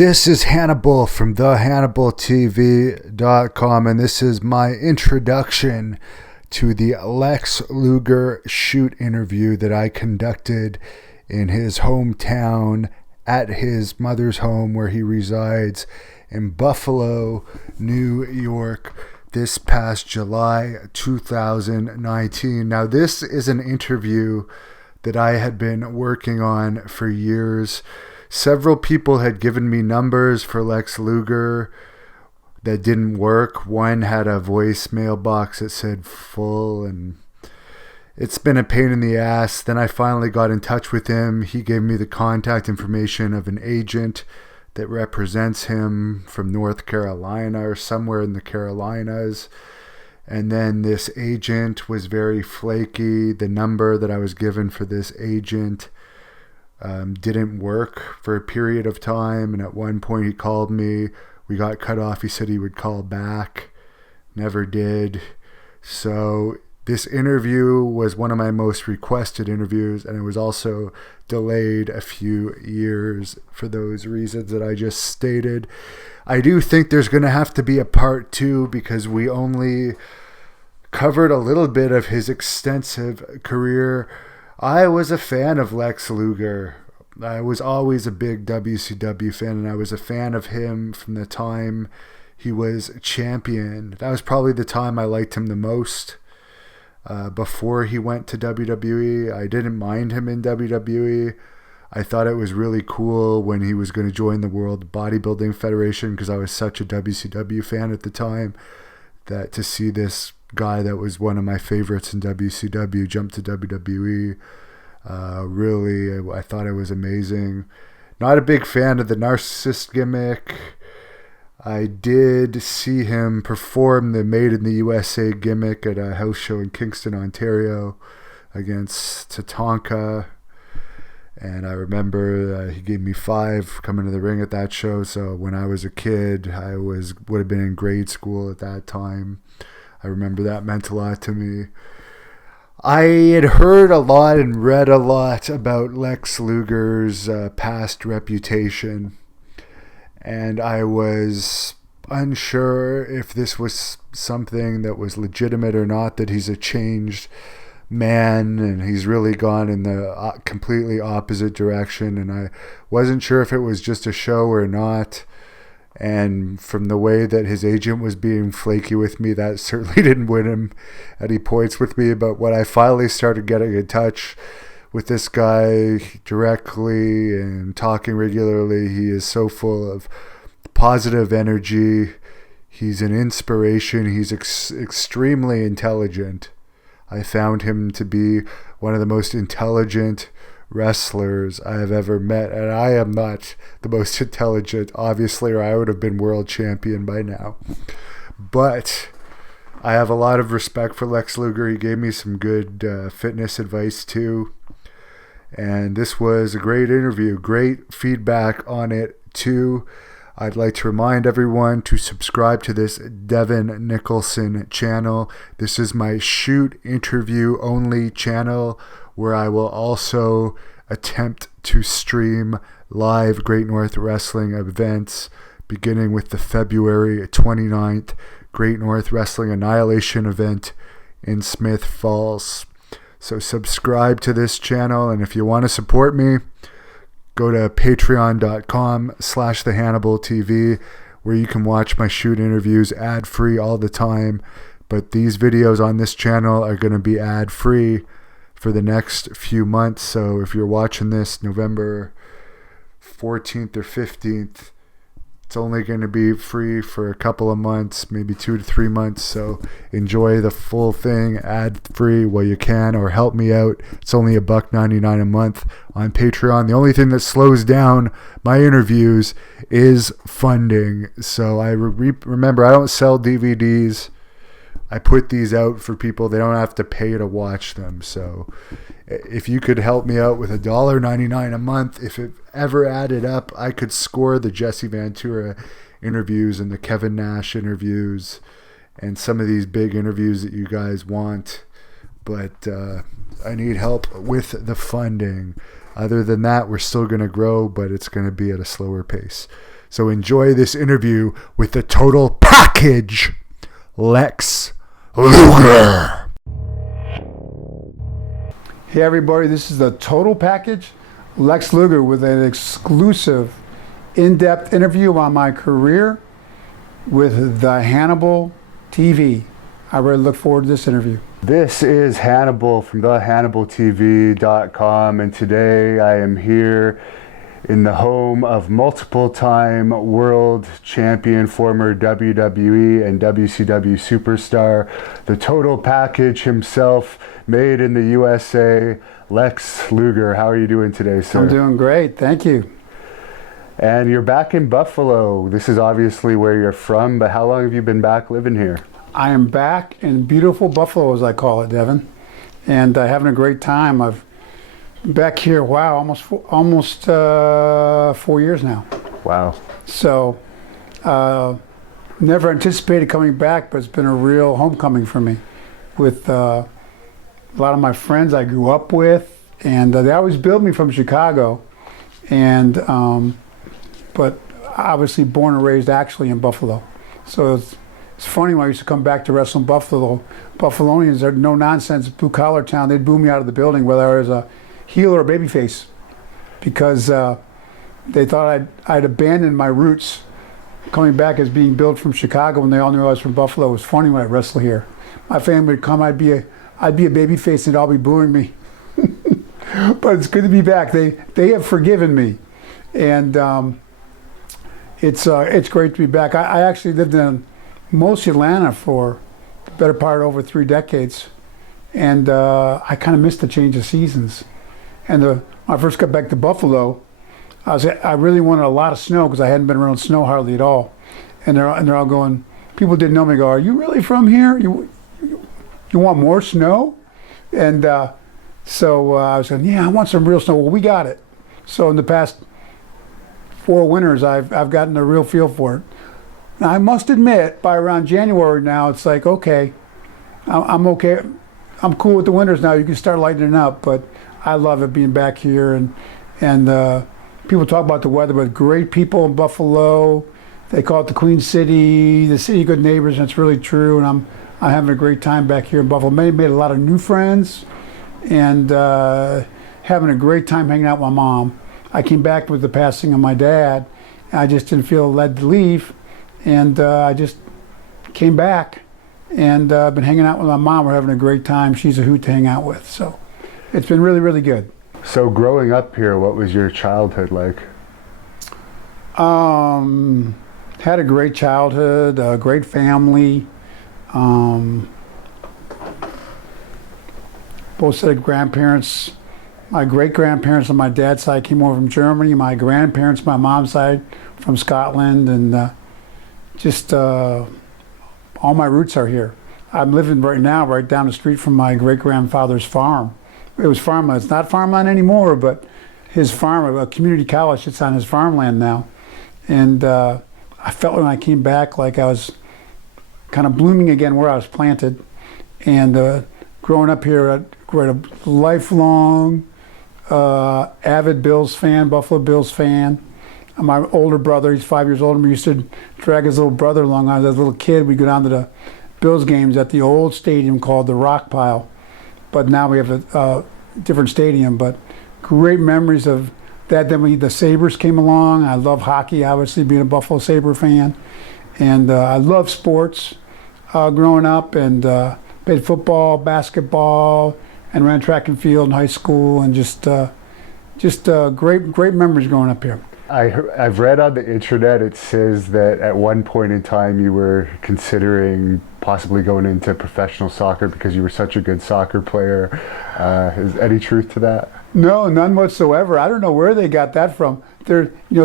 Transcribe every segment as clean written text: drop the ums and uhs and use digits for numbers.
This is Hannibal from the HannibalTV.com, and this is my introduction to the Lex Luger shoot interview that I conducted in his hometown at his mother's home where he resides in Buffalo, New York, this past July 2019. Now, this is an interview that I had been working on for years. Several people had given me numbers for Lex Luger that didn't work. One had a voicemail box that said full, and it's been a pain in the ass. Then I finally got in touch with him. He gave me the contact information of an agent that represents him from North Carolina or somewhere in the Carolinas. And then this agent was very flaky. The number that I was given for this agent didn't work for a period of time, and at one point he called me. We got cut off. He said he would call back. Never did. So this interview was one of my most requested interviews, and it was also delayed a few years for those reasons that I just stated. I do think there's going to have to be a part two because we only covered a little bit of his extensive career. I was a fan of Lex Luger. I was always a big WCW fan, and I was a fan of him from the time he was champion. That was probably the time I liked him the most. Before he went to WWE, I didn't mind him in WWE. I thought it was really cool when he was going to join the World Bodybuilding Federation because I was such a WCW fan at the time that to see this guy that was one of my favorites in WCW jump to WWE, really, I thought it was amazing. Not a big fan of the Narcissist gimmick. I did see him perform the Made in the USA gimmick at a house show in Kingston, Ontario against Tatanka. And I remember he gave me 5 coming to the ring at that show. So when I was a kid, I would have been in grade school at that time. I remember that meant a lot to me. I had heard a lot and read a lot about Lex Luger's past reputation, and I was unsure if this was something that was legitimate or not, that he's a changed man and he's really gone in the completely opposite direction, and I wasn't sure if it was just a show or not. And from the way that his agent was being flaky with me, that certainly didn't win him any points with me. But when I finally started getting in touch with this guy directly and talking regularly, he is so full of positive energy. He's an inspiration. He's extremely intelligent. I found him to be one of the most intelligent wrestlers I have ever met, and I am not the most intelligent, obviously, or I would have been world champion by now. But I have a lot of respect for Lex Luger. He gave me some good fitness advice too, and this was a great interview. Great feedback on it too. I'd like to remind everyone to subscribe to this Devin Nicholson channel. This is my shoot interview only channel where I will also attempt to stream live Great North Wrestling events beginning with the February 29th Great North Wrestling Annihilation event in Smith Falls. So subscribe to this channel, and if you want to support me, go to patreon.com/thehannibaltv where you can watch my shoot interviews ad-free all the time. But these videos on this channel are going to be ad-free for the next few months. So if you're watching this November 14th or 15th, it's only going to be free for a couple of months, maybe 2 to 3 months. So enjoy the full thing ad-free while you can, or help me out. It's only $1.99 a month on Patreon. The only thing that slows down my interviews is funding. So I remember, I don't sell DVDs. I put these out for people. They don't have to pay to watch them. So if you could help me out with $1.99 a month, if it ever added up, I could score the Jesse Ventura interviews and the Kevin Nash interviews and some of these big interviews that you guys want. But I need help with the funding. Other than that, we're still going to grow, but it's going to be at a slower pace. So enjoy this interview with the total package, Lex Luger. Hey everybody, this is the total package, Lex Luger, with an exclusive in-depth interview on my career with the Hannibal TV. I really look forward to this interview. This is Hannibal from the HannibalTV.com, and today I am here in the home of multiple-time world champion, former WWE and WCW Superstar, the total package himself, made in the USA, Lex Luger. How are you doing today, sir? I'm doing great, thank you. And you're back in Buffalo. This is obviously where you're from, but how long have you been back living here? I am back in beautiful Buffalo, as I call it, Devin, and having a great time. I've been back here, wow, almost 4 years now. Wow. So, never anticipated coming back, but it's been a real homecoming for me with a lot of my friends I grew up with, and they always billed me from Chicago, and but obviously born and raised actually in Buffalo. So it's funny, when I used to come back to wrestle in Buffalo, Buffalonians are no nonsense, blue collar town. They'd boo me out of the building whether I was a heel or a babyface, because they thought I'd abandoned my roots coming back as being billed from Chicago when they all knew I was from Buffalo. It was funny when I wrestled here. My family would come, I'd be a babyface and they'd all be booing me. But it's good to be back. They have forgiven me, and it's great to be back. I actually lived in mostly Atlanta for the better part of over 3 decades, and I kind of missed the change of seasons. And when I first got back to Buffalo, I really wanted a lot of snow because I hadn't been around snow hardly at all. And they're all going, people didn't know me, go, "Are you really from here? You want more snow?" And so I was saying, "Yeah, I want some real snow." Well, we got it. So in the past 4 winters, I've gotten a real feel for it. Now, I must admit, by around January now, it's like, okay, I'm okay. I'm cool with the winters now. You can start lightening up, but I love it being back here. And people talk about the weather, but great people in Buffalo. They call it the Queen City, the city of good neighbors, and it's really true. And I'm having a great time back here in Buffalo. Made a lot of new friends, and having a great time hanging out with my mom. I came back with the passing of my dad. I just didn't feel led to leave. And I just came back, and I've been hanging out with my mom. We're having a great time. She's a hoot to hang out with. So it's been really, really good. So growing up here, what was your childhood like? Had a great childhood, a great family. Both set of grandparents. My great-grandparents on my dad's side came over from Germany. My grandparents, my mom's side, from Scotland, and just all my roots are here. I'm living right now right down the street from my great-grandfather's farm. It was farmland. It's not farmland anymore, but his farm, a community college, it's on his farmland now. And I felt when I came back like I was kind of blooming again where I was planted. And growing up here, I grew a lifelong avid Bills fan, Buffalo Bills fan. My older brother, he's 5 years older than me, used to drag his little brother along. When I was a little kid, we'd go down to the Bills games at the old stadium called the Rock Pile. But now we have a different stadium. But great memories of that. Then the Sabres came along. I love hockey, obviously, being a Buffalo Sabre fan. And I love sports growing up, and played football, basketball, and ran track and field in high school, and just great memories growing up here. I've read on the internet, it says that at one point in time you were considering possibly going into professional soccer because you were such a good soccer player. Is any truth to that? No, none whatsoever. I don't know where they got that from.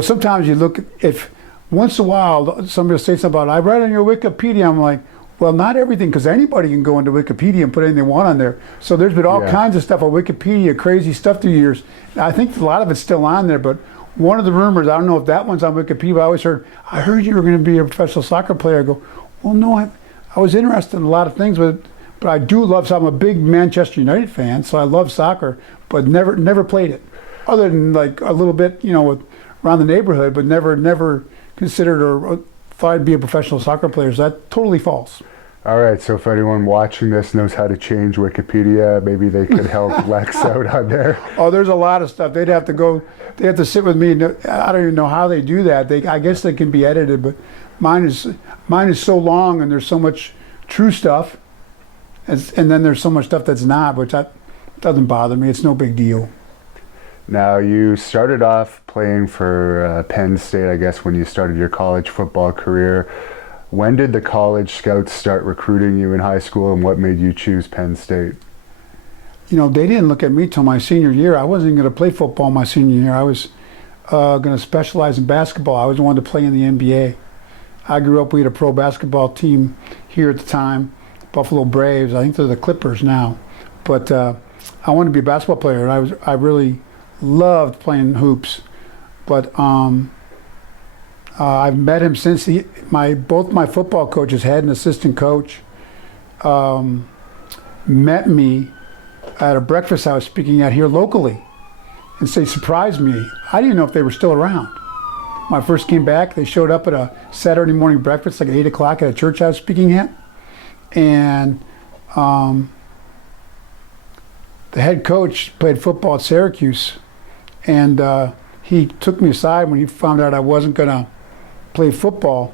Sometimes you look, if once in a while somebody will say something about, "I read on your Wikipedia," I'm like, well, not everything, because anybody can go into Wikipedia and put anything they want on there. So there's been all kinds of stuff on Wikipedia, crazy stuff through the years. I think a lot of it's still on there, but one of the rumors, I don't know if that one's on Wikipedia, but I heard you were going to be a professional soccer player. I go, well, no, I was interested in a lot of things, but I do love, so I'm a big Manchester United fan, so I love soccer, but never played it. Other than like a little bit, around the neighborhood, but never considered or thought I'd be a professional soccer player. So that's totally false. All right, so if anyone watching this knows how to change Wikipedia, maybe they could help Lex out on there. Oh, there's a lot of stuff. They'd have to sit with me. I don't even know how they do that. I guess they can be edited, but mine is so long, and there's so much true stuff, and then there's so much stuff that's not, which doesn't bother me. It's no big deal. Now, you started off playing for Penn State, I guess, when you started your college football career. When did the college scouts start recruiting you in high school, and what made you choose Penn State? You know, they didn't look at me till my senior year. I wasn't going to play football my senior year. I was going to specialize in basketball. I was wanted to play in the NBA. I grew up, we had a pro basketball team here at the time, Buffalo Braves. I think they're the Clippers now. But I wanted to be a basketball player, and I really loved playing hoops. But I've met him since. Both my football coaches, head and assistant coach, met me at a breakfast I was speaking at here locally, and they surprised me. I didn't know if they were still around. When I first came back, they showed up at a Saturday morning breakfast, like at 8 o'clock at a church I was speaking at, and the head coach played football at Syracuse, and he took me aside when he found out I wasn't going to play football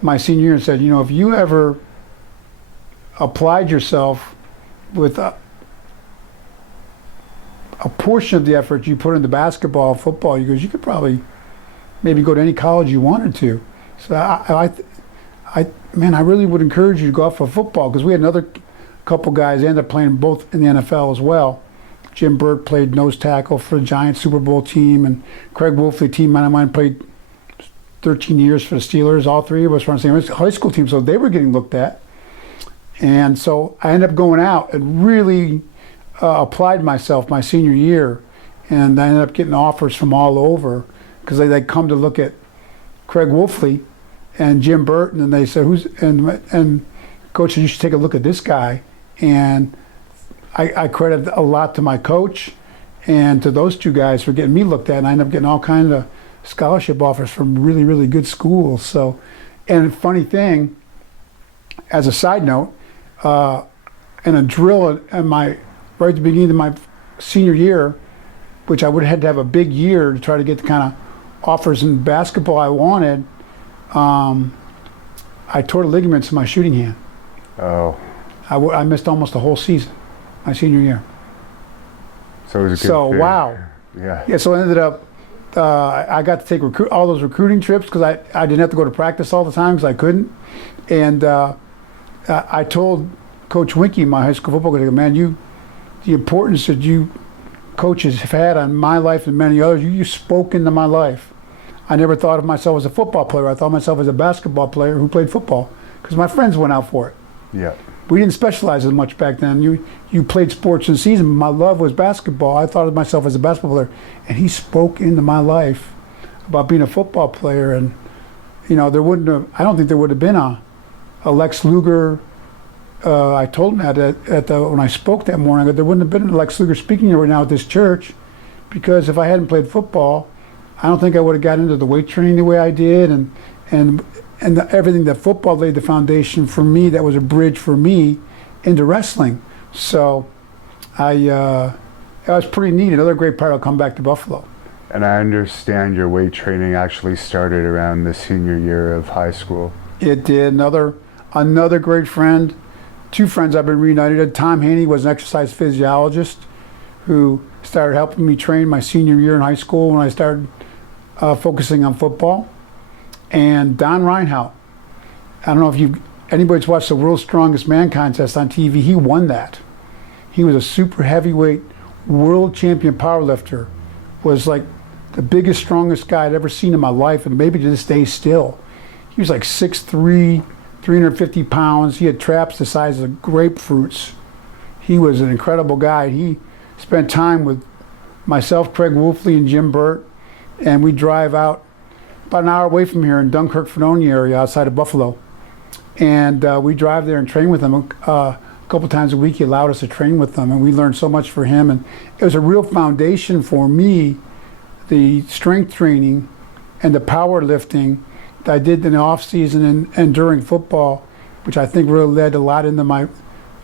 my senior year and said, you know, if you ever applied yourself with a portion of the effort you put into basketball, football, he goes, you could probably maybe go to any college you wanted to. So I really would encourage you to go out for football, because we had another couple guys ended up playing both in the NFL as well. Jim Burt played nose tackle for the Giants Super Bowl team, and Craig Wolfley, team of mine, played 13 years for the Steelers. All three of us were on the same high school team, so they were getting looked at. And so I ended up going out and really applied myself my senior year, and I ended up getting offers from all over, because they'd come to look at Craig Wolfley and Jim Burton, and they said, and coach said, you should take a look at this guy. And I credit a lot to my coach and to those two guys for getting me looked at, and I ended up getting all kinds of scholarship offers from really, really good schools. So, and a funny thing, as a side note, in a drill right at the beginning of my senior year, which I would have had to have a big year to try to get the kind of offers in basketball I wanted, I tore the ligaments in my shooting hand. Oh. I missed almost the whole season, my senior year. So it was a good thing. Wow. Yeah. Yeah, so I ended up, I got to take all those recruiting trips, because I didn't have to go to practice all the time because I couldn't. And I told Coach Winkie, my high school football coach, man, the importance that you coaches have had on my life and many others, you spoke into my life. I never thought of myself as a football player. I thought of myself as a basketball player who played football, because my friends went out for it. Yeah. We didn't specialize as much back then. You played sports in season. My love was basketball. I thought of myself as a basketball player, and he spoke into my life about being a football player. And you know, I don't think there would have been a Lex Luger. I told him that when I spoke that morning, there wouldn't have been a Lex Luger speaking right now at this church, because if I hadn't played football, I don't think I would have got into the weight training the way I did, and everything that football laid the foundation for me. That was a bridge for me into wrestling. So it was pretty neat. Another great part, I'll come back to Buffalo. And I understand your weight training actually started around the senior year of high school. It did. Another great friend, two friends I've been reunited. Tom Haney was an exercise physiologist who started helping me train my senior year in high school when I started focusing on football. And Don Reinhout. I don't know if anybody's watched the World's Strongest Man contest on TV. He won that. He was a super heavyweight world champion powerlifter. Was like the biggest, strongest guy I'd ever seen in my life, and maybe to this day still. He was like 6'3", 350 pounds. He had traps the size of grapefruits. He was an incredible guy. He spent time with myself, Craig Wolfley, and Jim Burt, and we drive out about an hour away from here in Dunkirk, Fredonia area outside of Buffalo. And we drive there and train with him a couple times a week. He allowed us to train with them, and we learned so much for him. And it was a real foundation for me, the strength training and the powerlifting that I did in the off season and during football, which I think really led a lot into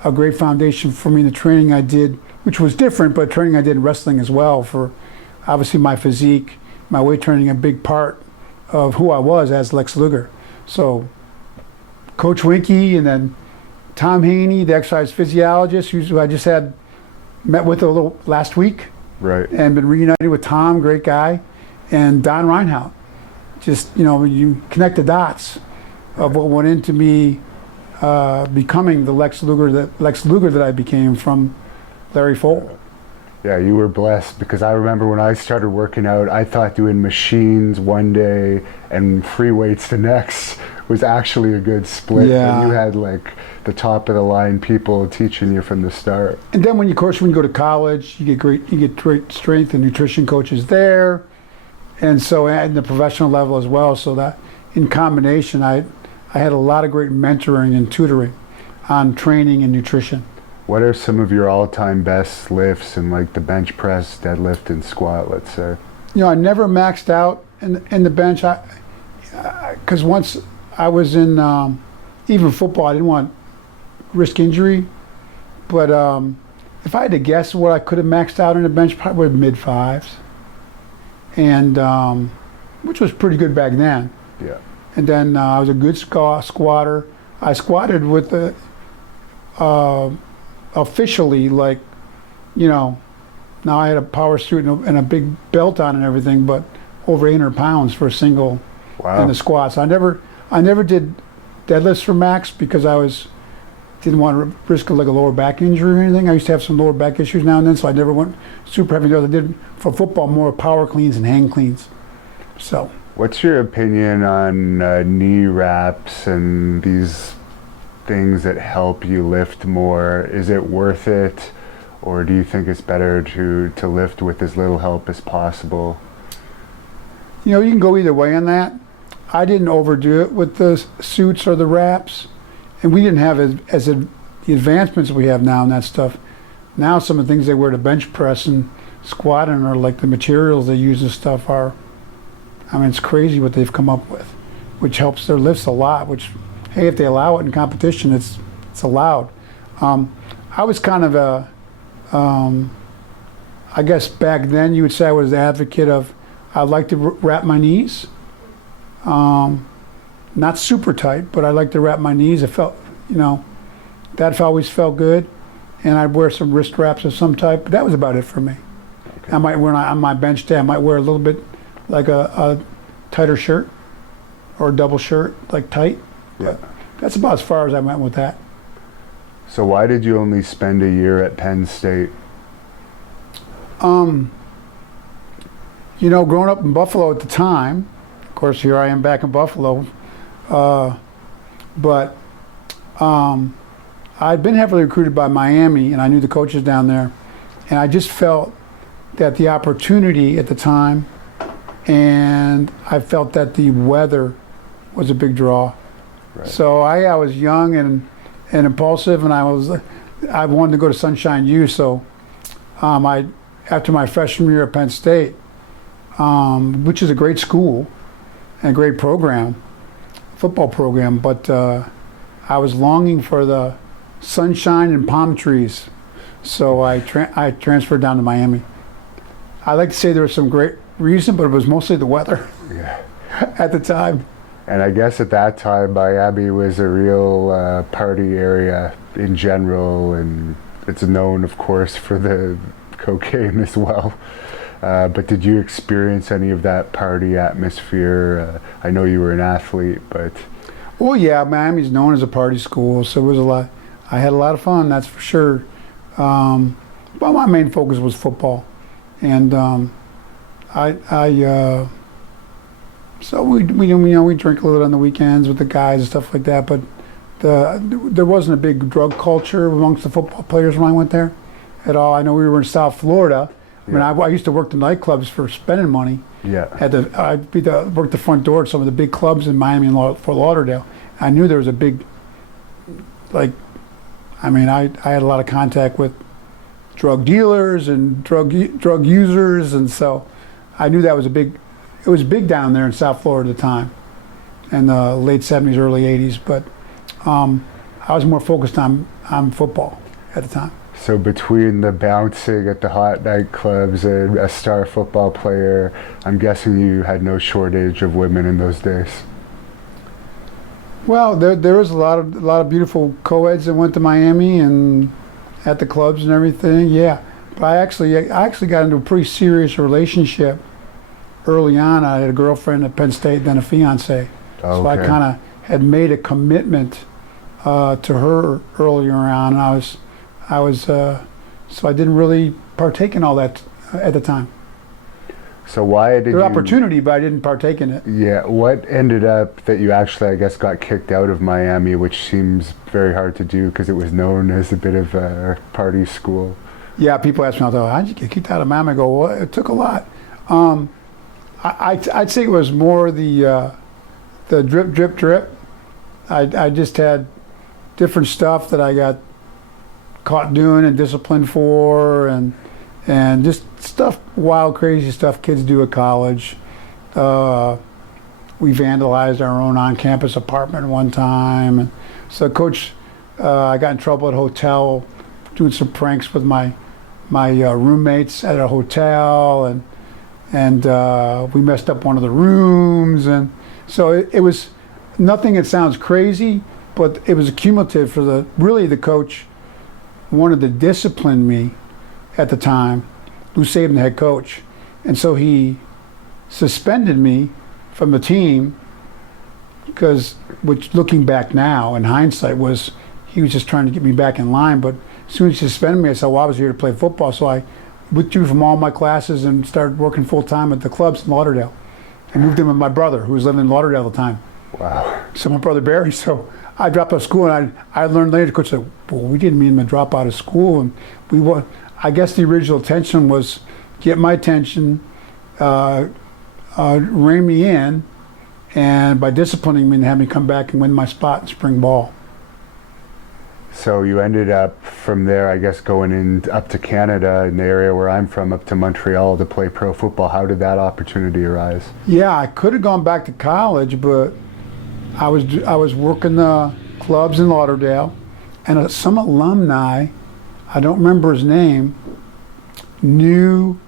a great foundation for me in the training I did, which was different, but training I did in wrestling as well, for obviously my physique, my weight training, a big part of who I was as Lex Luger. So Coach Winky, and then Tom Haney, the exercise physiologist, who I just met with a little last week. Right. And been reunited with Tom, great guy, and Don Reinhardt. Just, you connect the dots of what went into me becoming the Lex Luger that I became from Larry Fole. Yeah, you were blessed, because I remember when I started working out, I thought doing machines one day and free weights the next was actually a good split. Yeah. And you had like the top of the line people teaching you from the start. And then when you go to college, you get great strength and nutrition coaches there, and so at the professional level as well. So that in combination, I had a lot of great mentoring and tutoring on training and nutrition. What are some of your all-time best lifts in like the bench press, deadlift, and squat, let's say? I never maxed out in the bench. Because once I was in even football, I didn't want risk injury. But if I had to guess what I could have maxed out in the bench, probably mid fives, and which was pretty good back then. Yeah. And then I was a good squatter. I squatted with officially, like, now I had a power suit and a big belt on and everything, but over 800 pounds for a single. Wow. In the squats. I never did deadlifts for max because didn't want to risk like a lower back injury or anything. I used to have some lower back issues now and then, so I never went super heavy. I did for football more power cleans and hang cleans. So. What's your opinion on knee wraps and these things that help you lift more? Is it worth it, or do you think it's better to lift with as little help as possible? You can go either way on that. I didn't overdo it with the suits or the wraps, and we didn't have the advancements we have now and that stuff. Now some of the things they wear to bench press and squatting are like the materials they use and stuff are, it's crazy what they've come up with, which helps their lifts a lot, which, hey, if they allow it in competition, it's allowed. I was kind of I guess back then you would say I was the advocate of, I like to wrap my knees. Not super tight, but I like to wrap my knees. It felt, that always felt good. And I'd wear some wrist wraps of some type, but that was about it for me. Okay. I might wear on my bench day, I might wear a little bit like a tighter shirt or a double shirt, like tight. Yeah. But that's about as far as I went with that. So why did you only spend a year at Penn State? Growing up in Buffalo at the time, of course, here I am back in Buffalo, but I'd been heavily recruited by Miami, and I knew the coaches down there, and I just felt that the opportunity at the time, and I felt that the weather was a big draw. Right. So I was young and impulsive, and I wanted to go to Sunshine U. So after my freshman year at Penn State, which is a great school and a great program, football program, but I was longing for the sunshine and palm trees, so I transferred down to Miami. I like to say there was some great reason, but it was mostly the weather. Yeah. At the time. And I guess at that time, Miami was a real party area in general, and it's known, of course, for the cocaine as well. But did you experience any of that party atmosphere? I know you were an athlete, but... Well, yeah, Miami's known as a party school, so it was a lot. I had a lot of fun, that's for sure. But my main focus was football, and so we drink a little on the weekends with the guys and stuff like that. But there wasn't a big drug culture amongst the football players when I went there at all. I know we were in South Florida. Yeah. I used to work the nightclubs for spending money. Yeah. I'd work the front door at some of the big clubs in Miami and Fort Lauderdale. I knew there was a big, I had a lot of contact with drug dealers and drug users, and so I knew that was a big it was big down there in South Florida at the time, in the late 70s, early 80s. But I was more focused on football at the time. So between the bouncing at the hot nightclubs and a star football player, I'm guessing you had no shortage of women in those days. Well, there was a lot of beautiful co-eds that went to Miami and at the clubs and everything. Yeah, but I actually got into a pretty serious relationship early on. I had a girlfriend at Penn State, then a fiance. Okay. So I kind of had made a commitment to her earlier on. And so I didn't really partake in all that at the time. So why did there was opportunity, but I didn't partake in it. Yeah, what ended up that you actually, I guess, got kicked out of Miami, which seems very hard to do because it was known as a bit of a party school. Yeah, people ask me all the time, how'd you get kicked out of Miami? I go, well, it took a lot. I'd say it was more the drip. I just had different stuff that I got caught doing and disciplined for, and just stuff, wild, crazy stuff kids do at college. We vandalized our own on-campus apartment one time. And so coach, I got in trouble at a hotel doing some pranks with my roommates at a hotel, and we messed up one of the rooms. And so it was nothing that sounds crazy, but it was cumulative for the coach wanted to discipline me at the time, Lou Saban, the head coach, and so he suspended me from the team which looking back now in hindsight was he was just trying to get me back in line. But as soon as he suspended me, I said, well, I was here to play football, so I withdrew from all my classes and started working full time at the clubs in Lauderdale. I moved in with my brother, who was living in Lauderdale at the time. Wow. So my brother Barry, so I dropped out of school, and I learned later, the coach said, well, we didn't mean to drop out of school, and I guess the original intention was get my attention, rein me in, and by disciplining me and have me come back and win my spot in spring ball. So you ended up from there, I guess, going up to Canada, in the area where I'm from, up to Montreal to play pro football. How did that opportunity arise? Yeah, I could have gone back to college, but I was working the clubs in Lauderdale, and some alumni, I don't remember his name, knew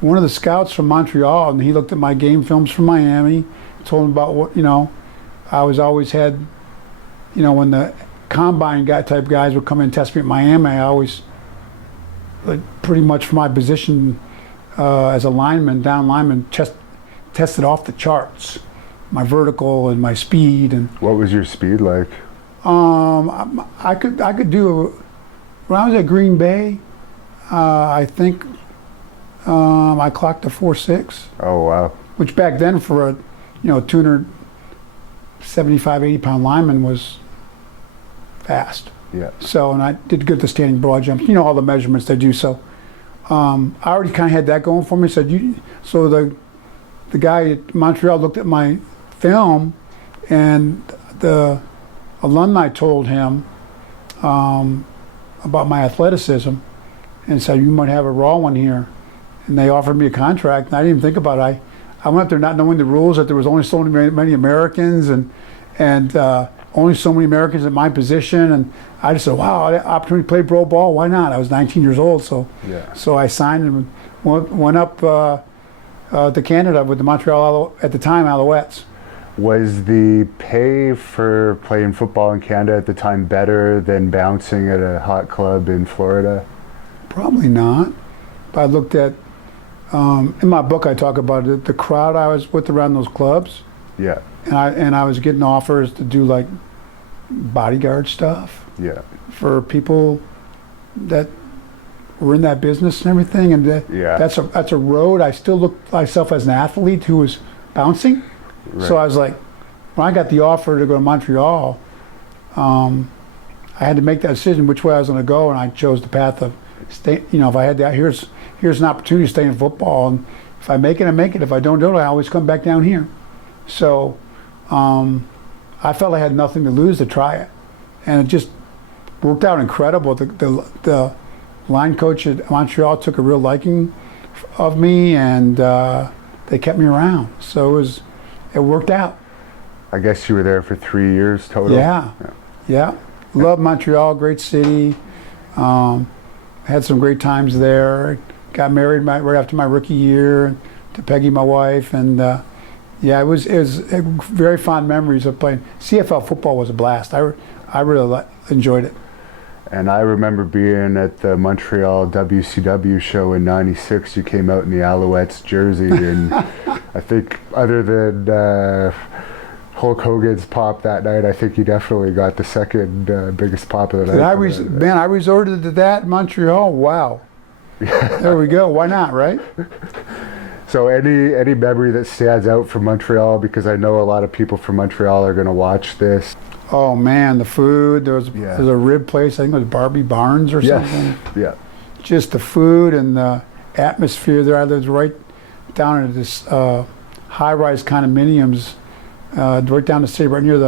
one of the scouts from Montreal, and he looked at my game films from Miami, told him about what, I was always had, when the combine type guys would come in and test me at Miami, I always, pretty much for my position as a lineman, down lineman, tested off the charts, my vertical and my speed. And what was your speed like? I could do, when I was at Green Bay, I think I clocked a 4.6. Oh wow! Which back then for a 275, 80-pound lineman was fast. Yeah. So, and I did good at the standing broad jumps. All the measurements they do. So, I already kind of had that going for me. So the guy at Montreal looked at my film, and the alumni told him about my athleticism, and said, "You might have a raw one here." And they offered me a contract, and I didn't even think about it. I went up there not knowing the rules, that there was only so many Americans, and only so many Americans at my position, and I just said, wow, opportunity to play pro ball, why not? I was 19 years old, so I signed and went up to Canada with the Montreal, at the time, Alouettes. Was the pay for playing football in Canada at the time better than bouncing at a hot club in Florida? Probably not. But I looked at, in my book I talk about it, the crowd I was with around those clubs. Yeah. And I was getting offers to do like bodyguard stuff. Yeah. For people that were in that business and everything, and that's a road. I still look myself as an athlete who was bouncing. Right. So I was like, when I got the offer to go to Montreal, I had to make that decision which way I was going to go, and I chose the path of stay. If I had that, here's an opportunity to stay in football, and if I make it, I make it. If I don't do it, I always come back down here. So I felt I had nothing to lose to try it, and it just worked out incredible. The line coach at Montreal took a real liking of me, and they kept me around. So it worked out. I guess you were there for 3 years total? Yeah. Loved Montreal, great city. Had some great times there. Got married right after my rookie year to Peggy, my wife, and it was very fond memories of playing. CFL football was a blast. I really enjoyed it. And I remember being at the Montreal WCW show in '96. You came out in the Alouettes jersey, and I think other than Hulk Hogan's pop that night, I think you definitely got the second biggest pop of the night. I resorted to that in Montreal. Wow. There we go. Why not, right? So any memory that stands out from Montreal, because I know a lot of people from Montreal are going to watch this. Oh man, the food. There's a rib place. I think it was Barbie Barnes or something. Yeah. Just the food and the atmosphere there. I lived right down in this high-rise condominiums, right down the city, right near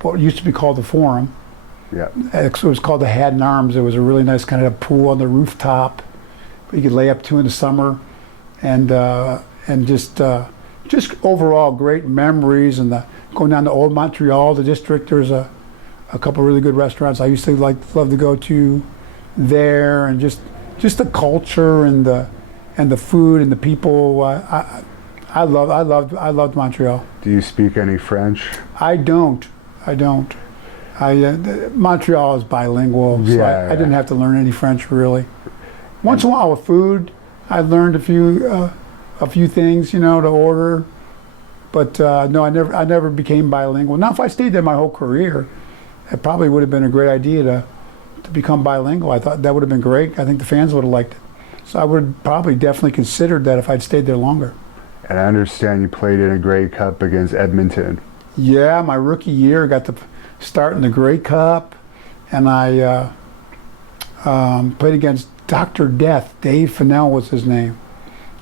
what used to be called the Forum. Yeah. It was called the Hat and Arms. It was a really nice kind of pool on the rooftop you could lay up to in the summer, and just overall great memories. And going down to Old Montreal, the district, there's a couple really good restaurants I used to love to go to there, and just the culture and the food and the people. I loved Montreal. Do you speak any French? I don't. Montreal is bilingual, so I didn't have to learn any French really. Once in a while with food, I learned a few things, to order. But no, I never became bilingual. Now, if I stayed there my whole career, it probably would have been a great idea to become bilingual. I thought that would have been great. I think the fans would have liked it. So I would probably definitely considered that if I'd stayed there longer. And I understand you played in a Grey Cup against Edmonton. Yeah, my rookie year, I got to start in the Grey Cup, and I played against Dr. Death. Dave Fennell was his name.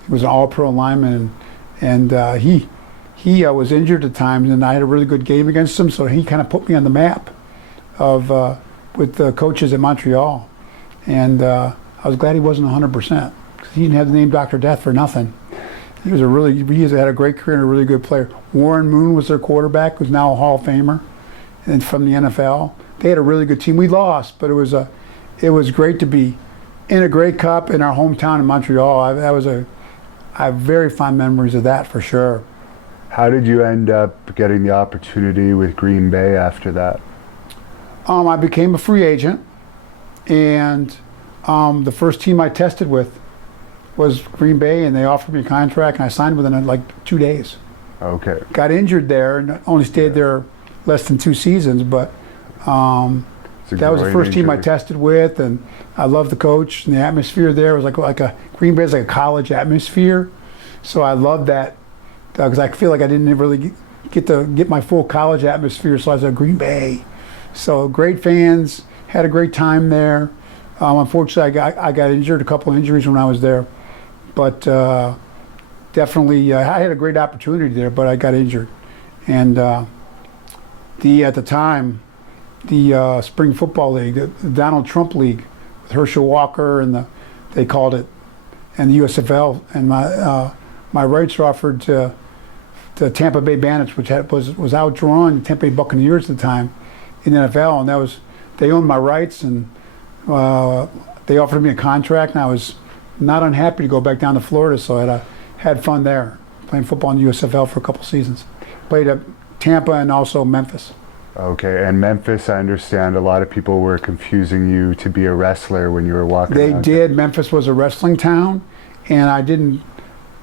He was an all-pro lineman, and he was injured at times, and I had a really good game against him, so he kind of put me on the map with the coaches in Montreal. And I was glad he wasn't 100%, because he didn't have the name Dr. Death for nothing. He had a great career and a really good player. Warren Moon was their quarterback, who's now a Hall of Famer, and from the NFL. They had a really good team. We lost, but it was great to be in a Grey Cup in our hometown in Montreal. I have very fond memories of that for sure. How did you end up getting the opportunity with Green Bay after that? I became a free agent, and the first team I tested with was Green Bay, and they offered me a contract, and I signed within like 2 days. Okay. Got injured there, and only stayed there less than 2 seasons, but that was the first team I tested with, and I loved the coach and the atmosphere there. It was like a Green Bay is like a college atmosphere, so I loved that because I feel like I didn't really get my full college atmosphere. So I was at Green Bay, so great fans, had a great time there. Unfortunately, I got injured, a couple of injuries when I was there, but definitely I had a great opportunity there, but I got injured, and at the time. The Spring Football League, the Donald Trump League, with Herschel Walker, and they called it, and the USFL, and my rights were offered to the Tampa Bay Bandits, which was outdrawing the Tampa Bay Buccaneers at the time in the NFL, and they owned my rights, and they offered me a contract, and I was not unhappy to go back down to Florida, so I had fun there, playing football in the USFL for a couple seasons. Played at Tampa and also Memphis. Okay, and Memphis, I understand a lot of people were confusing you to be a wrestler when you were walking around. They did. Memphis was a wrestling town, and I didn't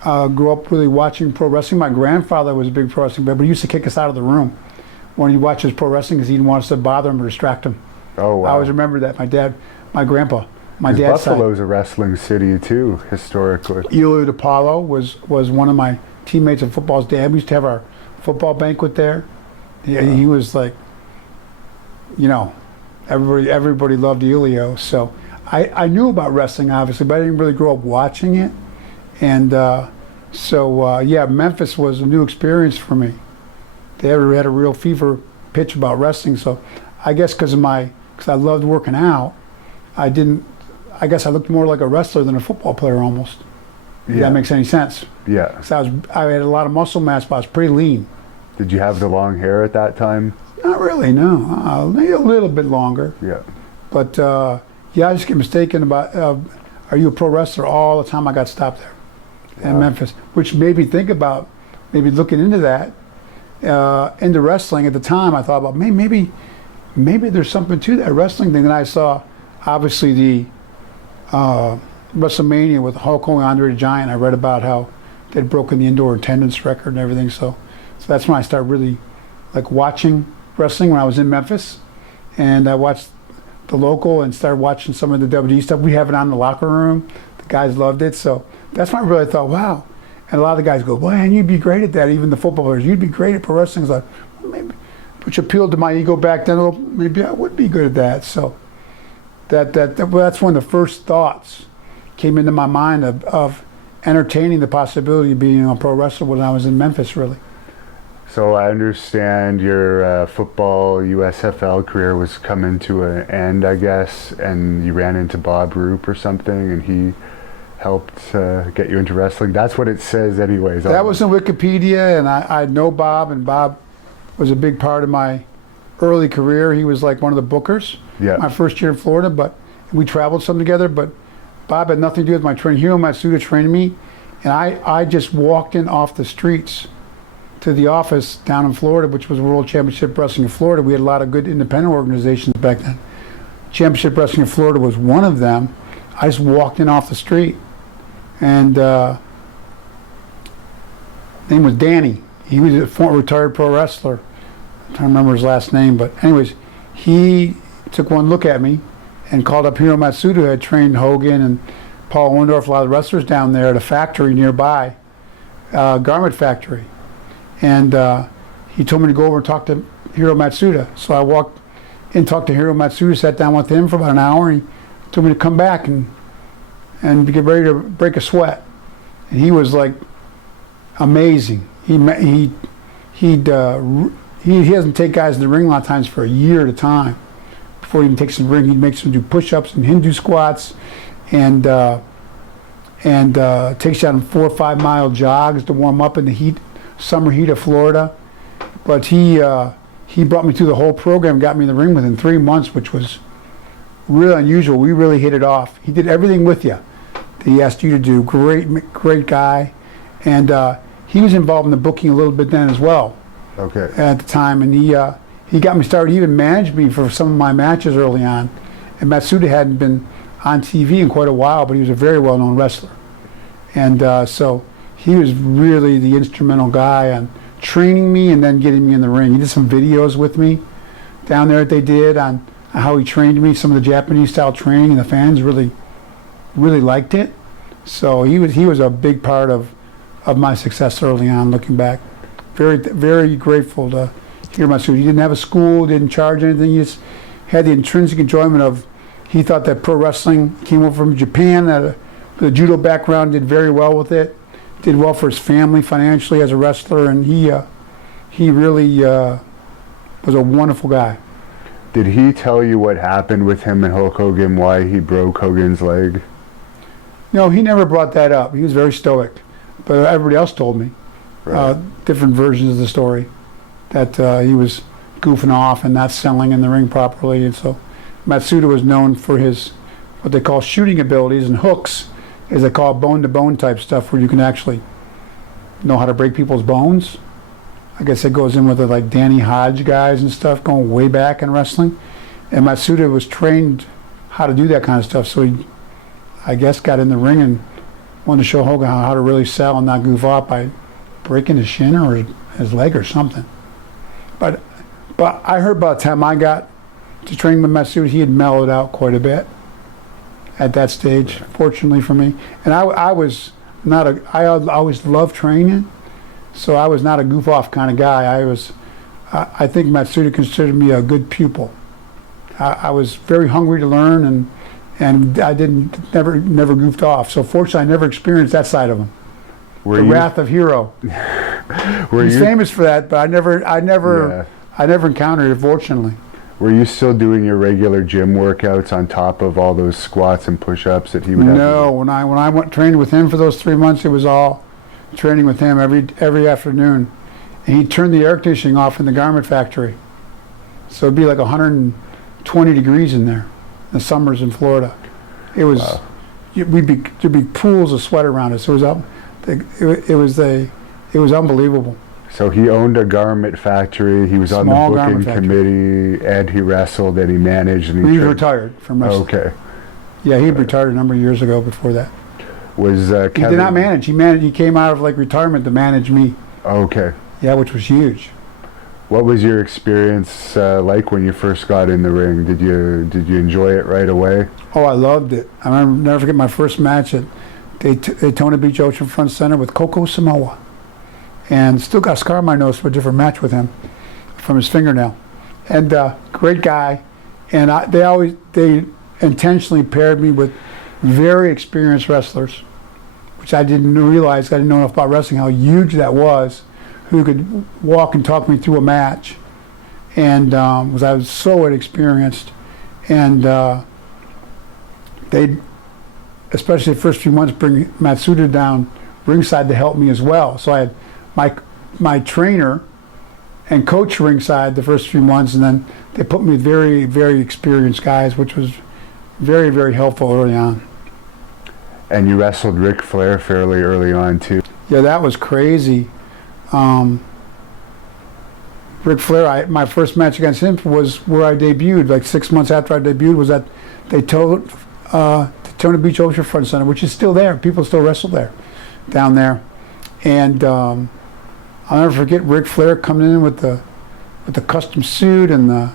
grow up really watching pro wrestling. My grandfather was a big pro wrestling player, but he used to kick us out of the room when he watched his pro wrestling because he didn't want us to bother him or distract him. Oh, wow. I always remember that. My dad's Buffalo's a wrestling city, too, historically. Elio DiPaolo was one of my teammates in football's dad. We used to have our football banquet there. He was like, everybody loved Elio. So I knew about wrestling, obviously, but I didn't really grow up watching it. And Memphis was a new experience for me. They had a real fever pitch about wrestling. So I guess because I loved working out, I guess I looked more like a wrestler than a football player almost. If that makes any sense. Yeah. So I had a lot of muscle mass, but I was pretty lean. Did you have the long hair at that time? Not really, no. Maybe a little bit longer. Yeah. But yeah, I just get mistaken about, are you a pro wrestler? All the time I got stopped there in Memphis, which made me think about maybe looking into that, into wrestling. At the time, I thought about maybe there's something to that wrestling thing. And I saw, obviously, the WrestleMania with Hulk Hogan, Andre the Giant. I read about how they'd broken the indoor attendance record and everything. So that's when I started really like watching wrestling when I was in Memphis, and I watched the local and started watching some of the WWE stuff. We have it on in the locker room. The guys loved it. So that's when I really thought, wow. And a lot of the guys go, well, and you'd be great at that. Even the football players, you'd be great at pro wrestling. I was like, well, maybe, which appealed to my ego back then. Well, maybe I would be good at that. So that's when the first thoughts came into my mind of entertaining the possibility of being a pro wrestler when I was in Memphis, really. So I understand your football USFL career was coming to an end, I guess, and you ran into Bob Roop or something, and he helped get you into wrestling. That's what it says anyways. That was in Wikipedia, and I know Bob, and Bob was a big part of my early career. He was like one of the bookers my first year in Florida, but we traveled some together, but Bob had nothing to do with my training. Hiro Matsuda trained me, and I just walked in off the streets to the office down in Florida, which was World Championship Wrestling in Florida. We had a lot of good independent organizations back then. Championship Wrestling in Florida was one of them. I just walked in off the street, and name was Danny. He was a former retired pro wrestler. I'm trying to remember his last name, but anyways, he took one look at me and called up Hiro Matsuda, who had trained Hogan and Paul Orndorff, a lot of wrestlers down there at a factory nearby, garment factory. And he told me to go over and talk to Hiro Matsuda. So I walked in, talked to Hiro Matsuda, sat down with him for about an hour, and he told me to come back and get ready to break a sweat. And he was like amazing. He doesn't take guys to the ring a lot of times for a year at a time. Before he even takes them to the ring, he'd make them do push-ups and Hindu squats, and takes you on 4 or 5 mile jogs to warm up in the heat. Summer heat of Florida. But he brought me through the whole program, got me in the ring within 3 months, which was really unusual. We really hit it off. He did everything with you that he asked you to do. Great guy. And he was involved in the booking a little bit then as well. Okay. At the time, and he got me started. He even managed me for some of my matches early on. And Matsuda hadn't been on TV in quite a while, but he was a very well-known wrestler. And so he was really the instrumental guy on training me and then getting me in the ring. He did some videos with me down there that they did on how he trained me, some of the Japanese style training, and the fans really liked it. So he was a big part of my success early on, looking back. Very, very grateful to Hiro Matsuda. He didn't have a school, didn't charge anything. He just had the intrinsic enjoyment of, he thought that pro wrestling, came over from Japan, had a judo background, did very well with it. Did well for his family financially as a wrestler, and he really was a wonderful guy. Did he tell you what happened with him and Hulk Hogan, why he broke Hogan's leg? No, he never brought that up. He was very stoic. But everybody else told me different versions of the story, that he was goofing off and not selling in the ring properly. And so Matsuda was known for his, what they call shooting abilities, and hooks, as they call bone-to-bone type stuff, where you can actually know how to break people's bones. I guess it goes in with the like Danny Hodge guys and stuff, going way back in wrestling. And Matsuda was trained how to do that kind of stuff, so he, I guess, got in the ring and wanted to show Hogan how to really sell and not goof off by breaking his shin or his leg or something. But I heard by the time I got to training with Matsuda, he had mellowed out quite a bit at that stage, fortunately for me. And I was not I always loved training, so I was not a goof off kind of guy. I think Matsuda considered me a good pupil. I was very hungry to learn, and I never goofed off. So fortunately, I never experienced that side of him. The wrath of Hiro. He's famous for that, but I never encountered it, fortunately. Were you still doing your regular gym workouts on top of all those squats and push-ups that he would have? No, when I went trained with him for those 3 months, it was all training with him every afternoon. And he turned the air conditioning off in the garment factory, so it'd be like 120 degrees in there. In the summers in Florida, it was. Wow. There'd be pools of sweat around us. It was unbelievable. So he owned a garment factory. He was on the booking committee, and he wrestled, and he managed. And he retired from wrestling. Okay. Yeah, he retired a number of years ago. Before that, was Kevin? He did not manage. He came out of like retirement to manage me. Okay. Yeah, which was huge. What was your experience like when you first got in the ring? Did you enjoy it right away? Oh, I loved it. I remember, never forget my first match at Daytona Beach Ocean Front Center with Coco Samoa, and still got a scar on my nose for a different match with him from his fingernail. And great guy, and they intentionally paired me with very experienced wrestlers, which I didn't realize. I didn't know enough about wrestling how huge that was. Who could walk and talk me through a match, and because I was so inexperienced, and they, especially the first few months, bring Matsuda down ringside to help me as well. So I had my trainer and coach ringside the first few months, and then they put me with very, very experienced guys, which was very, very helpful early on. And you wrestled Ric Flair fairly early on too. Yeah, that was crazy. Ric Flair, my first match against him was where I debuted. Like 6 months after I debuted, was at Daytona Beach Oceanfront Center, which is still there. People still wrestle there, down there. And I'll never forget Ric Flair coming in with the custom suit and the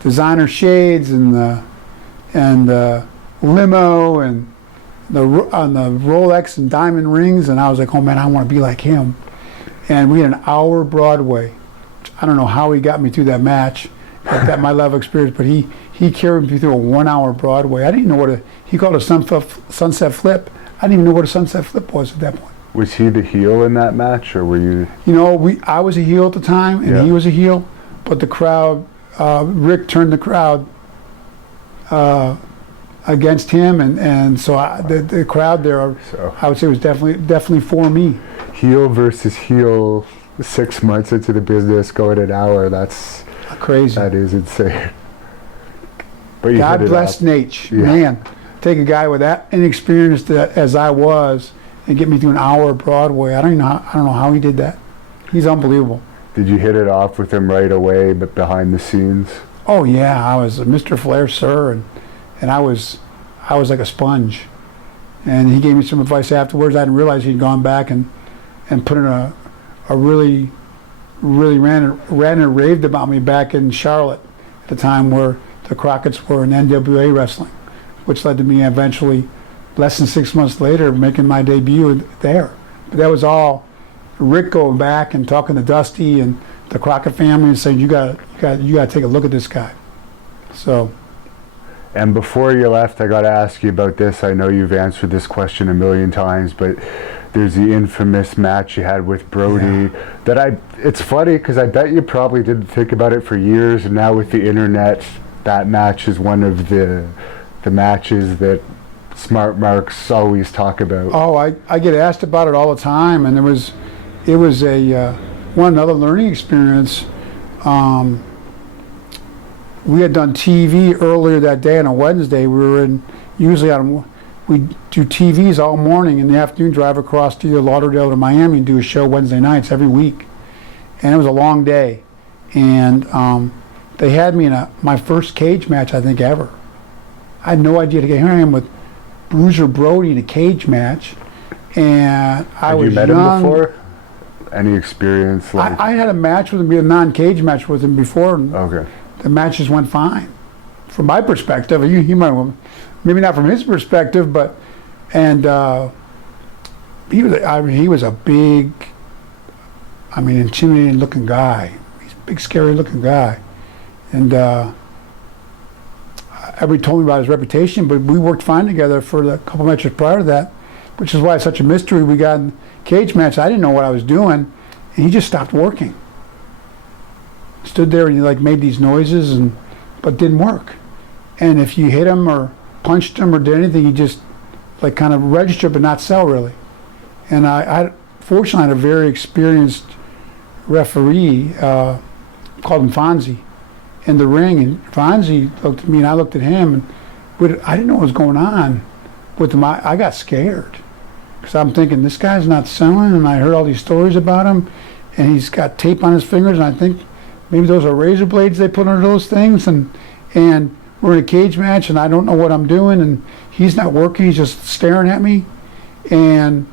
designer shades and the limo and the Rolex and diamond rings, and I was like, oh man, I want to be like him. And we had an hour Broadway. I don't know how he got me through that match at my level of experience, but he carried me through a 1 hour Broadway. I didn't know he called a sunset flip. I didn't even know what a sunset flip was at that point. Was he the heel in that match, or were you? You know, I was a heel at the time, and he was a heel, but the crowd, Rick turned the crowd against him, and so the crowd there, I would say, was definitely for me. Heel versus heel, 6 months into the business, going an hour. That's crazy. That is insane. But God bless Nate. Man, take a guy with that inexperienced as I was and get me through an hour of Broadway. I don't know how he did that. He's unbelievable. Did you hit it off with him right away, but behind the scenes? Oh yeah, I was Mr. Flair, sir, and I was like a sponge. And he gave me some advice afterwards. I didn't realize he'd gone back and put in a really ran and raved about me back in Charlotte at the time where the Crockett's were in NWA wrestling, which led to me eventually, less than 6 months later, making my debut there. But that was all Rick going back and talking to Dusty and the Crockett family and saying, you got to take a look at this guy. So. And before you left, I got to ask you about this. I know you've answered this question a million times, but there's the infamous match you had with Brody. It's funny because I bet you probably didn't think about it for years, and now with the internet, that match is one of the matches that smart marks always talk about. Oh, I get asked about it all the time, and it was another learning experience. We had done TV earlier that day on a Wednesday. We do TVs all morning. In the afternoon, drive across to either Lauderdale or Miami and do a show Wednesday nights every week. And it was a long day. And they had me in my first cage match, I think, ever. I had no idea to get here. I am with Bruiser Brody in a cage match. And I was young. Had you met him before? Any experience? I had a match with him, a non-cage match with him before. Okay. The matches went fine. From my perspective, he might, maybe not from his perspective, but, and he was a big, intimidating looking guy. He's a big, scary looking guy. And everybody told me about his reputation, but we worked fine together for the couple matches prior to that, which is why it's such a mystery. We got in the cage match. I didn't know what I was doing, and he just stopped working. Stood there and he made these noises and but didn't work. And if you hit him or punched him or did anything, he just like kind of registered but not sell really. And I fortunately had a very experienced referee, called him Fonzie, in the ring, and Fonzie looked at me and I looked at him, and I didn't know what was going on with him. I got scared because I'm thinking this guy's not selling, and I heard all these stories about him, and he's got tape on his fingers, and I think maybe those are razor blades they put under those things, and we're in a cage match, and I don't know what I'm doing, and he's not working, he's just staring at me, and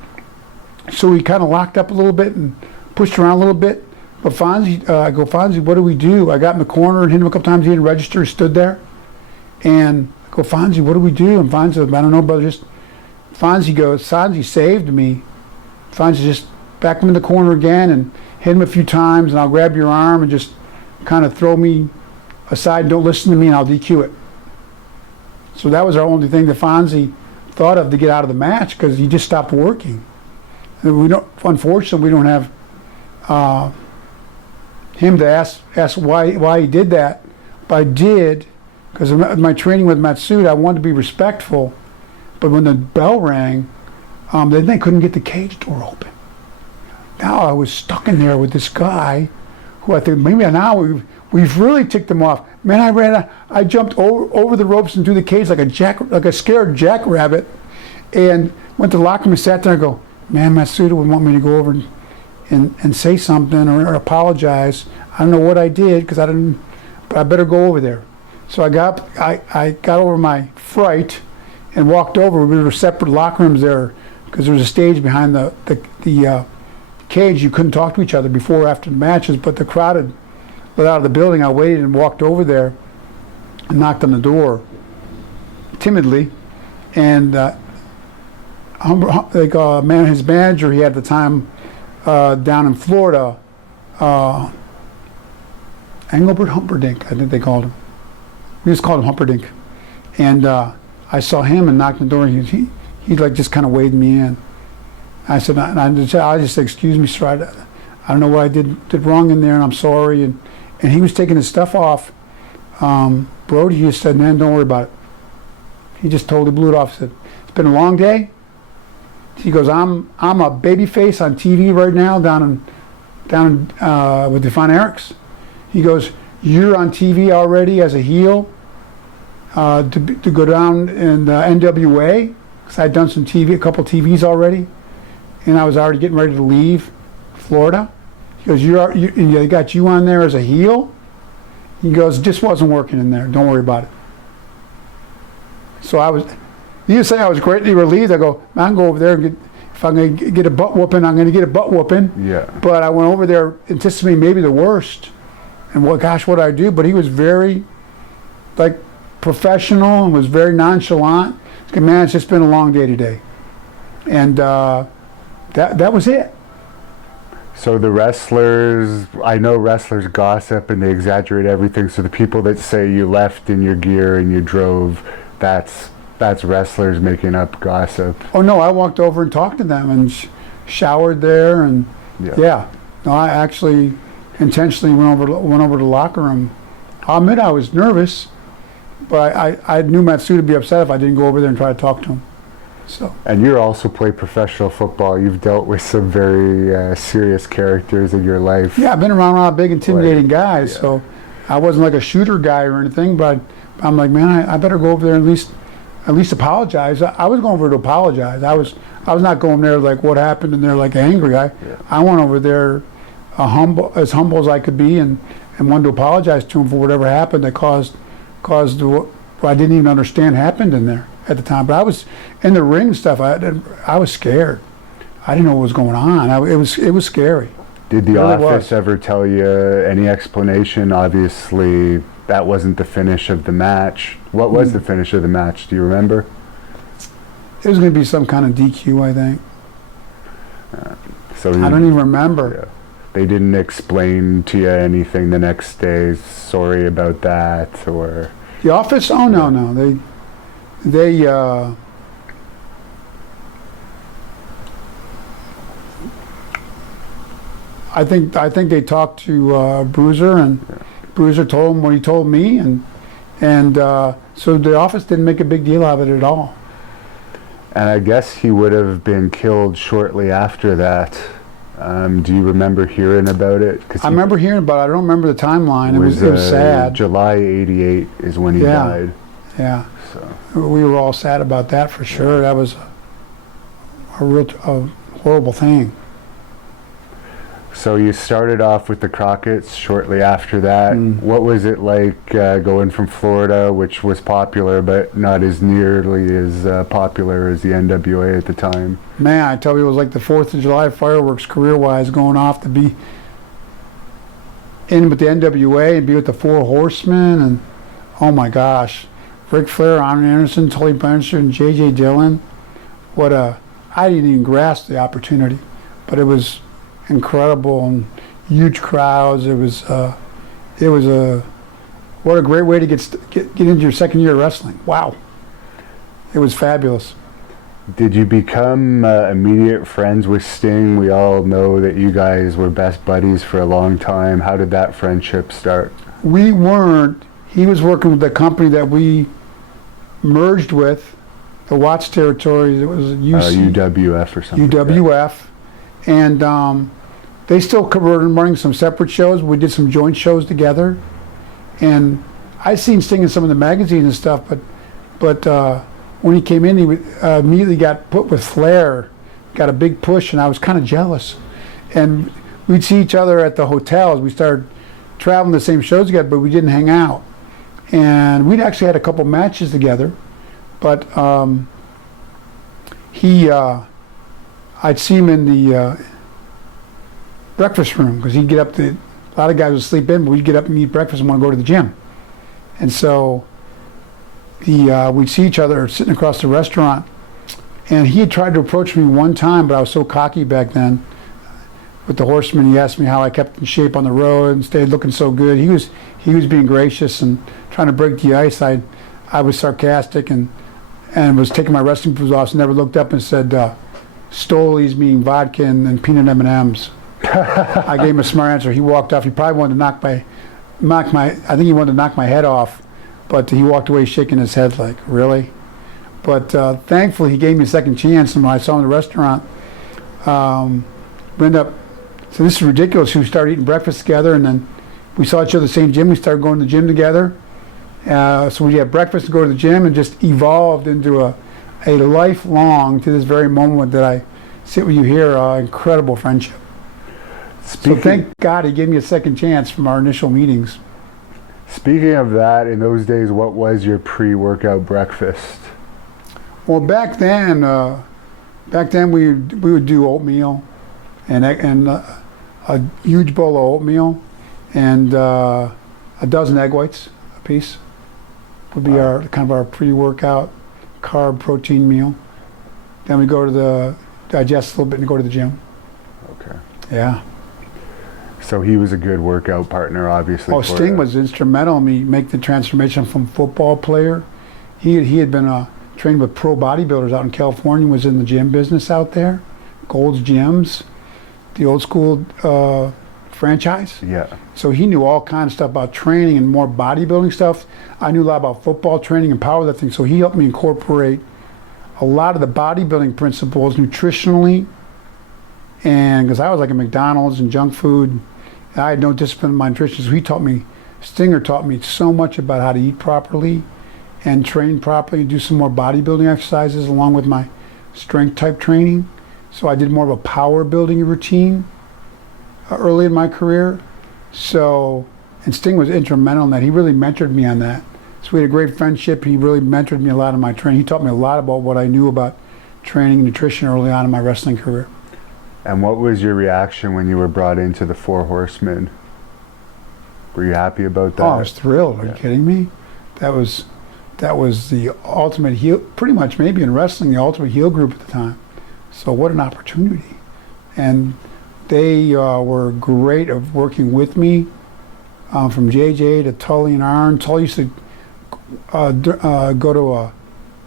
so we kind of locked up a little bit and pushed around a little bit. But Fonzie, I go, Fonzie, what do we do? I got in the corner and hit him a couple times. He didn't register, he stood there. And I go, Fonzie, what do we do? And Fonzie said, I don't know, brother. Fonzie goes, Fonzie saved me. Fonzie just back him in the corner again and hit him a few times, and I'll grab your arm and just kind of throw me aside, don't listen to me, and I'll DQ it. So that was our only thing that Fonzie thought of to get out of the match, because he just stopped working. And unfortunately, we don't have him to ask why he did that. But I did, because of my training with Matsuda, I wanted to be respectful. But when the bell rang, then they couldn't get the cage door open. Now I was stuck in there with this guy, who I think maybe now we've really ticked him off. Man, I jumped over the ropes and through the cage like a scared jackrabbit, and went to the locker room and sat there and go, man, Matsuda would want me to go over and say something or apologize. I don't know what I did, because I didn't, but I better go over there. So I got over my fright and walked over. We were separate locker rooms there, because there was a stage behind the cage. You couldn't talk to each other before or after the matches, but the crowd had let out of the building. I waited and walked over there and knocked on the door timidly, and his manager he had at the time down in Florida, Engelbert Humperdinck, I think they called him. We just called him Humperdinck. And I saw him and knocked on the door. He like just kind of waved me in. I said, I just said, excuse me, sir, I don't know what I did wrong in there, and I'm sorry. And he was taking his stuff off. Brody just said, man, don't worry about it. He just totally blew it off. He said, it's been a long day. He goes, I'm a babyface on TV right now down in with Define Erics. He goes, you're on TV already as a heel to go down in the NWA, because I'd done a couple TVs already, and I was already getting ready to leave Florida. He goes, they got you on there as a heel? He goes, just wasn't working in there. Don't worry about it. So you say I was greatly relieved. I go, I can go over there and if I'm going to get a butt whooping, I'm going to get a butt whooping. Yeah. But I went over there anticipating maybe the worst. And what did I do? But he was very, professional and was very nonchalant. He said, man, it's just been a long day today. And that was it. So the wrestlers, I know wrestlers gossip and they exaggerate everything. So the people that say you left in your gear and you drove, that's wrestlers making up gossip. Oh no, I walked over and talked to them and showered there, and yeah. No, I actually intentionally went over to the locker room. I'll admit I was nervous, but I knew Matsuda would be upset if I didn't go over there and try to talk to him. So. And you also play professional football. You've dealt with some very serious characters in your life. Yeah, I've been around a lot of big, intimidating guys. Yeah. So I wasn't like a shooter guy or anything, but I'm like, man, I better go over there and at least apologize. I was going over to apologize. I was not going there like what happened and they're like angry. I went over there as humble as I could be and wanted to apologize to him for whatever happened that caused what I didn't even understand happened in there at the time. But I was in the ring stuff. I was scared. I didn't know what was going on. It was scary. Did the office ever tell you any explanation? Obviously, that wasn't the finish of the match. What was the finish of the match? Do you remember? It was going to be some kind of DQ, I think. I don't even remember. Yeah. They didn't explain to you anything the next day. Sorry about that, or the office? Oh no. They I think they talked to Bruiser, and Bruiser told him what he told me, and And so the office didn't make a big deal out of it at all. And I guess he would have been killed shortly after that. Do you remember hearing about it? I remember hearing about it. I don't remember the timeline. It was sad. July '88 is when he died. Yeah. So we were all sad about that for sure. That was a horrible thing. So you started off with the Crockett's shortly after that. What was it like going from Florida, which was popular but not as nearly as popular as the NWA at the time? Man, I tell you, it was like the 4th of July fireworks career-wise, going off to be in with the NWA and be with the Four Horsemen, and oh my gosh, Ric Flair, Arn Anderson, Tully Blanchard, and J.J. Dillon. I didn't even grasp the opportunity, but it was incredible and huge crowds. It was what a great way to get into your second year of wrestling. Wow, it was fabulous. Did you become immediate friends with Sting? We all know that you guys were best buddies for a long time. How did that friendship start? We weren't. He was working with the company that we merged with, the Watts Territories. It was UWF or something. UWF, and they still were running some separate shows. We did some joint shows together, and I'd seen Sting in some of the magazines and stuff. But when he came in, he immediately got put with Flair, got a big push, and I was kind of jealous. And we'd see each other at the hotels. We started traveling the same shows together, but we didn't hang out. And we'd actually had a couple matches together, but I'd see him in the breakfast room, because he'd get up a lot of guys would sleep in, but we'd get up and eat breakfast and want to go to the gym. And so we'd see each other sitting across the restaurant, and he had tried to approach me one time, but I was so cocky back then with the Horsemen. He asked me how I kept in shape on the road and stayed looking so good. He was being gracious and trying to break the ice. I was sarcastic and was taking my wrestling boots off, and never looked up and said Stolies, meaning vodka and peanut M&Ms. I gave him a smart answer. He walked off. He probably wanted to knock my head off, but he walked away shaking his head like, really? But thankfully, he gave me a second chance, and when I saw him in the restaurant, we ended up, so this is ridiculous. We started eating breakfast together, and then we saw each other at the same gym. We started going to the gym together. So we had breakfast to go to the gym, and just evolved into a lifelong, to this very moment that I sit with you here, incredible friendship. So thank God he gave me a second chance from our initial meetings. Speaking of that, in those days, what was your pre-workout breakfast? Well, back then we would do oatmeal, and a huge bowl of oatmeal, and a dozen egg whites a piece would be our pre-workout carb protein meal. Then we go to digest a little bit and go to the gym. Okay. Yeah. So he was a good workout partner, obviously. Oh, Sting was instrumental in me make the transformation from football player. He had been trained with pro bodybuilders out in California, was in the gym business out there, Gold's Gyms, the old school franchise. Yeah. So he knew all kinds of stuff about training and more bodybuilding stuff. I knew a lot about football training and powerlifting, so he helped me incorporate a lot of the bodybuilding principles nutritionally, and because I was like a McDonald's and junk food, I had no discipline in my nutrition, so Stinger taught me so much about how to eat properly and train properly and do some more bodybuilding exercises along with my strength type training. So I did more of a power building routine early in my career. So, and Sting was instrumental in that. He really mentored me on that. So we had a great friendship. He really mentored me a lot in my training. He taught me a lot about what I knew about training and nutrition early on in my wrestling career. And what was your reaction when you were brought into the Four Horsemen? Were you happy about that? Oh, I was thrilled. Are you kidding me? That was the ultimate heel, pretty much maybe in wrestling, the ultimate heel group at the time. So what an opportunity. And they were great of working with me, from JJ to Tully and Arn. Tully used to go to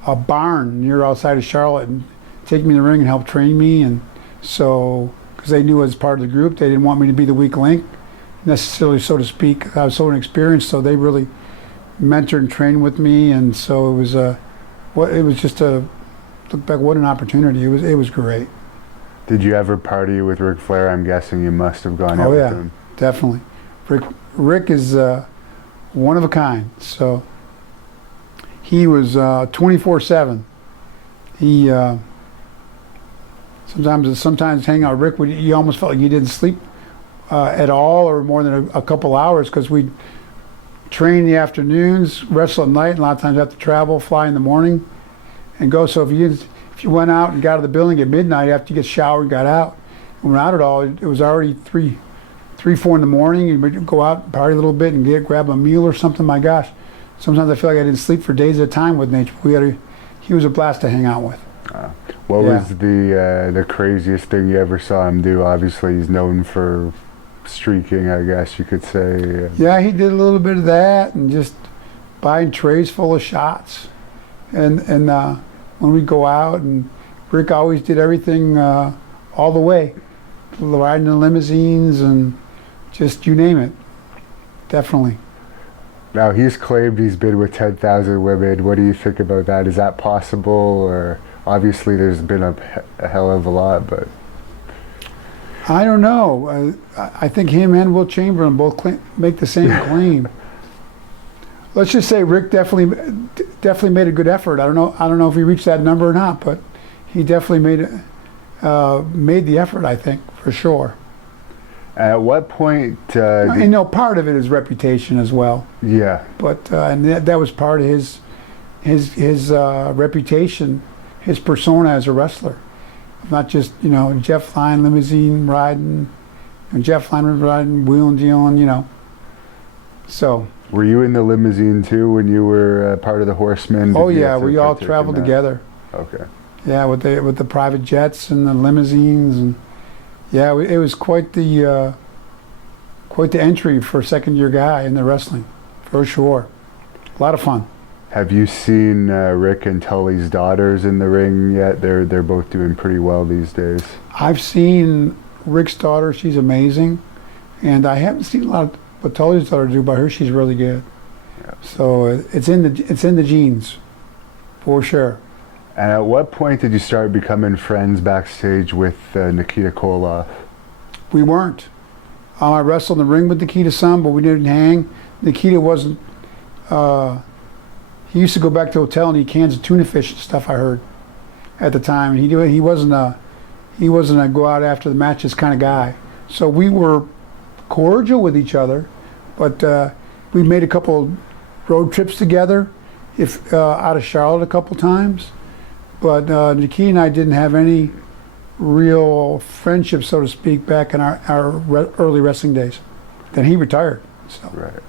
a barn near outside of Charlotte and take me in the ring and help train me. And so, because they knew as part of the group, they didn't want me to be the weak link, necessarily, so to speak. I was so inexperienced, so they really mentored and trained with me, and so it was just a look back, what an opportunity. It was great. Did you ever party with Ric Flair? I'm guessing you must have gone out with him. Definitely. Rick is one of a kind. So he was 24/7. He sometimes hanging out with Rick, you almost felt like you didn't sleep at all or more than a couple hours, because we'd train in the afternoons, wrestle at night, and a lot of times have to travel, fly in the morning, and go. So if you went out and got to the building at midnight after you get showered and got out, and went out at all, it was already 3, 4 in the morning, and we'd go out, party a little bit, and grab a meal or something. My gosh, sometimes I feel like I didn't sleep for days at a time with Nitro. He was a blast to hang out with. What was the craziest thing you ever saw him do? Obviously, he's known for streaking, I guess you could say. Yeah, he did a little bit of that, and just buying trays full of shots. And when we go out, and Rick always did everything all the way, riding in limousines and just you name it. Definitely. Now, he's claimed he's been with 10,000 women. What do you think about that? Is that possible? Or obviously there's been a hell of a lot, but... I don't know. I think him and Will Chamberlain both make the same claim. Let's just say Rick definitely made a good effort. I don't know if he reached that number or not, but he definitely made the effort, I think, for sure. At what point... part of it is reputation as well. Yeah. But and that was part of his reputation, his persona as a wrestler. Not just, Jeff Lynne limousine riding, Jeff Lynne riding, wheeling, dealing, So. Were you in the limousine too when you were part of the Horsemen? Oh yeah, we all traveled together. Okay. Yeah, with the private jets and the limousines, and yeah, it was quite the entry for a second-year guy in the wrestling, for sure. A lot of fun. Have you seen Rick and Tully's daughters in the ring yet? They're both doing pretty well these days. I've seen Rick's daughter; she's amazing, and I haven't seen a lot of what Tully's daughter do, but she's really good. Yeah. So it's in the genes, for sure. And at what point did you start becoming friends backstage with Nikita Koloff? We weren't. I wrestled in the ring with Nikita some, but we didn't hang. Nikita wasn't. He used to go back to the hotel and eat cans of tuna fish and stuff, I heard, at the time. And he wasn't a go out after the matches kind of guy. So we were cordial with each other, but we made a couple road trips together, out of Charlotte a couple times. But Nikita and I didn't have any real friendship, so to speak, back in our early wrestling days. Then he retired. So. Right.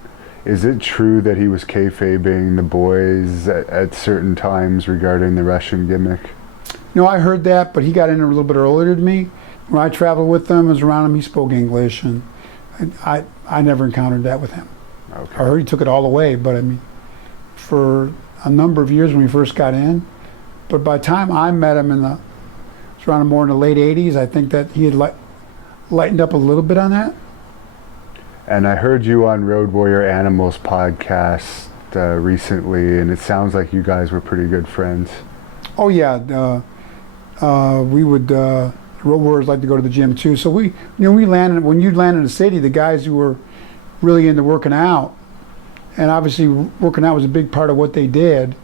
Is it true that he was kayfabing the boys at certain times regarding the Russian gimmick? No, I heard that, but he got in a little bit earlier than me. When I traveled with him, I was around him, he spoke English, and I never encountered that with him. Okay. I heard he took it all away, but I mean, for a number of years when we first got in, but by the time I met him it was around more in the late 80s, I think that he had lightened up a little bit on that. And I heard you on Road Warrior Animals podcast recently, and it sounds like you guys were pretty good friends. Oh yeah, we would. Road Warriors like to go to the gym too. So we landed when you land in the city, the guys who were really into working out, and obviously working out was a big part of what they did,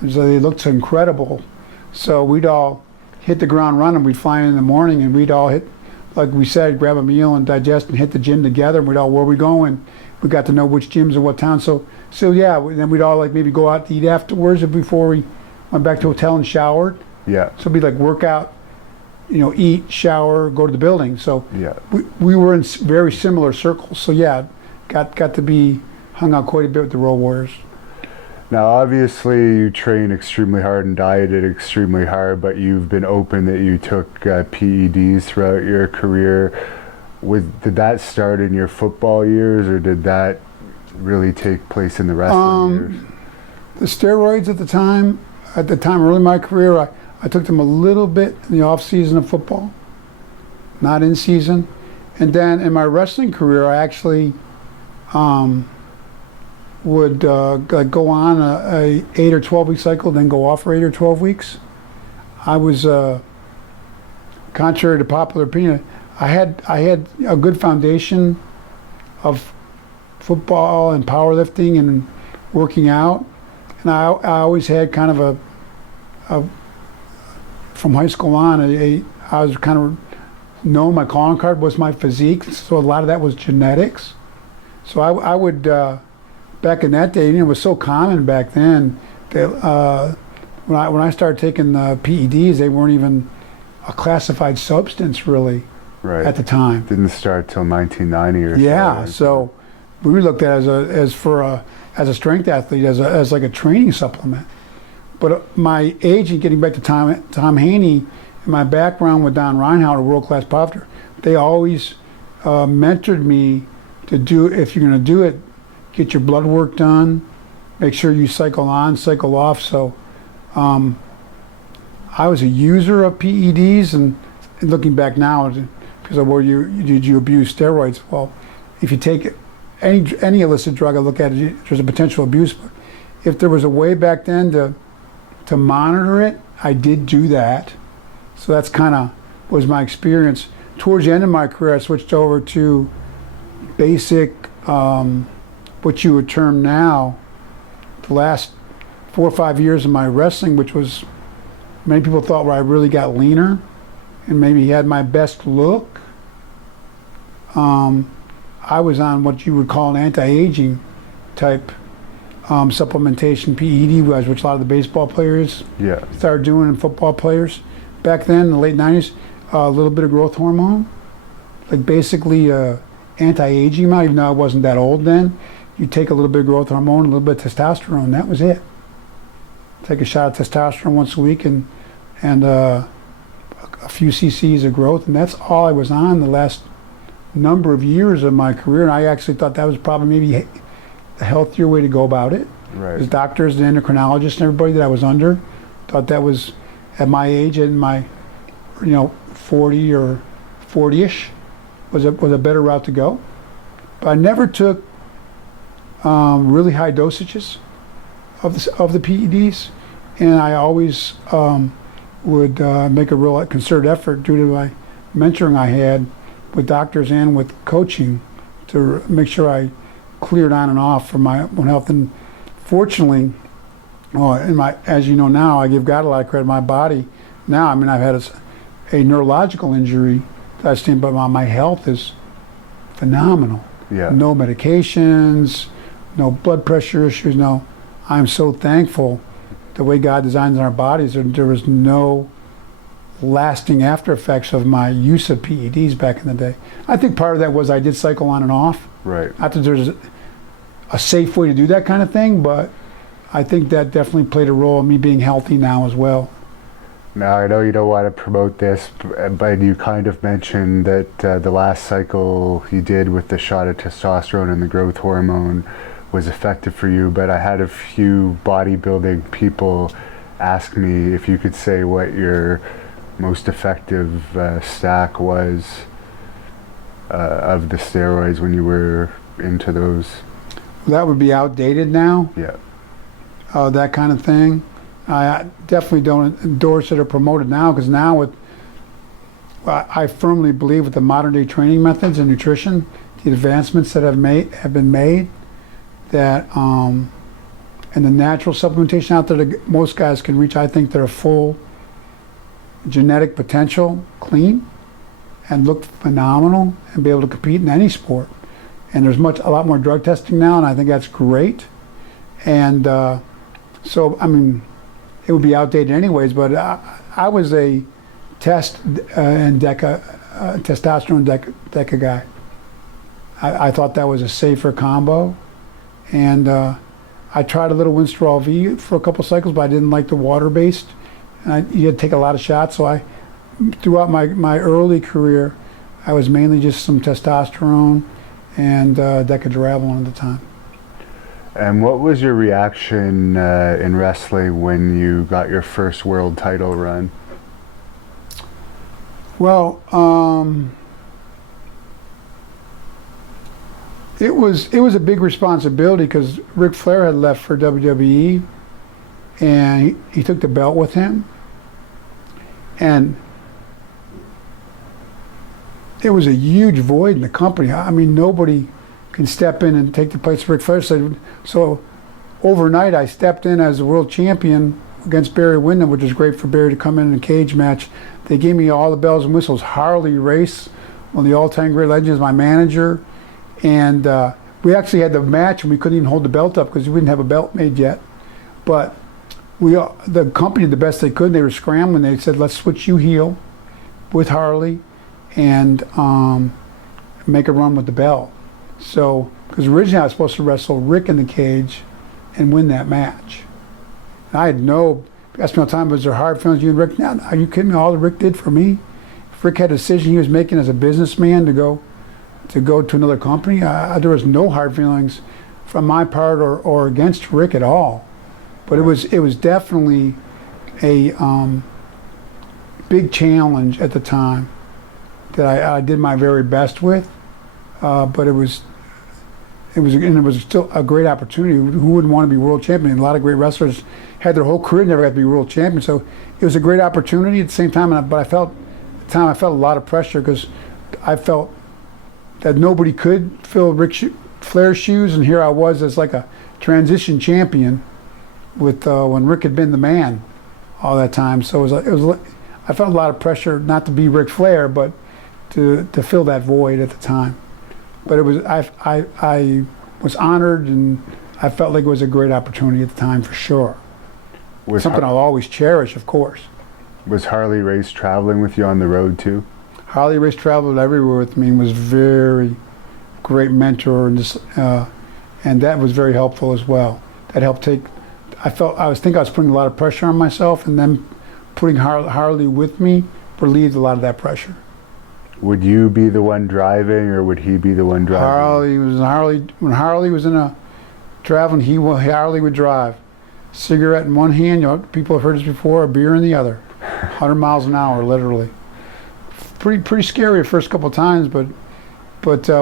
and so they looked so incredible. So we'd all hit the ground running. We'd fly in the morning, and we'd all hit. Like we said, grab a meal and digest and hit the gym together, and we'd all, where we going? We got to know which gyms and what town. So yeah, then we'd all maybe go out to eat afterwards or before we went back to the hotel and showered. Yeah. So it'd be like workout, eat, shower, go to the building. So yeah, we were in very similar circles. So yeah, got to be hung out quite a bit with the Road Warriors. Now, obviously, you train extremely hard and dieted extremely hard, but you've been open that you took PEDs throughout your career. Did that start in your football years, or did that really take place in the wrestling years? The steroids at the time early in my career, I took them a little bit in the off season of football, not in season. And then in my wrestling career, I actually would like go on a 8 or 12 week cycle, then go off for 8 or 12 weeks. I was, contrary to popular opinion, I had a good foundation of football and powerlifting and working out, and I always had kind of a from high school on, I was kind of known, my calling card was my physique, so a lot of that was genetics. So I would, back in that day, it was so common back then that when I started taking PEDs, they weren't even a classified substance really at the time. Didn't start till 1990 or so. Yeah, so we looked at it as a strength athlete, as like a training supplement. But my agent, getting back to Tom Haney, and my background with Don Reinhardt, a world-class powerlifter, they always mentored me to do, if you're going to do it, get your blood work done, make sure you cycle on, cycle off. So I was a user of PEDs, and looking back now, because of where did you abuse steroids? Well, if you take any illicit drug, I look at it, there's a potential abuse. But if there was a way back then to monitor it, I did do that. So that's kind of was my experience. Towards the end of my career, I switched over to basic, what you would term now, the last 4 or 5 years of my wrestling, which was, many people thought where I really got leaner and maybe had my best look. I was on what you would call an anti-aging type supplementation, PED, which a lot of the baseball players started doing, and football players. Back then, in the late 90s, a little bit of growth hormone, like basically anti-aging amount, even though I wasn't that old then. You take a little bit of growth hormone, a little bit of testosterone, that was it. Take a shot of testosterone once a week and a few cc's of growth, and that's all I was on the last number of years of my career. And I actually thought that was probably maybe a healthier way to go about it. Right. As doctors and endocrinologists and everybody that I was under thought that was, at my age, in my 40 or 40ish, was a better route to go. But I never took really high dosages of the PEDs, and I always would make a real concerted effort, due to my mentoring I had with doctors and with coaching, to make sure I cleared on and off for my own health. And fortunately, as you know now, I give God a lot of credit. My body now, I mean, I've had a neurological injury that I've seen, but my health is phenomenal. Yeah. No No medications, no blood pressure issues. No, I'm so thankful the way God designs our bodies. There was no lasting after effects of my use of PEDs back in the day. I think part of that was I did cycle on and off. Right. Not that there's a safe way to do that kind of thing, but I think that definitely played a role in me being healthy now as well. Now, I know you don't want to promote this, but you kind of mentioned that the last cycle you did with the shot of testosterone and the growth hormone was effective for you, but I had a few bodybuilding people ask me if you could say what your most effective stack was of the steroids when you were into those. That would be outdated now. Yeah. That kind of thing. I definitely don't endorse it or promote it now, because now I firmly believe with the modern day training methods and nutrition, the advancements that have been made, that and the natural supplementation out there that most guys can reach, I think they're full genetic potential, clean, and look phenomenal and be able to compete in any sport. And there's a lot more drug testing now, and I think that's great. And so, I mean, it would be outdated anyways, but I was a testosterone DECA guy. I thought that was a safer combo. And I tried a little Winstrol V for a couple cycles, but I didn't like the water-based. And you had to take a lot of shots, so throughout my early career, I was mainly just some testosterone and Decadurabolin at the time. And what was your reaction in wrestling when you got your first world title run? Well, It was a big responsibility because Ric Flair had left for WWE, and he took the belt with him, and it was a huge void in the company. I mean, nobody can step in and take the place of Ric Flair. So overnight, I stepped in as the world champion against Barry Windham, which was great for Barry to come in a cage match. They gave me all the bells and whistles. Harley Race, one of the all-time great legends, my manager. And we actually had the match, and we couldn't even hold the belt up because we didn't have a belt made yet. But the company did the best they could. They were scrambling. They said, let's switch you heel with Harley and make a run with the belt. So, because originally I was supposed to wrestle Rick in the cage and win that match. And I had asked me all the time, was there hard feelings, you and Rick? Now, are you kidding me? All that Rick did for me? If Rick had a decision he was making as a businessman to go to another company, there was no hard feelings from my part or against Rick at all. But it was definitely a big challenge at the time that I did my very best with. But it was still a great opportunity. Who wouldn't want to be world champion? A lot of great wrestlers had their whole career never got to be world champion. So it was a great opportunity at the same time. But I felt a lot of pressure because I felt that nobody could fill Ric Flair's shoes, and here I was as like a transition champion with when Rick had been the man all that time. So I felt a lot of pressure not to be Ric Flair, but to fill that void at the time. But I was honored, and I felt like it was a great opportunity at the time for sure. Something I'll always cherish, of course. Was Harley Race traveling with you on the road too? Harley Race traveled everywhere with me and was very great mentor, and that was very helpful as well. That helped take. I was putting a lot of pressure on myself, and then putting Harley with me relieved a lot of that pressure. Would you be the one driving, or would he be the one driving? When Harley was traveling, Harley would drive. Cigarette in one hand, people have heard this before, a beer in the other. 100 miles an hour, literally. Pretty scary the first couple of times, but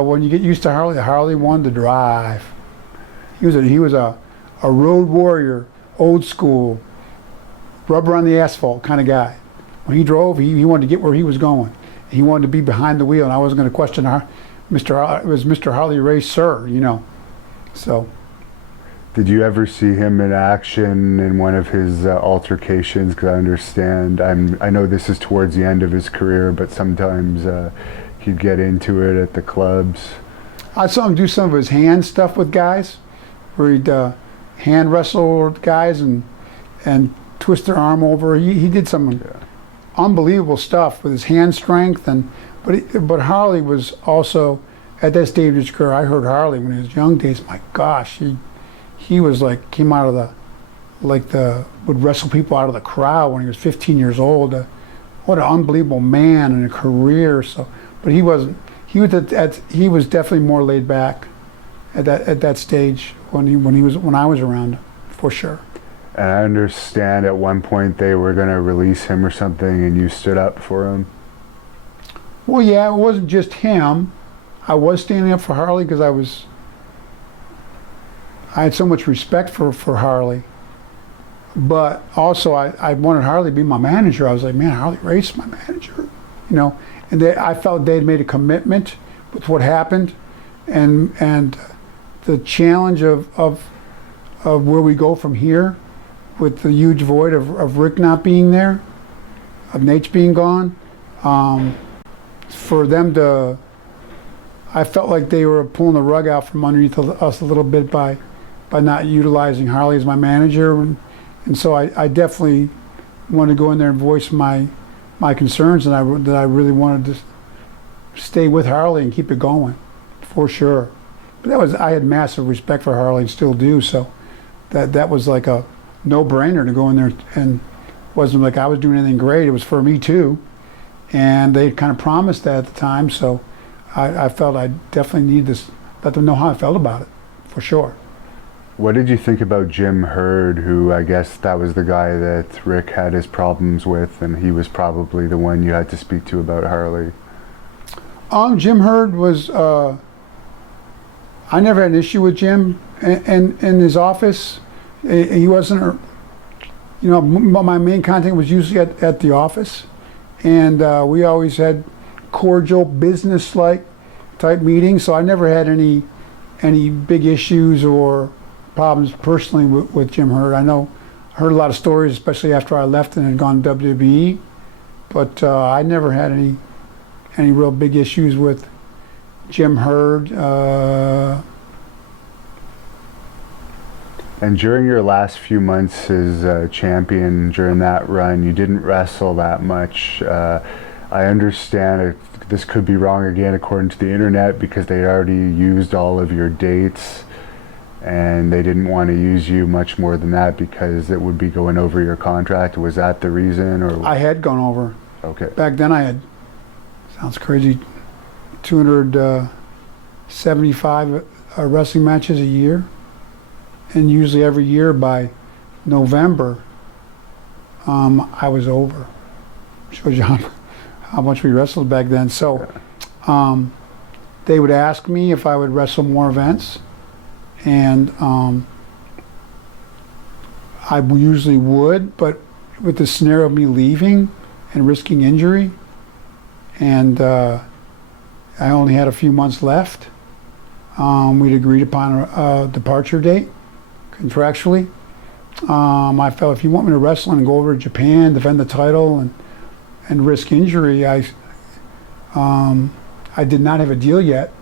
when you get used to Harley wanted to drive. He was a road warrior, old school, rubber on the asphalt kind of guy. When he drove, he wanted to get where he was going. He wanted to be behind the wheel, and I wasn't going to question it was Mr. Harley Race, sir, So. Did you ever see him in action in one of his altercations? Because I understand, I know this is towards the end of his career, but sometimes he'd get into it at the clubs. I saw him do some of his hand stuff with guys, where he'd hand wrestle guys and twist their arm over. He did some unbelievable stuff with his hand strength, but Harley was also at that stage of his career. I heard Harley when he was young days. My gosh, he was like came out of would wrestle people out of the crowd when he was 15 years old. What an unbelievable man and a career. So, but he wasn't. He was definitely more laid back at that stage when I was around, for sure. And I understand at one point they were going to release him or something, and you stood up for him. Well, yeah, it wasn't just him. I was standing up for Harley because I had so much respect for Harley, but also I wanted Harley to be my manager. I was like, man, Harley Race is my manager, and I felt they'd made a commitment with what happened, and the challenge of where we go from here, with the huge void of Rick not being there, of Nate being gone, for them to, I felt like they were pulling the rug out from underneath us a little bit by not utilizing Harley as my manager, and so I definitely wanted to go in there and voice my concerns, and that I really wanted to stay with Harley and keep it going, for sure. But I had massive respect for Harley and still do, so that was like a no-brainer to go in there, and it wasn't like I was doing anything great. It was for me too, and they kind of promised that at the time, so I felt I definitely needed to let them know how I felt about it, for sure. What did you think about Jim Herd, who I guess that was the guy that Rick had his problems with, and he was probably the one you had to speak to about Harley? Jim Herd was, I never had an issue with Jim and in his office. He wasn't, you know, my main contact was usually at the office, and we always had cordial, business-like type meetings. So I never had any big issues or problems personally with Jim Herd. I heard a lot of stories, especially after I left and had gone to WWE, but I never had any real big issues with Jim Herd. And during your last few months as champion, during that run, you didn't wrestle that much. I understand this could be wrong again according to the internet, because they already used all of your dates and they didn't want to use you much more than that because it would be going over your contract. Was that the reason? Or I had gone over. Okay. Back then I had, sounds crazy, 275 wrestling matches a year. And usually every year by November, I was over. Shows you how much we wrestled back then. So they would ask me if I would wrestle more events, and I usually would, but with the scenario of me leaving and risking injury, and I only had a few months left, we'd agreed upon a departure date contractually. I felt if you want me to wrestle and go over to Japan, defend the title, and risk injury, I did not have a deal yet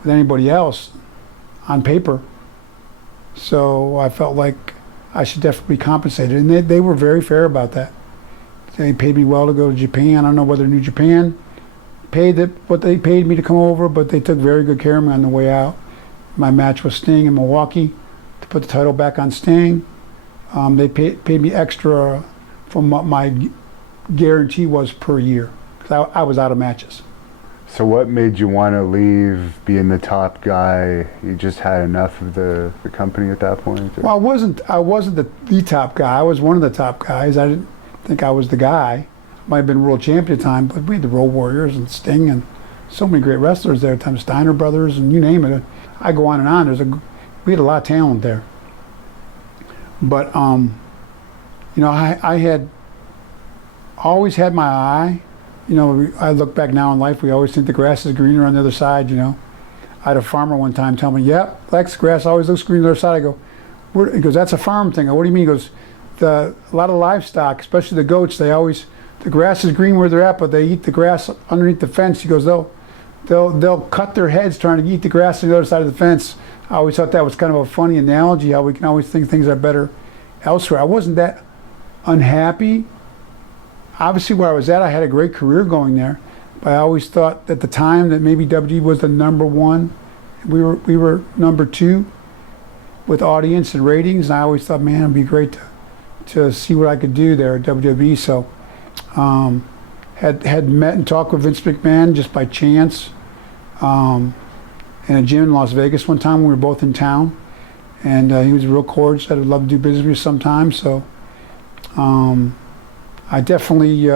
with anybody else on paper. So I felt like I should definitely be compensated. And they were very fair about that. They paid me well to go to Japan. I don't know whether New Japan paid what they paid me to come over, but they took very good care of me on the way out. My match was Sting in Milwaukee to put the title back on Sting. They paid me extra from what my guarantee was per year, because I was out of matches. So what made you want to leave being the top guy? You just had enough of the company at that point? Or? Well, I wasn't the top guy. I was one of the top guys. I didn't think I was the guy. Might have been world champion at the time, but we had the Road Warriors and Sting and so many great wrestlers there at the time, Steiner Brothers and you name it. I go on and on. We had a lot of talent there. But you know, I had always had my eye. You know, I look back now in life, we always think the grass is greener on the other side, you know. I had a farmer one time tell me, yep, Lex, grass always looks greener on the other side. I go, he goes, that's a farm thing. I go, what do you mean? He goes, a lot of livestock, especially the goats, the grass is green where they're at, but they eat the grass underneath the fence. He goes, they'll cut their heads trying to eat the grass on the other side of the fence. I always thought that was kind of a funny analogy, how we can always think things are better elsewhere. I wasn't that unhappy. Obviously, where I was at, I had a great career going there, but I always thought at the time that maybe WWE was the number one. We were number two with audience and ratings, and I always thought, man, it'd be great to see what I could do there at WWE. So, had met and talked with Vince McMahon just by chance in a gym in Las Vegas one time when we were both in town, and he was real cordial. Said I'd love to do business with you sometime. So. I definitely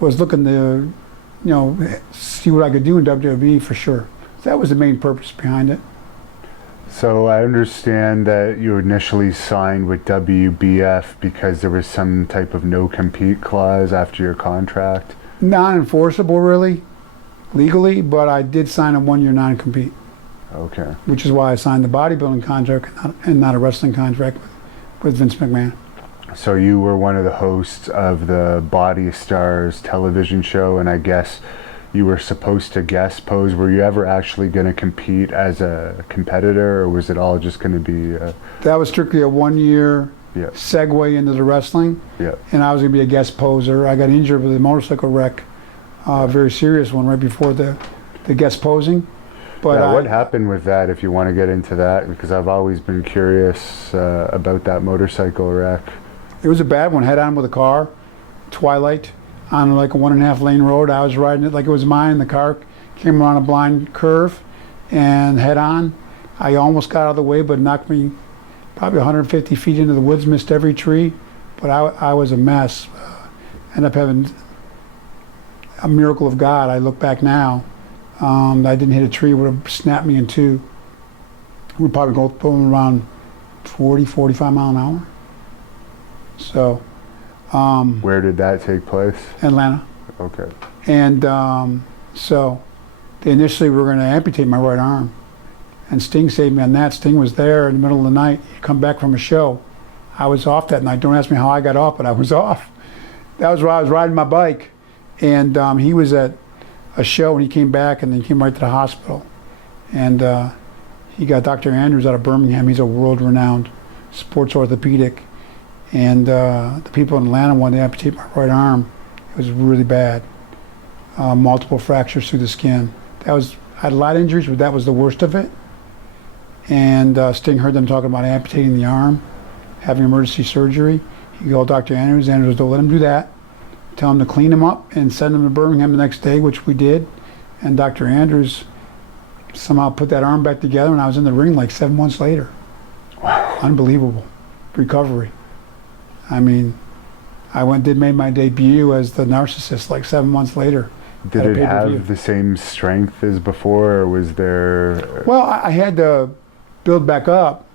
was looking to, you know, see what I could do in WWE for sure. That was the main purpose behind it. So I understand that you initially signed with WBF because there was some type of no-compete clause after your contract. Non-enforceable, really, legally, but I did sign a one-year non-compete. Okay. Which is why I signed the bodybuilding contract and not a wrestling contract with Vince McMahon. So you were one of the hosts of the Body Stars television show, and I guess you were supposed to guest pose. Were you ever actually going to compete as a competitor, or was it all just going to be... That was strictly a one-year segue into the wrestling, and I was going to be a guest poser. I got injured with a motorcycle wreck, a very serious one, right before the guest posing. But what happened with that, if you want to get into that? Because I've always been curious about that motorcycle wreck. It was a bad one. Head on with a car, twilight, on like a 1.5 lane road. I was riding it like it was mine, and the car came around a blind curve and head on. I almost got out of the way, but knocked me probably 150 feet into the woods, missed every tree, but I was a mess. Ended up having a miracle of God. I look back now. I didn't hit a tree, it would have snapped me in two. We'd probably go around 40, 45 mile an hour. So. Where did that take place? Atlanta. Okay. And so they initially were going to amputate my right arm. And Sting saved me on that. Sting was there in the middle of the night. He'd come back from a show. I was off that night. Don't ask me how I got off, but I was off. That was where I was riding my bike. And he was at a show, and he came back, and then he came right to the hospital. And he got Dr. Andrews out of Birmingham. He's a world-renowned sports orthopedic. And the people in Atlanta wanted to amputate my right arm. It was really bad. Multiple fractures through the skin. I had a lot of injuries, but that was the worst of it. And Sting heard them talking about amputating the arm, having emergency surgery. He called Dr. Andrews. Andrews, don't let him do that. Tell him to clean him up and send him to Birmingham the next day, which we did. And Dr. Andrews somehow put that arm back together, and I was in the ring like 7 months later. Wow. Unbelievable recovery. I mean, made my debut as the Narcissist like 7 months later. Did it have the same strength as before, or was there? Well, I had to build back up,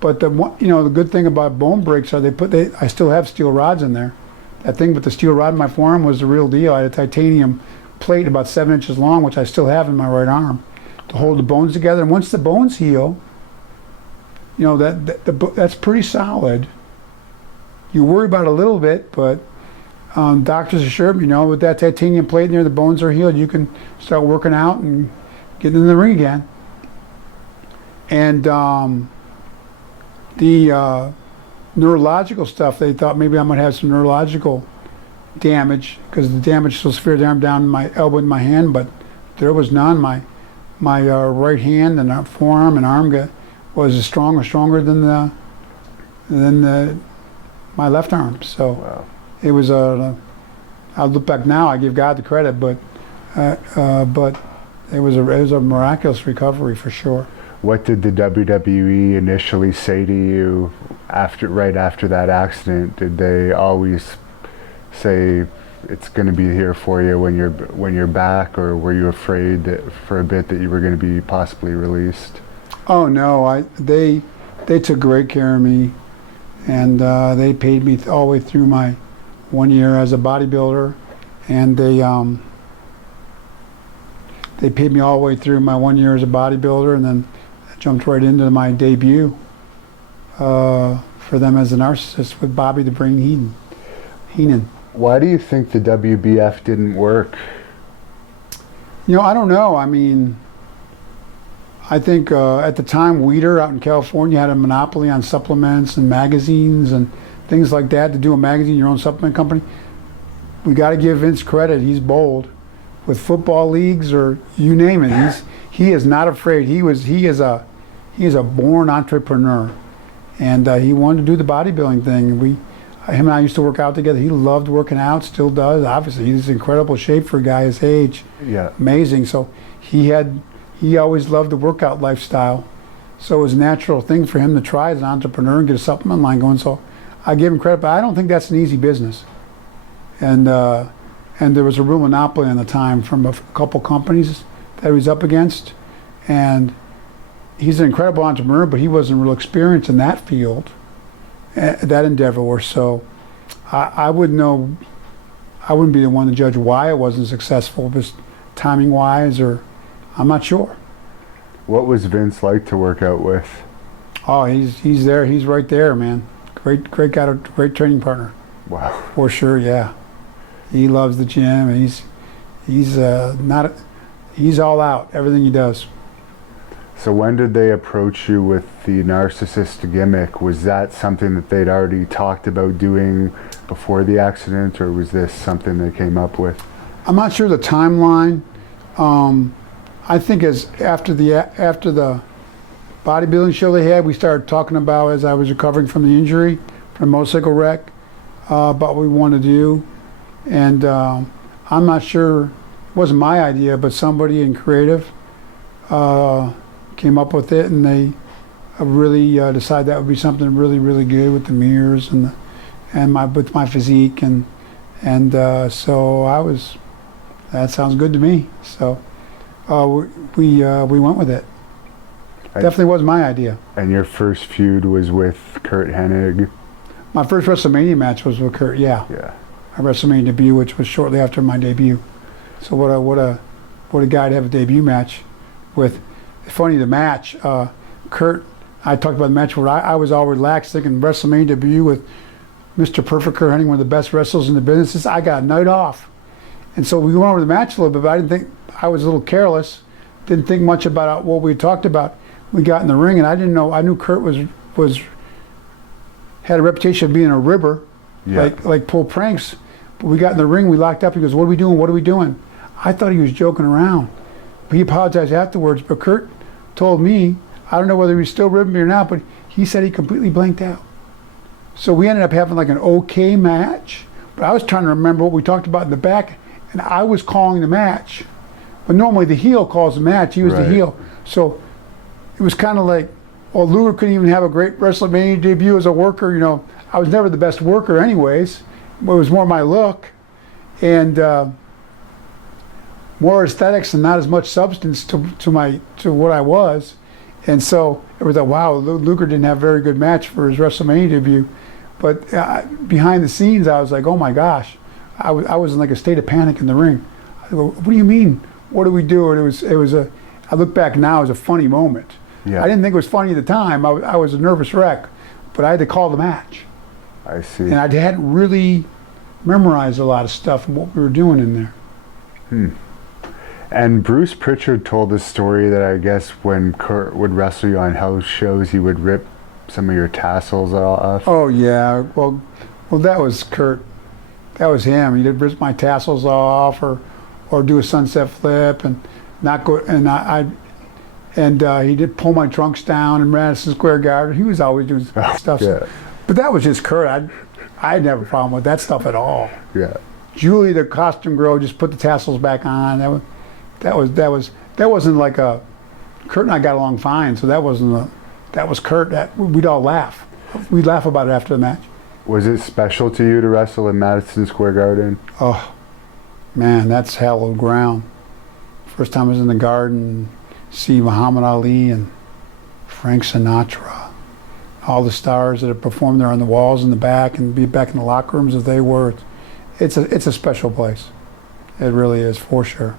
but the good thing about bone breaks are I still have steel rods in there. That thing with the steel rod in my forearm was the real deal. I had a titanium plate about 7 inches long, which I still have in my right arm, to hold the bones together. And once the bones heal, that's pretty solid. You worry about it a little bit, but doctors assured me, with that titanium plate in there, the bones are healed. You can start working out and getting in the ring again. And the neurological stuff, they thought maybe I might have some neurological damage because the damage so severe down in my elbow and my hand, but there was none. My right hand and forearm and arm was stronger than my left arm. So wow. It was I look back now, I give God the credit, but it was a miraculous recovery for sure. What did the WWE initially say to you right after that accident? Did they always say it's going to be here for you when you're back, or were you afraid that for a bit that you were going to be possibly released? Oh no, they took great care of me, and they paid me all the way through my 1 year as a bodybuilder, and they paid me all the way through my 1 year as a bodybuilder, and then I jumped right into my debut for them as a Narcissist with Bobby the Brain Heenan. Why do you think the WBF didn't work? I don't know. I mean, I think at the time, Weider out in California had a monopoly on supplements and magazines and things like that. To do a magazine, your own supplement company, we got to give Vince credit. He's bold with football leagues or you name it. He is not afraid. He is a born entrepreneur, and he wanted to do the bodybuilding thing. Him and I used to work out together. He loved working out, still does. Obviously, he's in incredible shape for a guy his age. Yeah, amazing. So he always loved the workout lifestyle. So it was a natural thing for him to try as an entrepreneur and get a supplement line going. So I give him credit, but I don't think that's an easy business. And there was a real monopoly at the time from a couple companies that he was up against. And he's an incredible entrepreneur, but he wasn't real experienced in that field, that endeavor. So I wouldn't know. I wouldn't be the one to judge why it wasn't successful, just timing wise, or I'm not sure. What was Vince like to work out with? Oh, he's there. He's right there, man. Great guy, great training partner. Wow. For sure, yeah. He loves the gym, and he's all out. Everything he does. So when did they approach you with the Narcissist gimmick? Was that something that they'd already talked about doing before the accident, or was this something they came up with? I'm not sure the timeline. I think after the bodybuilding show they had, we started talking about, as I was recovering from the injury, from a motorcycle wreck, about what we wanted to do. And I'm not sure, it wasn't my idea, but somebody in creative came up with it, and they really decided that would be something really, really good with the mirrors and with my physique, and so that sounds good to me. So we went with it. Definitely was my idea. And your first feud was with Kurt Hennig? My first WrestleMania match was with Kurt, yeah. Yeah. My WrestleMania debut, which was shortly after my debut. So what a guy to have a debut match with. Funny, the match, Kurt, I talked about the match where I was all relaxed thinking WrestleMania debut with Mr. Perfect Kurt Hennig, one of the best wrestlers in the business. I got a night off. And so we went over the match a little bit, but I didn't think, I was a little careless, didn't think much about what we talked about. We got in the ring, and I didn't know, I knew Kurt had a reputation of being a ribber, like pull pranks. But we got in the ring, we locked up, he goes, what are we doing, what are we doing? I thought he was joking around. But he apologized afterwards, but Kurt told me, I don't know whether he was still ribbing me or not, but he said he completely blanked out. So we ended up having like an okay match, but I was trying to remember what we talked about in the back, and I was calling the match. But normally the heel calls the match, he was the heel. So it was kind of like, well, Luger couldn't even have a great WrestleMania debut as a worker, you know. I was never the best worker anyways, but it was more my look, and more aesthetics and not as much substance to what I was. And so it was like, wow, Luger didn't have a very good match for his WrestleMania debut. But behind the scenes, I was like, oh my gosh, I was in like a state of panic in the ring. I go, what do you mean? What do we do? And I look back now, it was a funny moment. Yeah. I didn't think it was funny at the time. I was a nervous wreck, but I had to call the match. I see. And I hadn't really memorized a lot of stuff and what we were doing in there. And Bruce Pritchard told the story that I guess when Kurt would wrestle you on house shows, he would rip some of your tassels off. Oh yeah, well that was Kurt. That was him. He'd rip my tassels off, or do a sunset flip, and not go. And he did pull my trunks down in Madison Square Garden. He was always doing stuff. Yeah. But that was just Kurt. I had never a problem with that stuff at all. Yeah. Julie, the costume girl, just put the tassels back on. That wasn't like a. Kurt and I got along fine, so that was Kurt. We'd all laugh. We'd laugh about it after the match. Was it special to you to wrestle in Madison Square Garden? Oh, man, that's hallowed ground. First time I was in the Garden, see Muhammad Ali and Frank Sinatra, all the stars that have performed there on the walls in the back, and be back in the locker rooms as they were. It's a special place. It really is, for sure.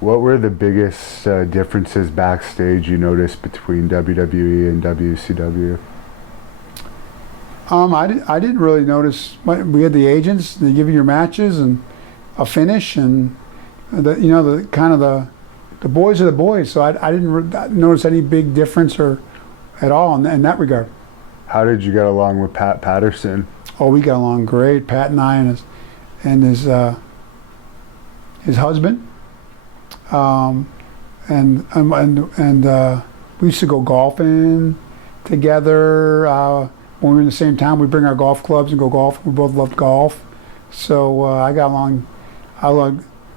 What were the biggest differences backstage you noticed between WWE and WCW? I didn't really notice. We had the agents; they give you your matches and a finish, and the boys are the boys. So I didn't notice any big difference at all in that regard. How did you get along with Pat Patterson? Oh, we got along great. Pat and I and his husband. And we used to go golfing together. When we were in the same town, we'd bring our golf clubs and go golf. We both loved golf. So I got along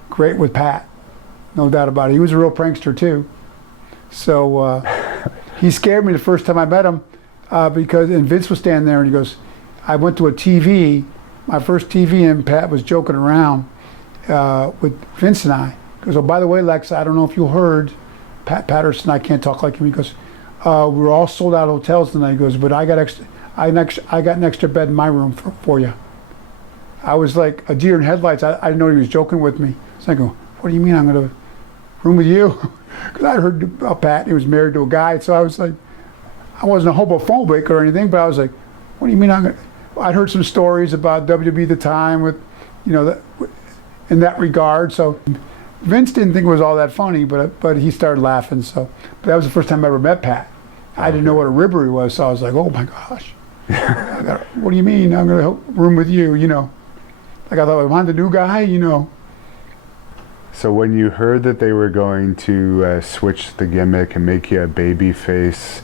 great with Pat, no doubt about it. He was a real prankster too. So he scared me the first time I met him because Vince was standing there and he goes, I went to a TV, my first TV, and Pat was joking around with Vince and I. He goes, oh, by the way, Lex, I don't know if you heard, Pat Patterson, I can't talk like him. He goes, we're all sold out hotels tonight. He goes, but I got an extra bed in my room for you. I was like a deer in headlights. I didn't know he was joking with me. So I go, what do you mean I'm going to room with you? Because I heard about Pat, he was married to a guy. So I was like, I wasn't a homophobic or anything, but I was like, what do you mean I'm going to? I'd heard some stories about WWE at the time with, in that regard. So Vince didn't think it was all that funny, but he started laughing. So, but that was the first time I ever met Pat. I didn't know what a ribbery was, so I was like, oh my gosh. What do you mean I'm going to room with you, Like I thought, am I the new guy, So when you heard that they were going to switch the gimmick and make you a baby face,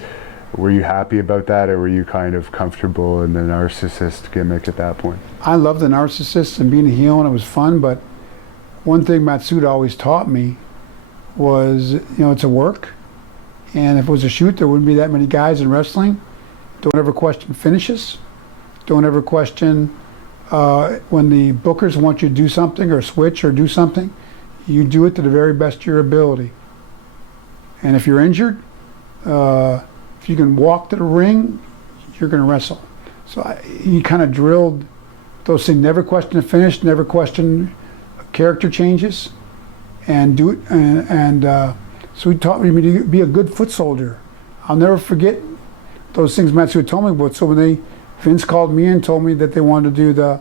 were you happy about that, or were you kind of comfortable in the narcissist gimmick at that point? I loved the narcissist and being a heel, and it was fun, but one thing Matsuda always taught me was, it's a work, and if it was a shoot, there wouldn't be that many guys in wrestling. Don't ever question finishes. Don't ever question when the bookers want you to do something or switch or do something. You do it to the very best of your ability. And if you're injured, if you can walk to the ring, you're going to wrestle. So he kind of drilled those things. Never question the finish. Never question character changes, and do it. So he taught me to be a good foot soldier. I'll never forget those things Matsuda told me about. So when Vince called me and told me that they wanted to do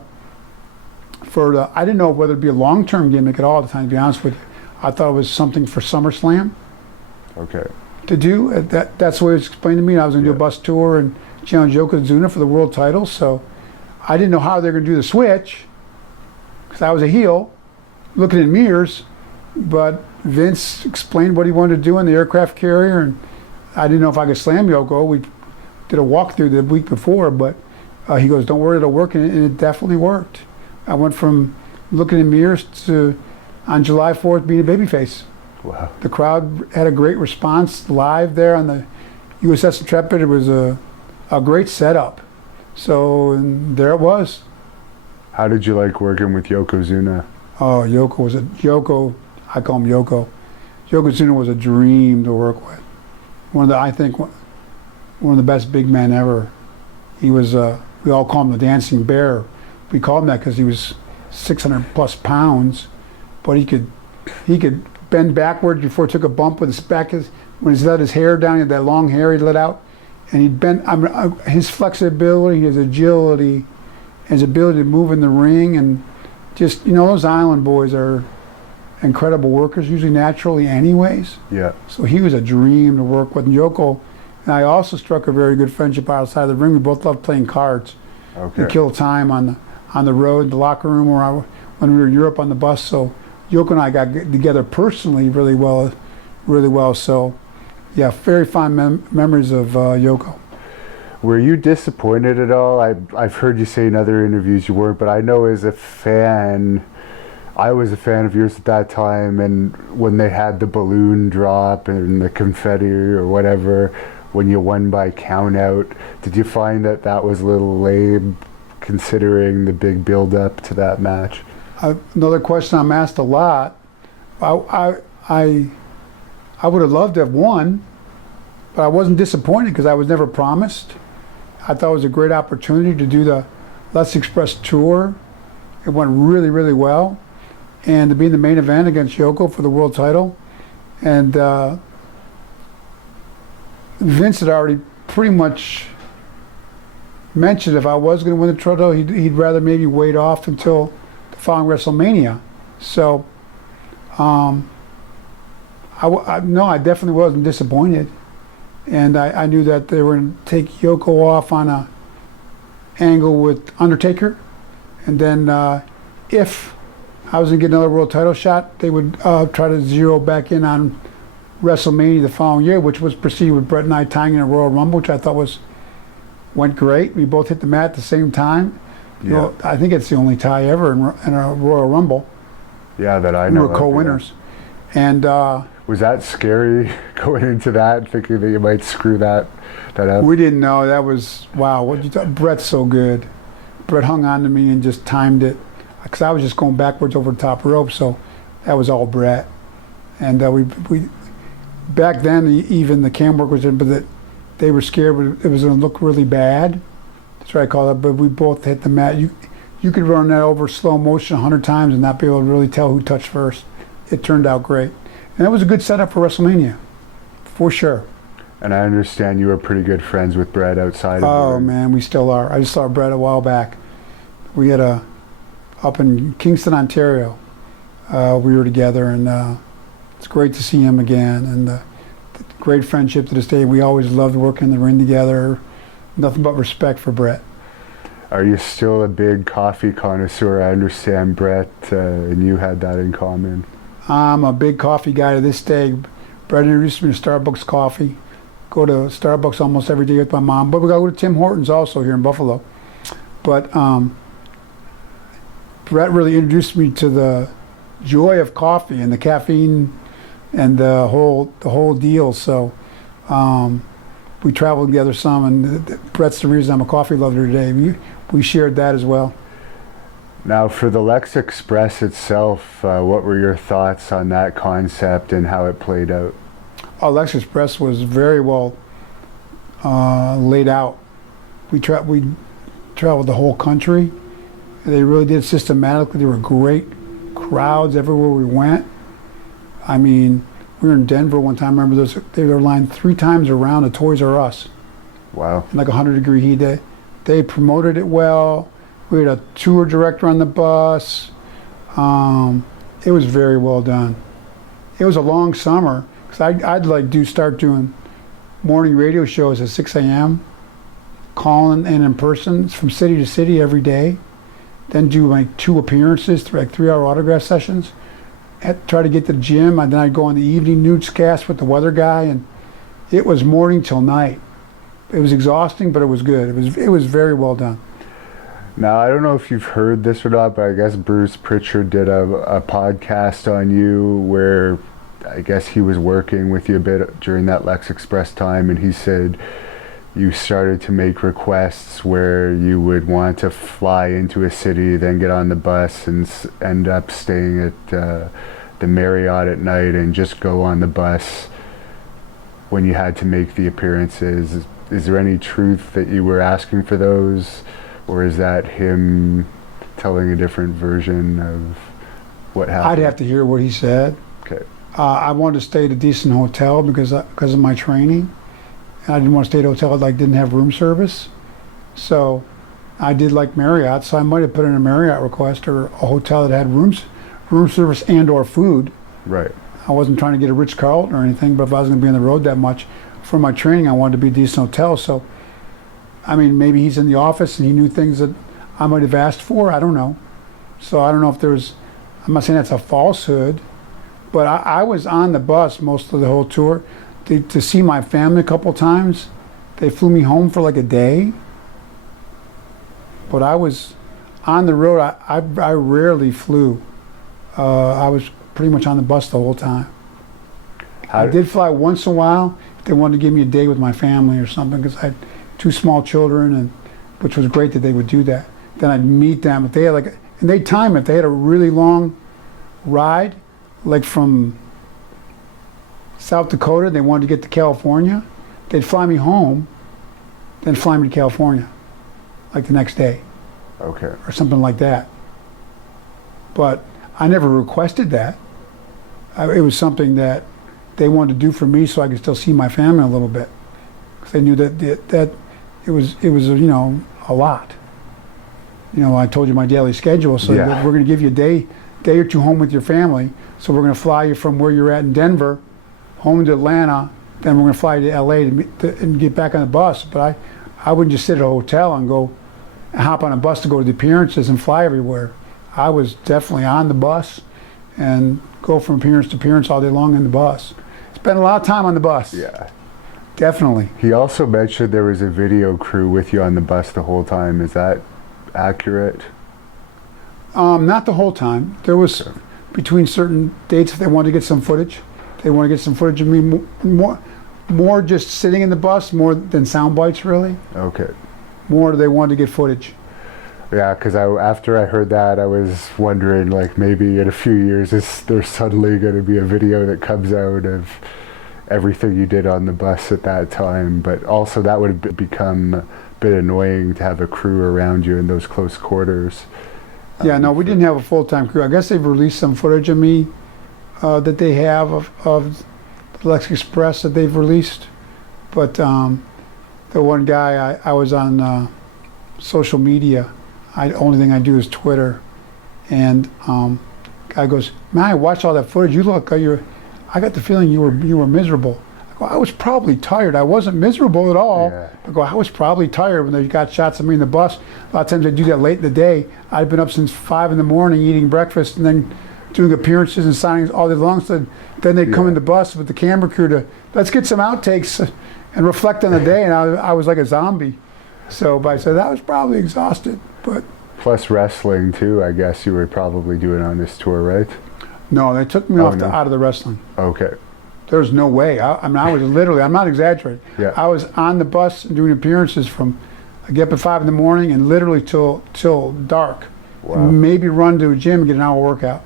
I didn't know whether it'd be a long-term gimmick at all at the time, to be honest with you. I thought it was something for SummerSlam. Okay. To do. That's the way it was explained to me. I was going to do a bus tour and challenge Yokozuna for the world title. So I didn't know how they were going to do the switch because I was a heel looking in mirrors. But Vince explained what he wanted to do in the aircraft carrier, and I didn't know if I could slam Yoko. We did a walkthrough the week before, but he goes, "Don't worry, it'll work," and it definitely worked. I went from looking in mirrors to, on July 4th, being a babyface. Wow. The crowd had a great response live there on the USS Intrepid. It was a great setup. So and there it was. How did you like working with Yokozuna? Oh, Yoko. I call him Yoko. Yokozuna was a dream to work with. I think one of the best big men ever. He was. We all call him the Dancing Bear. We called him that because he was 600 plus pounds, but he could bend backwards before he took a bump with his back. When he let his hair down, he had that long hair he let out, and he'd bend. His flexibility, his agility, his ability to move in the ring, and just those Island boys are incredible workers, usually naturally, anyways. Yeah. So he was a dream to work with. And Yoko and I also struck a very good friendship outside of the ring. We both loved playing cards. Okay. We killed time on the road, the locker room, when we were in Europe on the bus. So Yoko and I got together personally really well. So yeah, very fond memories of Yoko. Were you disappointed at all? I've heard you say in other interviews you weren't, but I know as a fan, I was a fan of yours at that time, and when they had the balloon drop and the confetti or whatever, when you won by count out, did you find that was a little lame considering the big build up to that match? Another question I'm asked a lot. I would have loved to have won, but I wasn't disappointed because I was never promised. I thought it was a great opportunity to do the Lex Express tour. It went really, really well. And to be in the main event against Yoko for the world title. And Vince had already pretty much mentioned if I was going to win the title, he'd rather maybe wait off until the following WrestleMania. So, I definitely wasn't disappointed. And I knew that they were going to take Yoko off on a angle with Undertaker. And then if I was going to get another world title shot, they would try to zero back in on WrestleMania the following year, which was preceded with Brett and I tying in a Royal Rumble, which I thought went great. We both hit the mat at the same time. Yeah. I think it's the only tie ever in a Royal Rumble. Yeah, that I know. We were co-winners. Yeah. And was that scary going into that, thinking that you might screw that up? We didn't know. That was, wow, what you thought? Brett's so good. Brett hung on to me and just timed it, because I was just going backwards over the top rope, so that was all Brett. And we back then, even the cam work was in, but that they were scared it was going to look really bad. That's what I call it. But we both hit the mat. You could run that over slow motion 100 times and not be able to really tell who touched first. It turned out great. And that was a good setup for WrestleMania, for sure. And I understand you were pretty good friends with Brett outside of the ring. Oh, man, we still are. I just saw Brett a while back. We had up in Kingston, Ontario. We were together, and it's great to see him again. And great friendship to this day. We always loved working in the ring together. Nothing but respect for Brett. Are you still a big coffee connoisseur? I understand Brett and you had that in common. I'm a big coffee guy to this day. Brett introduced me to Starbucks coffee. Go to Starbucks almost every day with my mom. But we go to Tim Hortons also here in Buffalo. But Brett really introduced me to the joy of coffee and the caffeine and the whole deal. So we traveled together some, and Brett's the reason I'm a coffee lover today. We shared that as well. Now, for the Lex Express itself, what were your thoughts on that concept and how it played out? Lex Express was very well laid out. We traveled the whole country. They really did systematically. There were great crowds everywhere we went. I mean, we were in Denver one time. I remember they were lined 3 times around a Toys R Us. Wow. In like 100-degree heat. They promoted it well. We had a tour director on the bus. It was very well done. It was a long summer because I'd like start doing morning radio shows at 6 a.m. calling in person from city to city every day. Then do like 2 appearances, like 3-hour autograph sessions. Try to get to the gym, and then I'd go on the evening newscast with the weather guy, and it was morning till night. It was exhausting, but it was good. It was very well done. Now, I don't know if you've heard this or not, but I guess Bruce Pritchard did a podcast on you where I guess he was working with you a bit during that Lex Express time, and he said you started to make requests where you would want to fly into a city, then get on the bus and end up staying at the Marriott at night and just go on the bus when you had to make the appearances. Is there any truth that you were asking for those, or is that him telling a different version of what happened? I'd have to hear what he said. Okay. I wanted to stay at a decent hotel because of my training. I didn't want to stay at a hotel that didn't have room service. So I did like Marriott, so I might have put in a Marriott request or a hotel that had room service and or food. Right. I wasn't trying to get a Ritz-Carlton or anything, but if I was going to be on the road that much, for my training, I wanted to be a decent hotel. So, I mean, maybe he's in the office and he knew things that I might have asked for. I don't know. So I don't know if there's, I'm not saying that's a falsehood, but I was on the bus most of the whole tour to see my family a couple times. They flew me home for like a day. But I was on the road. I rarely flew. I was pretty much on the bus the whole time. I did fly once in a while. They wanted to give me a day with my family or something because I had 2 small children, and which was great that they would do that. Then I'd meet them if they had and they'd time it. If they had a really long ride, like from South Dakota, they wanted to get to California, they'd fly me home, then fly me to California, like the next day. Okay. Or something like that. But I never requested that. It was something that they wanted to do for me so I could still see my family a little bit. Because they knew that it was a lot. I told you my daily schedule, so we're going to give you a day or 2 home with your family. So we're going to fly you from where you're at in Denver, home to Atlanta, then we're going to fly you to LA and get back on the bus. But I wouldn't just sit at a hotel and go hop on a bus to go to the appearances and fly everywhere. I was definitely on the bus and go from appearance to appearance all day long in the bus. Spent a lot of time on the bus. Yeah. Definitely. He also mentioned there was a video crew with you on the bus the whole time. Is that accurate? Not the whole time. There was, between certain dates, if they wanted to get some footage. They want to get some footage of me, more just sitting in the bus, more than sound bites, really. Okay. More they wanted to get footage. Yeah, because after I heard that, I was wondering, like, maybe in a few years, there's suddenly going to be a video that comes out of everything you did on the bus at that time. But also that would have become a bit annoying to have a crew around you in those close quarters. Yeah, no, we didn't have a full-time crew. I guess they've released some footage of me that they have of the Lex Express that they've released. But the one guy, I was on social media. Only thing I do is Twitter. And guy goes, man, I watched all that footage. You look, I got the feeling you were miserable. I go, I was probably tired. I wasn't miserable at all. Yeah. I go, I was probably tired when they got shots of me in the bus. A lot of times they do that late in the day. I'd been up since 5 in the morning eating breakfast and then doing appearances and signings all day long. So then they'd come in the bus with the camera crew to, let's get some outtakes and reflect on the day. And I was like a zombie. So, but I said, I was probably exhausted. But plus wrestling too, I guess you were probably doing on this tour, right? No, they took me out of the wrestling. Okay. There's no way. I mean, I was literally, I'm not exaggerating. Yeah. I was on the bus doing appearances from, I get up at 5 in the morning and literally till dark. Wow. Maybe run to a gym and get an hour workout.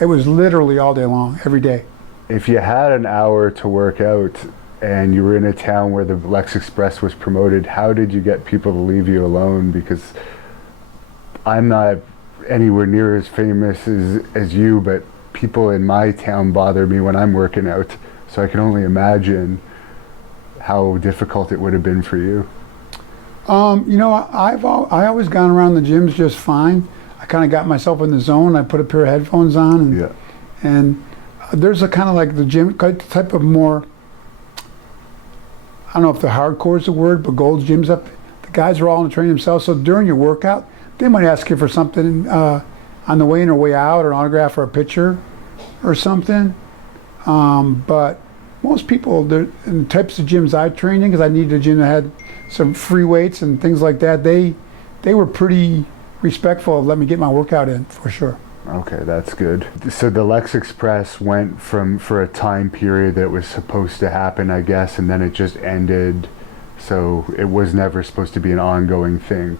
It was literally all day long, every day. If you had an hour to work out and you were in a town where the Lex Express was promoted, how did you get people to leave you alone? Because I'm not anywhere near as famous as you, but people in my town bother me when I'm working out. So I can only imagine how difficult it would have been for you. You know, I always gone around the gyms just fine. I kind of got myself in the zone. I put a pair of headphones on, and Yeah. and there's a kind of like the gym type of more, I don't know if the hardcore is the word, but Gold's Gyms up, the guys are all in the training themselves. So during your workout, they might ask you for something on the way in or way out, or an autograph or a picture or something. But most people, in the types of gyms I trained in, because I needed a gym that had some free weights and things like that, they were pretty respectful of letting me get my workout in, for sure. Okay, that's good. So the Lex Express went for a time period that was supposed to happen, I guess, and then it just ended. So it was never supposed to be an ongoing thing.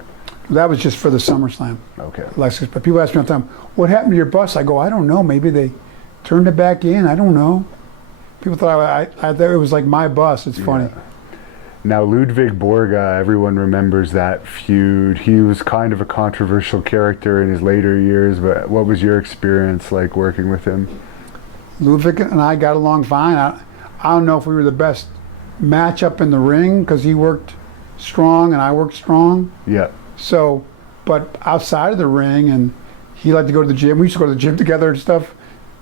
That was just for the SummerSlam. Okay. Lex Express. People ask me all the time, what happened to your bus? I go, I don't know. Maybe they turned it back in. I don't know. People thought I thought it was like my bus. It's funny. Yeah. Now, Ludwig Borga, everyone remembers that feud. He was kind of a controversial character in his later years, but what was your experience like working with him? Ludwig and I got along fine. I don't know if we were the best matchup in the ring, because he worked strong and I worked strong. Yeah. So, but outside of the ring, and he liked to go to the gym. We used to go to the gym together and stuff.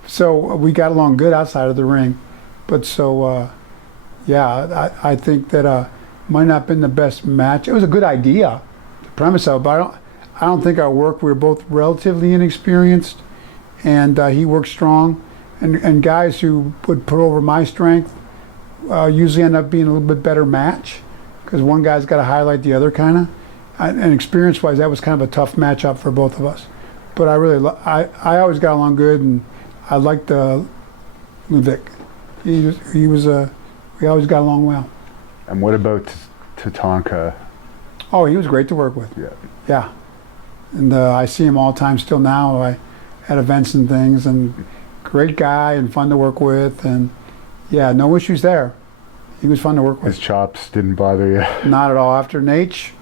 So we got along good outside of the ring. But so, yeah, I think that might not have been the best match. It was a good idea, the premise of it, but I don't think our work, we were both relatively inexperienced, and he worked strong. And guys who would put over my strength usually end up being a little bit better match, because one guy's got to highlight the other, kind of. And experience-wise, that was kind of a tough matchup for both of us. But I always got along good, and I liked Ludwig. We always got along well. And what about Tatanka? Oh, he was great to work with. Yeah. Yeah. And I see him all the time still now at events and things, and great guy and fun to work with, and yeah, no issues there. He was fun to work with. His chops didn't bother you? Not at all. After Nate,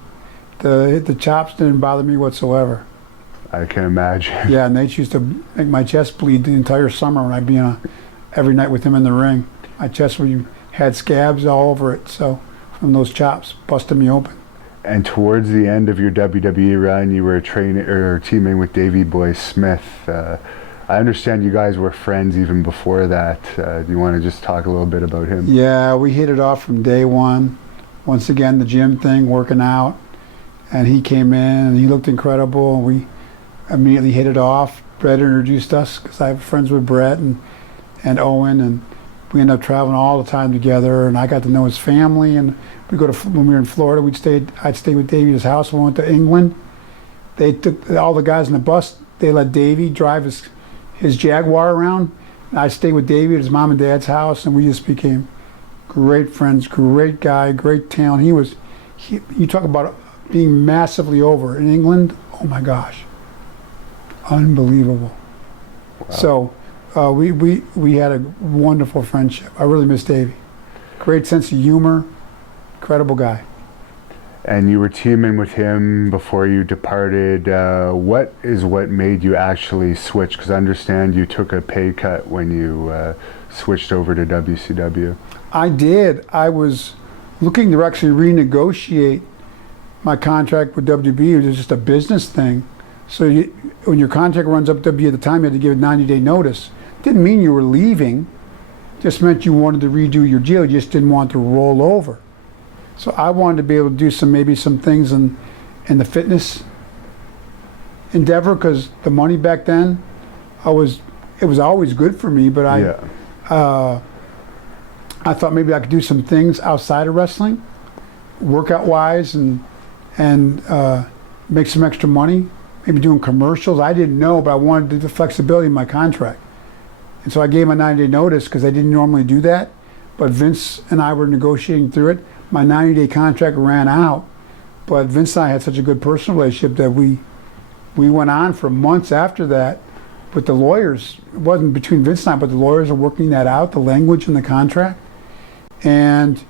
the chops didn't bother me whatsoever. I can imagine. Yeah, Nate used to make my chest bleed the entire summer when I'd be every night with him in the ring. My chest had scabs all over it, so from those chops, busted me open. And towards the end of your WWE run, you were teaming with Davey Boy Smith. I understand you guys were friends even before that. Do you want to just talk a little bit about him? Yeah, we hit it off from day one. Once again, the gym thing, working out, and he came in and he looked incredible, and we immediately hit it off. Brett introduced us, because I have friends with Brett and Owen, and we ended up traveling all the time together, and I got to know his family. And when we were in Florida, I'd stay with Davey at his house. When we went to England, they took all the guys in the bus. They let Davey drive his Jaguar around. I stayed with Davey at his mom and dad's house, and we just became great friends. Great guy, great talent. You talk about being massively over in England. Oh my gosh, unbelievable. Wow. So we had a wonderful friendship. I really miss Davey. Great sense of humor, incredible guy. And you were teaming with him before you departed. What made you actually switch? Because I understand you took a pay cut when you switched over to WCW. I did. I was looking to actually renegotiate my contract with WB. It was just a business thing. So when your contract runs up WB at the time, you had to give a 90-day notice. Didn't mean you were leaving. Just meant you wanted to redo your deal. You just didn't want to roll over. So I wanted to be able to do maybe some things in the fitness endeavor, because the money back then, it was always good for me. But I thought maybe I could do some things outside of wrestling, workout wise, and make some extra money. Maybe doing commercials. I didn't know, but I wanted the flexibility in my contract. And so I gave my 90-day notice, because I didn't normally do that. But Vince and I were negotiating through it. My 90-day contract ran out, but Vince and I had such a good personal relationship that we went on for months after that, But the lawyers, it wasn't between Vince and I, but the lawyers are working that out, the language in the contract. And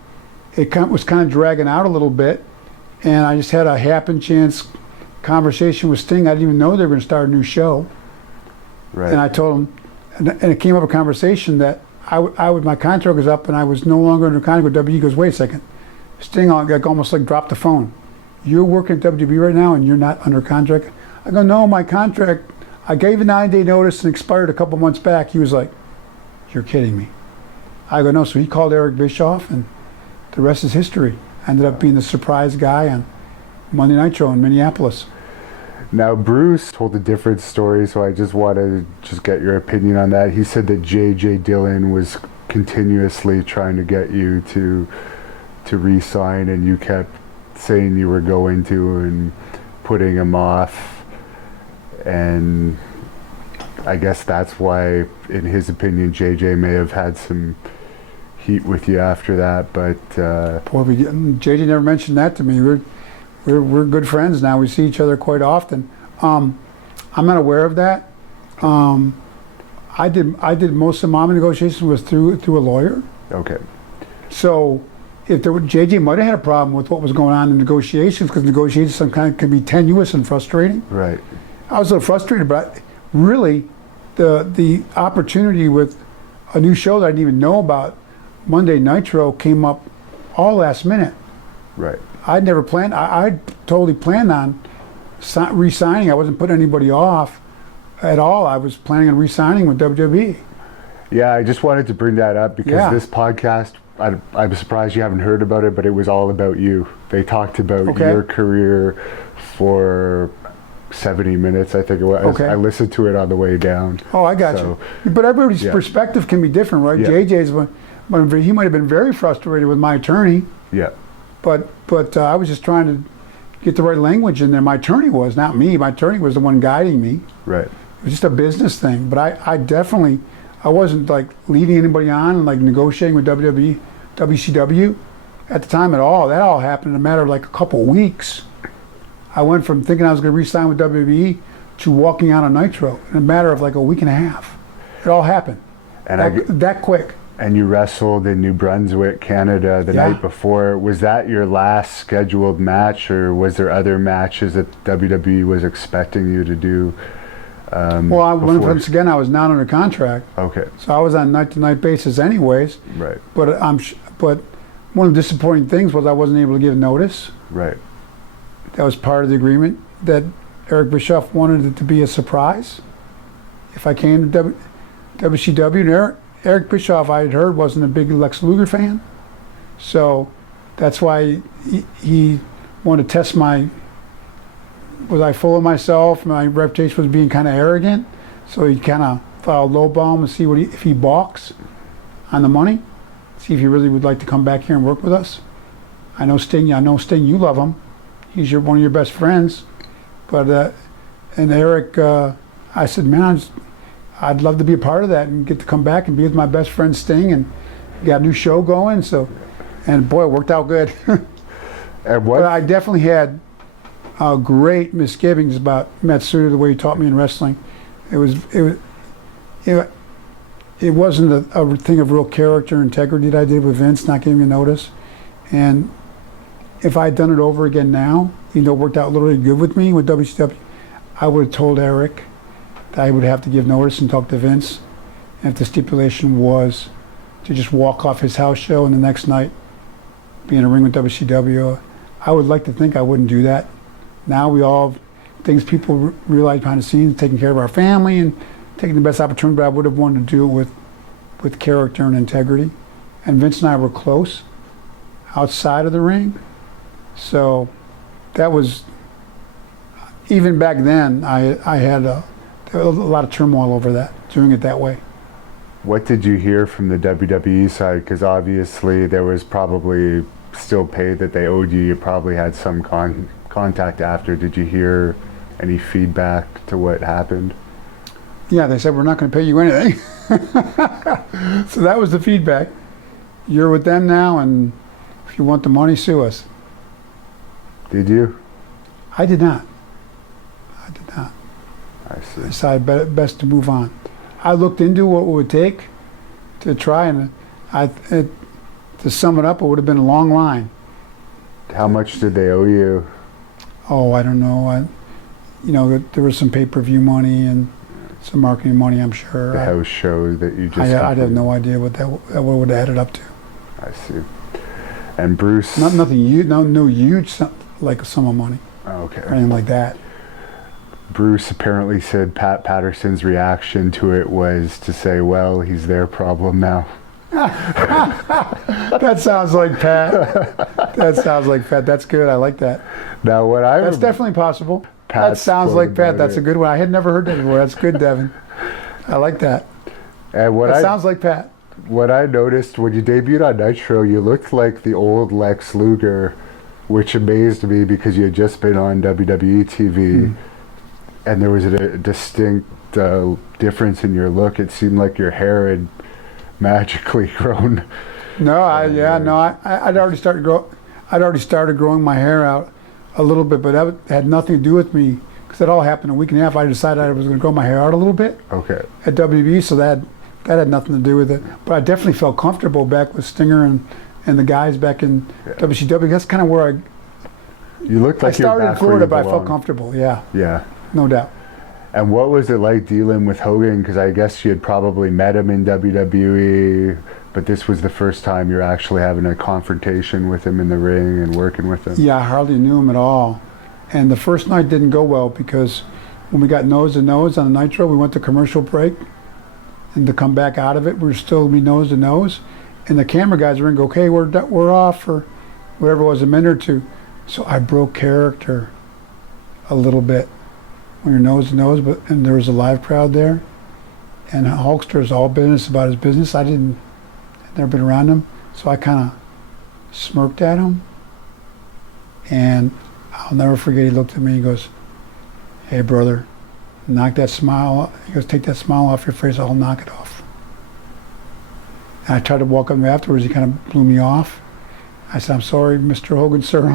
it was kind of dragging out a little bit. And I just had a happen chance conversation with Sting. I didn't even know they were going to start a new show. Right. And I told him, and it came up a conversation that my contract was up and I was no longer under contract with WWE. He goes, wait a second. Sting almost like dropped the phone. You're working at WWE right now and you're not under contract? I go, no, my contract, I gave a 9-day notice and expired a couple months back. He was like, you're kidding me. I go, no. So he called Eric Bischoff and the rest is history. I ended up being the surprise guy on Monday Nitro in Minneapolis. Now, Bruce told a different story, so I just wanted to get your opinion on that. He said that J.J. Dillon was continuously trying to get you to re-sign, and you kept saying you were going to and putting him off. And I guess that's why, in his opinion, J.J. may have had some heat with you after that. But J.J. never mentioned that to me. We're good friends now. We see each other quite often. I'm not aware of that. I did most of my negotiations was through a lawyer. Okay. So if there were, JJ might have had a problem with what was going on in negotiations, because negotiations sometimes can be tenuous and frustrating. Right. I was a little frustrated, but really the opportunity with a new show that I didn't even know about, Monday Nitro, came up all last minute. Right. I'd never planned. I totally planned on re-signing. I wasn't putting anybody off at all. I was planning on re-signing with WWE. Yeah, I just wanted to bring that up because this podcast, I'm surprised you haven't heard about it, but it was all about you. They talked about your career for 70 minutes, I think it was. Okay. I listened to it on the way down. Oh, I got you. But everybody's perspective can be different, right? Yeah. JJ's, he might have been very frustrated with my attorney. Yeah. But I was just trying to get the right language in there. My attorney was, not me. My attorney was the one guiding me. Right. It was just a business thing. But I wasn't like leading anybody on and like negotiating with WCW at the time at all. That all happened in a matter of like a couple weeks. I went from thinking I was going to re-sign with WWE to walking out on Nitro in a matter of like a week and a half. It all happened. And that quick. And you wrestled in New Brunswick, Canada the night before. Was that your last scheduled match, or was there other matches that WWE was expecting you to do? Once again, I was not under contract. Okay. So I was on night-to-night basis anyways. Right. But but one of the disappointing things was I wasn't able to give notice. Right. That was part of the agreement, that Eric Bischoff wanted it to be a surprise if I came to WCW. And Eric Bischoff, I had heard, wasn't a big Lex Luger fan. So that's why he wanted to test was I full of myself? My reputation was being kind of arrogant. So he kind of thought I'll lowball him and see if he balks on the money. See if he really would like to come back here and work with us. I know Sting, you love him. He's one of your best friends. But, and Eric, I said, man, I'd love to be a part of that and get to come back and be with my best friend Sting, and got a new show going. So, and boy, it worked out good. But I definitely had great misgivings about Matsuda, the way he taught me in wrestling. It wasn't a thing of real character, integrity that I did with Vince, not giving me notice. And if I had done it over again now, even though it worked out literally good with me with WCW, I would have told Eric that I would have to give notice and talk to Vince. And if the stipulation was to just walk off his house show and the next night be in a ring with WCW, I would like to think I wouldn't do that. Now we all have things people realize behind the scenes, taking care of our family and taking the best opportunity, but I would have wanted to do it with character and integrity. And Vince and I were close outside of the ring. So that was, even back then, I had a lot of turmoil over that, doing it that way. What did you hear from the WWE side? Because obviously there was probably still pay that they owed you. You probably had some contact after. Did you hear any feedback to what happened? Yeah, they said, we're not going to pay you anything. So that was the feedback. You're with them now, and if you want the money, sue us. Did you? I did not. I see. I decided best to move on. I looked into what it would take to try, and to sum it up, it would have been a long line. How much did they owe you? Oh, I don't know. There was some pay-per-view money and some marketing money, I'm sure. The house show that you just... I'd have no idea what that would have added up to. I see. And Bruce... Nothing huge, no huge, like a sum of money. Oh, okay. Or anything like that. Bruce apparently said Pat Patterson's reaction to it was to say, well, he's their problem now. That sounds like Pat. That sounds like Pat. That's good. I like that. Now, That's definitely possible. That sounds like Pat. That's a good one. I had never heard that before. That's good, Devin. I like that. And sounds like Pat. What I noticed when you debuted on Nitro, you looked like the old Lex Luger, which amazed me because you had just been on WWE TV, and there was a distinct difference in your look. It seemed like your hair had magically grown. No, I'd already started growing my hair out a little bit, but that had nothing to do with me because it all happened a week and a half. I decided I was going to grow my hair out a little bit. Okay. At WB, so that had nothing to do with it. But I definitely felt comfortable back with Stinger and the guys back in WCW. That's kind of where you looked like I started in Florida, but I felt comfortable. Yeah. Yeah. No doubt. And what was it like dealing with Hogan? Because I guess you had probably met him in WWE, but this was the first time you're actually having a confrontation with him in the ring and working with him. Yeah, I hardly knew him at all. And the first night didn't go well because when we got nose to nose on the Nitro, we went to commercial break. And to come back out of it, we were still nose to nose. And the camera guys were in, go, okay, we're off for whatever it was, a minute or two. So I broke character a little bit. When you're nose to nose, and there was a live crowd there, and Hulkster's all business about his business. I'd never been around him, so I kind of smirked at him, and I'll never forget. He looked at me. He goes, "Hey, brother, knock that smile." He goes, "Take that smile off your face. I'll knock it off." And I tried to walk up to him afterwards. He kind of blew me off. I said, "I'm sorry, Mr. Hogan, sir."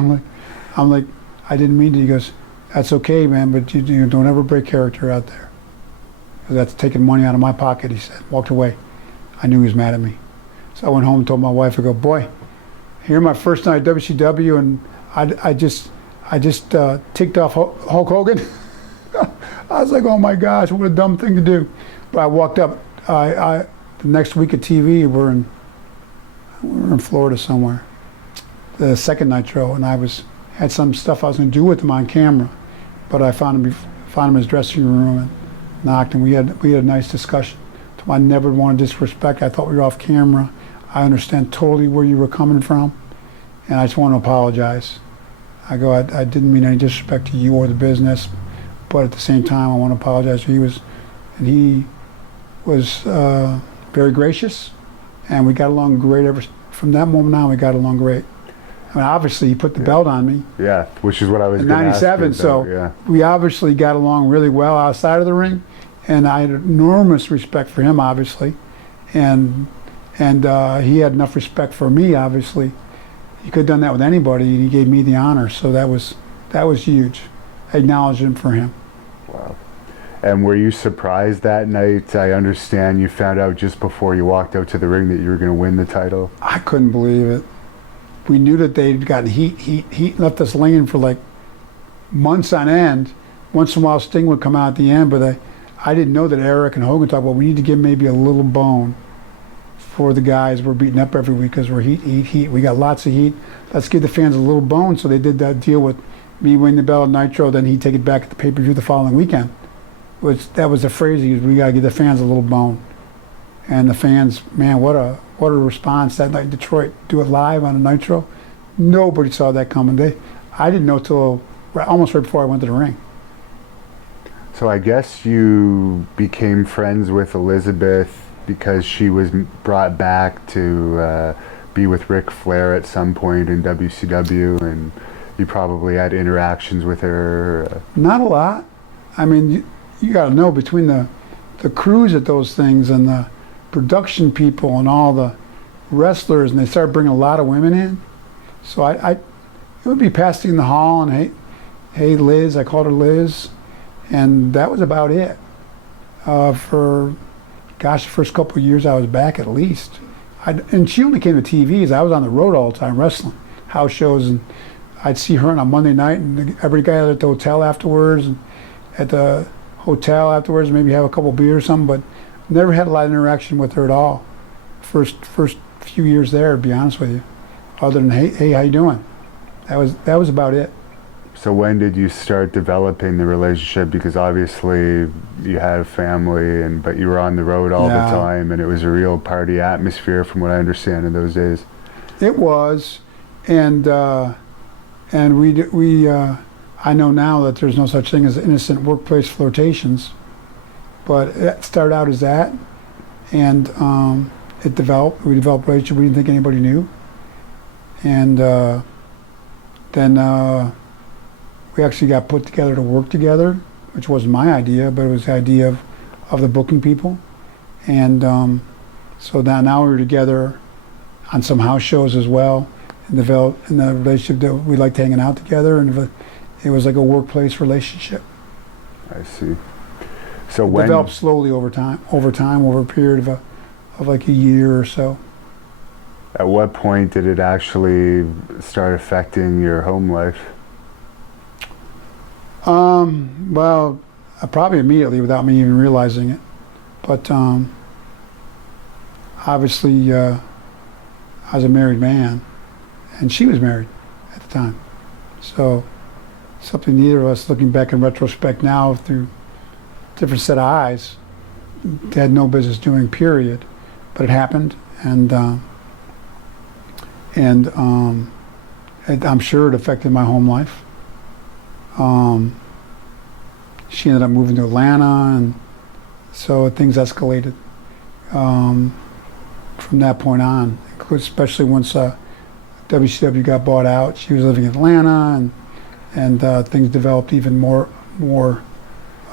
I'm like, I didn't mean to. He goes, "That's okay, man, but you don't ever break character out there. That's taking money out of my pocket," he said. Walked away. I knew he was mad at me. So I went home and told my wife, I go, "Boy, here my first night at WCW, and I just ticked off Hulk Hogan." I was like, oh my gosh, what a dumb thing to do. But I walked up. The next week at TV, we're in Florida somewhere, the second Nitro, and had some stuff I was going to do with him on camera. But I found him in his dressing room and knocked, and we had a nice discussion. I never wanted to disrespect. I thought we were off camera. I understand totally where you were coming from, and I just want to apologize. I go, I didn't mean any disrespect to you or the business, but at the same time, I want to apologize. He was very gracious, and we got along great. From that moment on, we got along great. I mean, obviously, he put the belt on me. Yeah, which is what I was in going to ask you about. '97. So we obviously got along really well outside of the ring, and I had enormous respect for him, obviously, and he had enough respect for me, obviously. He could have done that with anybody, and he gave me the honor. So that was huge. Acknowledgement for him. Wow. And were you surprised that night? I understand you found out just before you walked out to the ring that you were going to win the title. I couldn't believe it. We knew that they'd gotten heat left us laying for like months on end. Once in a while Sting would come out at the end, but I didn't know that Eric and Hogan talked about we need to give maybe a little bone for the guys. We're beating up every week because we're heat. We got lots of heat. Let's give the fans a little bone. So they did that deal with me winning the belt at Nitro, then he'd take it back at the pay-per-view the following weekend. That was the phrase he used, we got to give the fans a little bone. And the fans, man, what a response that night in Detroit. Do it live on a Nitro. Nobody saw that coming. I didn't know till almost right before I went to the ring. So I guess you became friends with Elizabeth because she was brought back to be with Ric Flair at some point in WCW, and you probably had interactions with her. Not a lot. I mean, you got to know, between the crews at those things and the production people and all the wrestlers, and they started bringing a lot of women in. So it would be passing in the hall and hey Liz, I called her Liz, And that was about it. For, gosh, the first couple of years I was back at least. And she only came to TVs. I was on the road all the time wrestling, house shows, and I'd see her on a Monday night, and every guy at the hotel afterwards, and at the hotel afterwards, maybe have a couple beers or something, but never had a lot of interaction with her at all. First few years there, to be honest with you, other than hey, how you doing? That was about it. So when did you start developing the relationship? Because obviously you had a family, but you were on the road all the time, and it was a real party atmosphere, from what I understand, in those days. It was, and I know now that there's no such thing as innocent workplace flirtations, but it started out as that, and it developed. We developed a relationship. We didn't think anybody knew, and then we actually got put together to work together, which wasn't my idea, but it was the idea of the booking people, and so now we were together on some house shows as well, and developed in the relationship that we liked hanging out together, and it was like a workplace relationship. I see. So it developed slowly over a period of like a year or so. At what point did it actually start affecting your home life? Well, probably immediately without me even realizing it. But obviously, I was a married man, and she was married at the time. So something neither of us, looking back in retrospect now through different set of eyes, had no business doing, period. But it happened, and I'm sure it affected my home life. She ended up moving to Atlanta, and so things escalated from that point on, especially once WCW got bought out. She was living in Atlanta, and things developed even more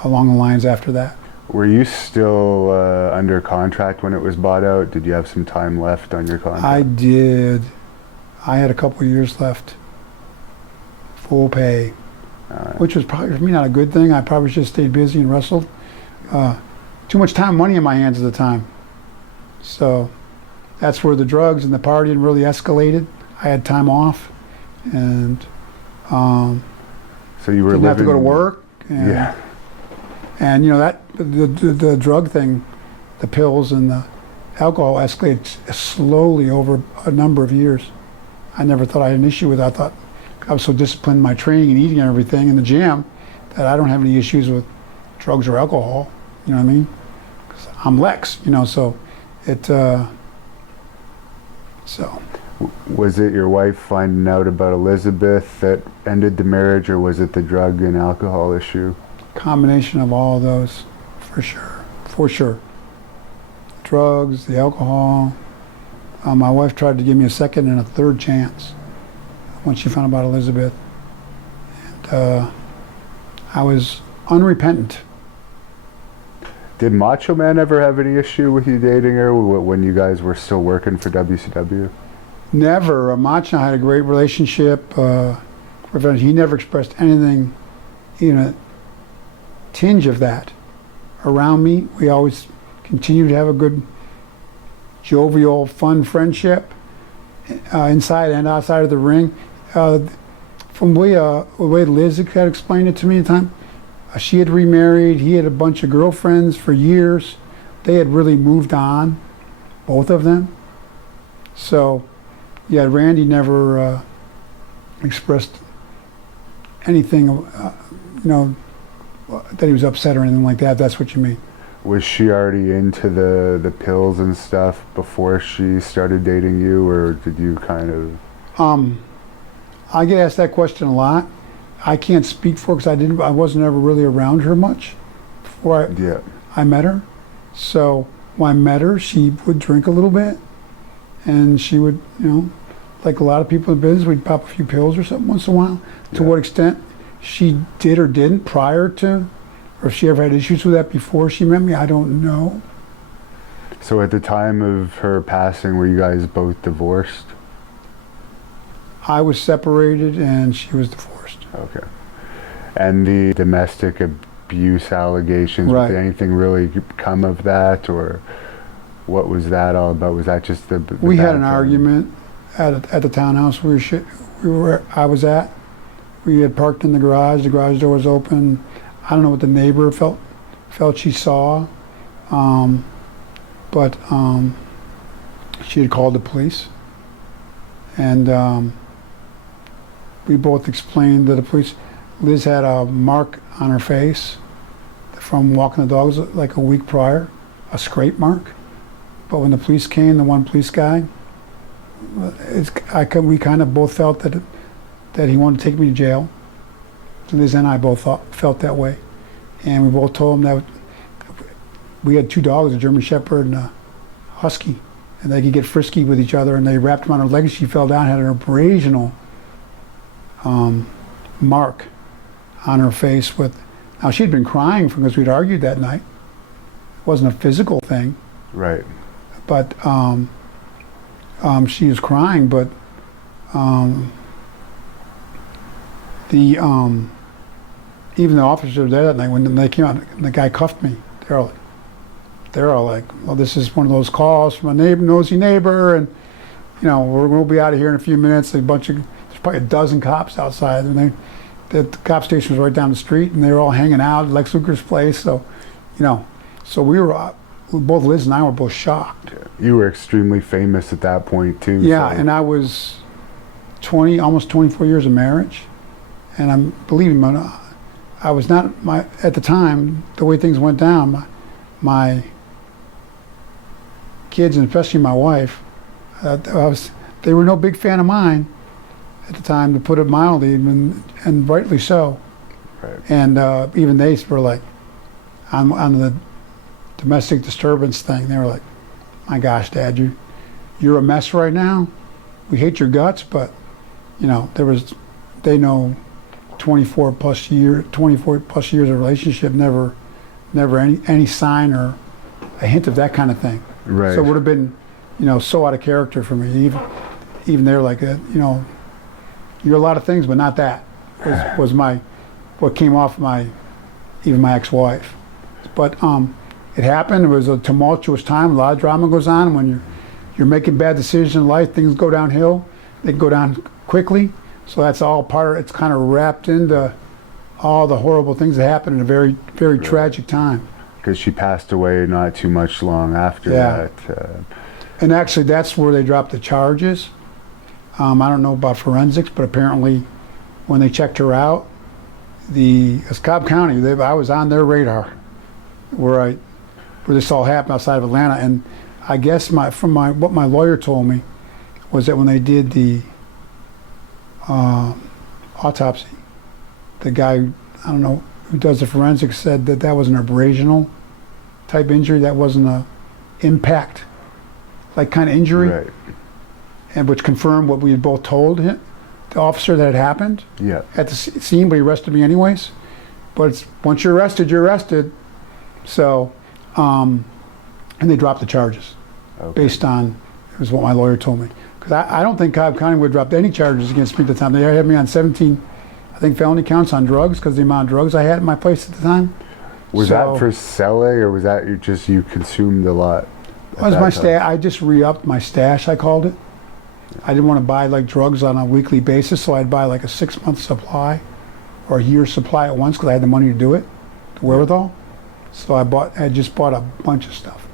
along the lines after that. Were you still under contract when it was bought out? Did you have some time left on your contract? I did. I had a couple of years left, full pay, which was probably for me not a good thing. I probably should have stayed busy and wrestled. Too much time and money in my hands at the time. So that's where the drugs and the partying really escalated. I had time off, and so you were didn't have to go to work. And, yeah. And you know that the drug thing, the pills and the alcohol escalated slowly over a number of years. I never thought I had an issue with it. I thought I was so disciplined in my training and eating and everything in the gym that I don't have any issues with drugs or alcohol. You know what I mean? 'Cause I'm Lex, you know, so it. So. Was it your wife finding out about Elizabeth that ended the marriage, or was it the drug and alcohol issue? Combination of all of those, for sure. Drugs, the alcohol. My wife tried to give me a second and a third chance when she found out about Elizabeth, and I was unrepentant. Did Macho Man ever have any issue with you dating her when you guys were still working for WCW? Never. Macho had a great relationship. He never expressed anything, even a tinge of that around me. We always continued to have a good, jovial, fun friendship inside and outside of the ring. From the way Liz had explained it to me at the time, she had remarried. He had a bunch of girlfriends for years. They had really moved on, both of them. So, yeah, Randy never expressed anything, that he was upset or anything like that. If that's what you mean. Was she already into the pills and stuff before she started dating you, or did you kind of? I get asked that question a lot. I can't speak for her because I wasn't ever really around her much before I met her. So when I met her, she would drink a little bit, and she would, like a lot of people in business, we'd pop a few pills or something once in a while. To what extent she did or didn't prior to, or if she ever had issues with that before she met me, I don't know. So at the time of her passing, were you guys both divorced? I was separated and she was divorced. Okay. And the domestic abuse allegations. Right. Did anything really come of that, or what was that all about? Was that just the we had bad an time? argument at the townhouse I was at. We had parked in the garage door was open. I don't know what the neighbor felt she saw, but she had called the police, and we both explained to the police. Liz had a mark on her face from walking the dogs like a week prior, a scrape mark. But when the police came, the one police guy, we kind of both felt that he wanted to take me to jail. Liz and I both felt that way, and we both told him that we had 2 dogs, a German Shepherd and a Husky, and they could get frisky with each other. And they wrapped him on her leg. She fell down, had an abrasional mark on her face. Now she'd been crying because we'd argued that night. It wasn't a physical thing, Right. but she was crying. But even the officers were there that night when they came out and the guy cuffed me. They're all like, well, this is one of those calls from a nosy neighbor, and we'll be out of here in a few minutes. There's probably a dozen cops outside, and the cop station was right down the street, and they were all hanging out at Lex Luger's place. So, so we were both Liz and I were both shocked. You were extremely famous at that point too. Yeah, so. and I was almost 24 years of marriage, and believe me, I was not at the time, the way things went down. My kids, and especially my wife, they were no big fan of mine at the time, to put it mildly, and rightly so. Right. And even they were like, on the domestic disturbance thing, they were like, my gosh, Dad, you're a mess right now. We hate your guts, but they know 24 plus years of relationship, never any sign or a hint of that kind of thing. Right. So it would have been, so out of character for me. Even they're like, you're a lot of things, but not that. Was what came off my ex-wife. But it happened. It was a tumultuous time. A lot of drama goes on, and when you're making bad decisions in life, things go downhill. They can go down quickly. So that's all part of it's kind of wrapped into all the horrible things that happened in a very, very tragic time. Because she passed away not too much long after that. And actually, that's where they dropped the charges. I don't know about forensics, but apparently when they checked her out, it's Cobb County, I was on their radar where this all happened outside of Atlanta. And I guess what my lawyer told me was that when they did the autopsy, the guy, I don't know, who does the forensics said that was an abrasional type injury. That wasn't a impact like kind of injury. Right. And which confirmed what we had both told him, the officer, that had happened. Yeah. At the scene, but he arrested me anyways. But once you're arrested, you're arrested. So, and they dropped the charges based on, it was what my lawyer told me. Because I don't think Cobb County would have dropped any charges against me at the time. They had me on 17, I think, felony counts on drugs because the amount of drugs I had at my place at the time. Was that for selling, or was that you consumed a lot? It was my stash. I just re-upped my stash, I called it. I didn't want to buy drugs on a weekly basis, so I'd buy like a 6-month supply or a year's supply at once because I had the money to do it, the wherewithal. So I just bought a bunch of stuff.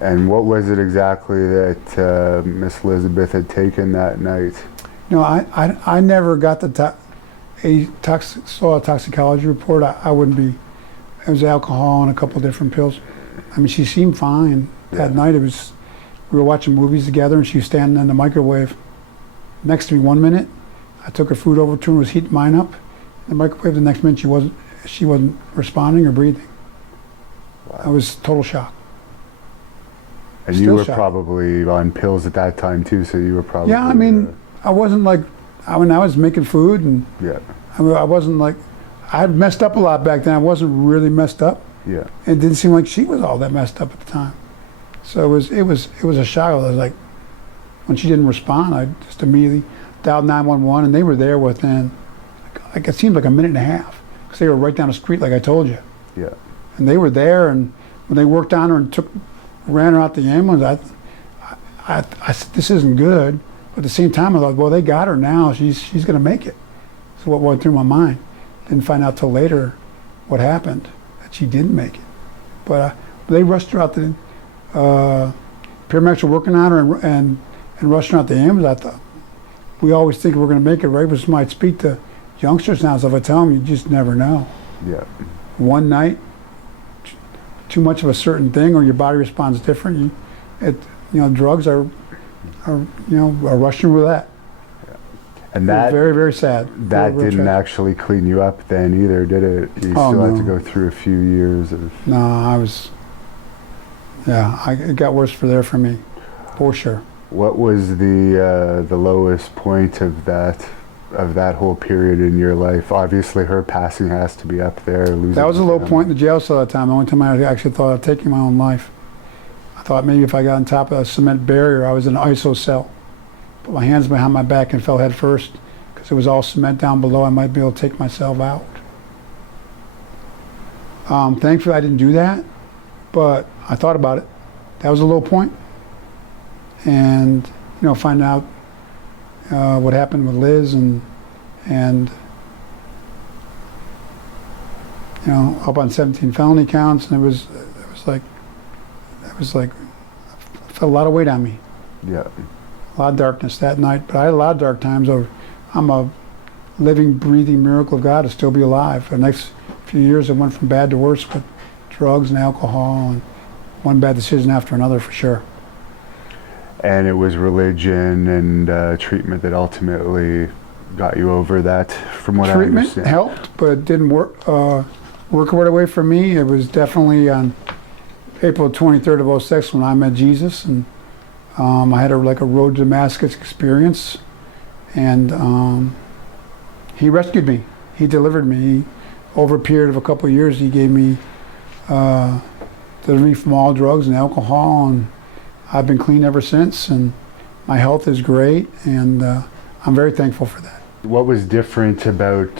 And what was it exactly that Miss Elizabeth had taken that night? I never got saw a toxicology report. I wouldn't be. It was alcohol and a couple of different pills. I mean, she seemed fine that night. We were watching movies together, and she was standing in the microwave next to me 1 minute. I took her food over to her and was heating mine up in the microwave. The next minute, she wasn't responding or breathing. Wow. I was total shock. And you were probably on pills at that time too, so you were probably... Yeah, I mean, I wasn't like... I was making food, and I wasn't like... I had messed up a lot back then. I wasn't really messed up. Yeah. It didn't seem like she was all that messed up at the time. So it was a shock. I was like, when she didn't respond, I just immediately dialed 911, and they were there within, it seemed like a minute and a half. because they were right down the street, like I told you. Yeah. And they were there, and when they worked on her and ran her out the ambulance, I said, this isn't good. But at the same time, I thought, well, they got her now. She's going to make it. So what went through my mind. Didn't find out till later what happened, that she didn't make it. But they rushed her out the paramedics were working on her and rushed her out the ambulance. I thought, we always think we're going to make it, right? Which might speak to youngsters now. So if I tell them, you just never know. Yeah. One night, too much of a certain thing, or your body responds different. Drugs are Russian roulette. Yeah. And that very, very sad. That real didn't tragic. actually clean you up then either, did it? You still had to go through a few years of. No, it got worse for me, for sure. What was the lowest point of that whole period in your life? Obviously, her passing has to be up there. That was a low point in the jail cell at that time. The only time I actually thought of taking my own life. I thought maybe if I got on top of a cement barrier, I was in an ISO cell. Put my hands behind my back and fell head first, because it was all cement down below. I might be able to take myself out. Thankfully, I didn't do that, but I thought about it. That was a low point. And find out what happened with Liz and up on 17 felony counts, and it was like I felt a lot of weight on me. Yeah. A lot of darkness that night, but I had a lot of dark times. I'm a living, breathing miracle of God to still be alive. For the next few years, it went from bad to worse with drugs and alcohol, and one bad decision after another, for sure. And it was religion and treatment that ultimately got you over that, from what I understand. Treatment helped, but it didn't work right away for me. It was definitely on April 23rd of 06 when I met Jesus, and I had a road to Damascus experience, and he rescued me. He delivered me. Over a period of a couple of years, he gave me delivery from all drugs and alcohol, and I've been clean ever since, and my health is great, and I'm very thankful for that. What was different about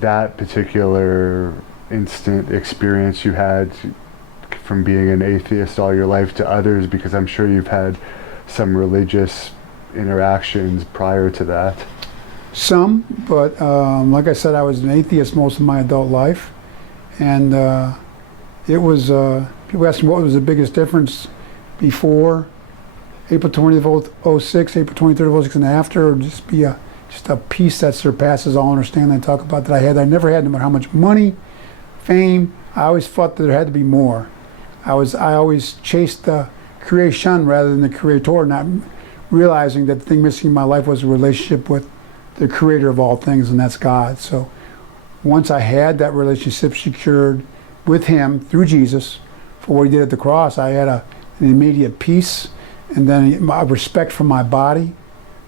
that particular instant experience you had from being an atheist all your life to others? Because I'm sure you've had some religious interactions prior to that. Some, but like I said, I was an atheist most of my adult life, and it was, people ask me what was the biggest difference before April 20th of 06, April 23rd of 06, and after, or just a peace that surpasses all understanding. I talk about that I had. I never had, no matter how much money, fame. I always thought that there had to be more. I always chased the creation rather than the creator, not realizing that the thing missing in my life was a relationship with the creator of all things, and that's God. So once I had that relationship secured with him through Jesus for what he did at the cross, I had an immediate peace, and then a respect for my body.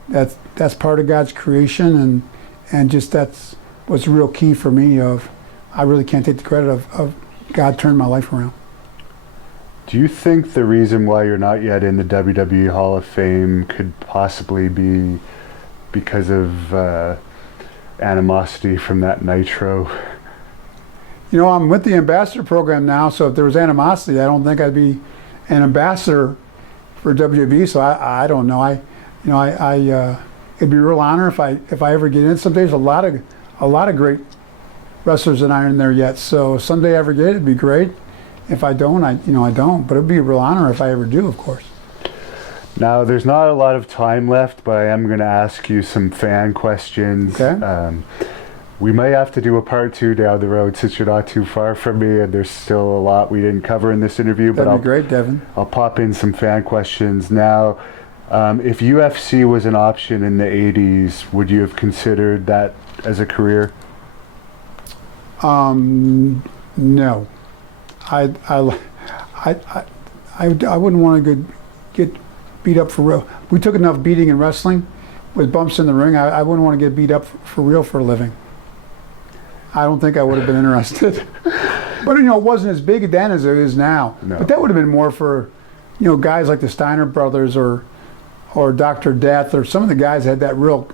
That's part of God's creation, and just that's what's real key for me. I really can't take the credit of God turning my life around. Do you think the reason why you're not yet in the WWE Hall of Fame could possibly be because of animosity from that Nitro? I'm with the ambassador program now, so if there was animosity, I don't think I'd be an ambassador for WWE. So I don't know. It'd be a real honor if I ever get in. Someday, there's a lot of great wrestlers that aren't in there yet. So someday I ever get it, it'd be great. If I don't, I don't. But it'd be a real honor if I ever do, of course. Now, there's not a lot of time left, but I am going to ask you some fan questions. Okay. We may have to do a part 2 down the road since you're not too far from me, and there's still a lot we didn't cover in this interview. That'd be great, Devin. I'll pop in some fan questions now. If UFC was an option in the 80s, would you have considered that as a career? No. I wouldn't want to get beat up for real. We took enough beating in wrestling with bumps in the ring. I wouldn't want to get beat up for real for a living. I don't think I would have been interested. But it wasn't as big then as it is now. No. But that would have been more for guys like the Steiner brothers or Dr. Death, or some of the guys had that real.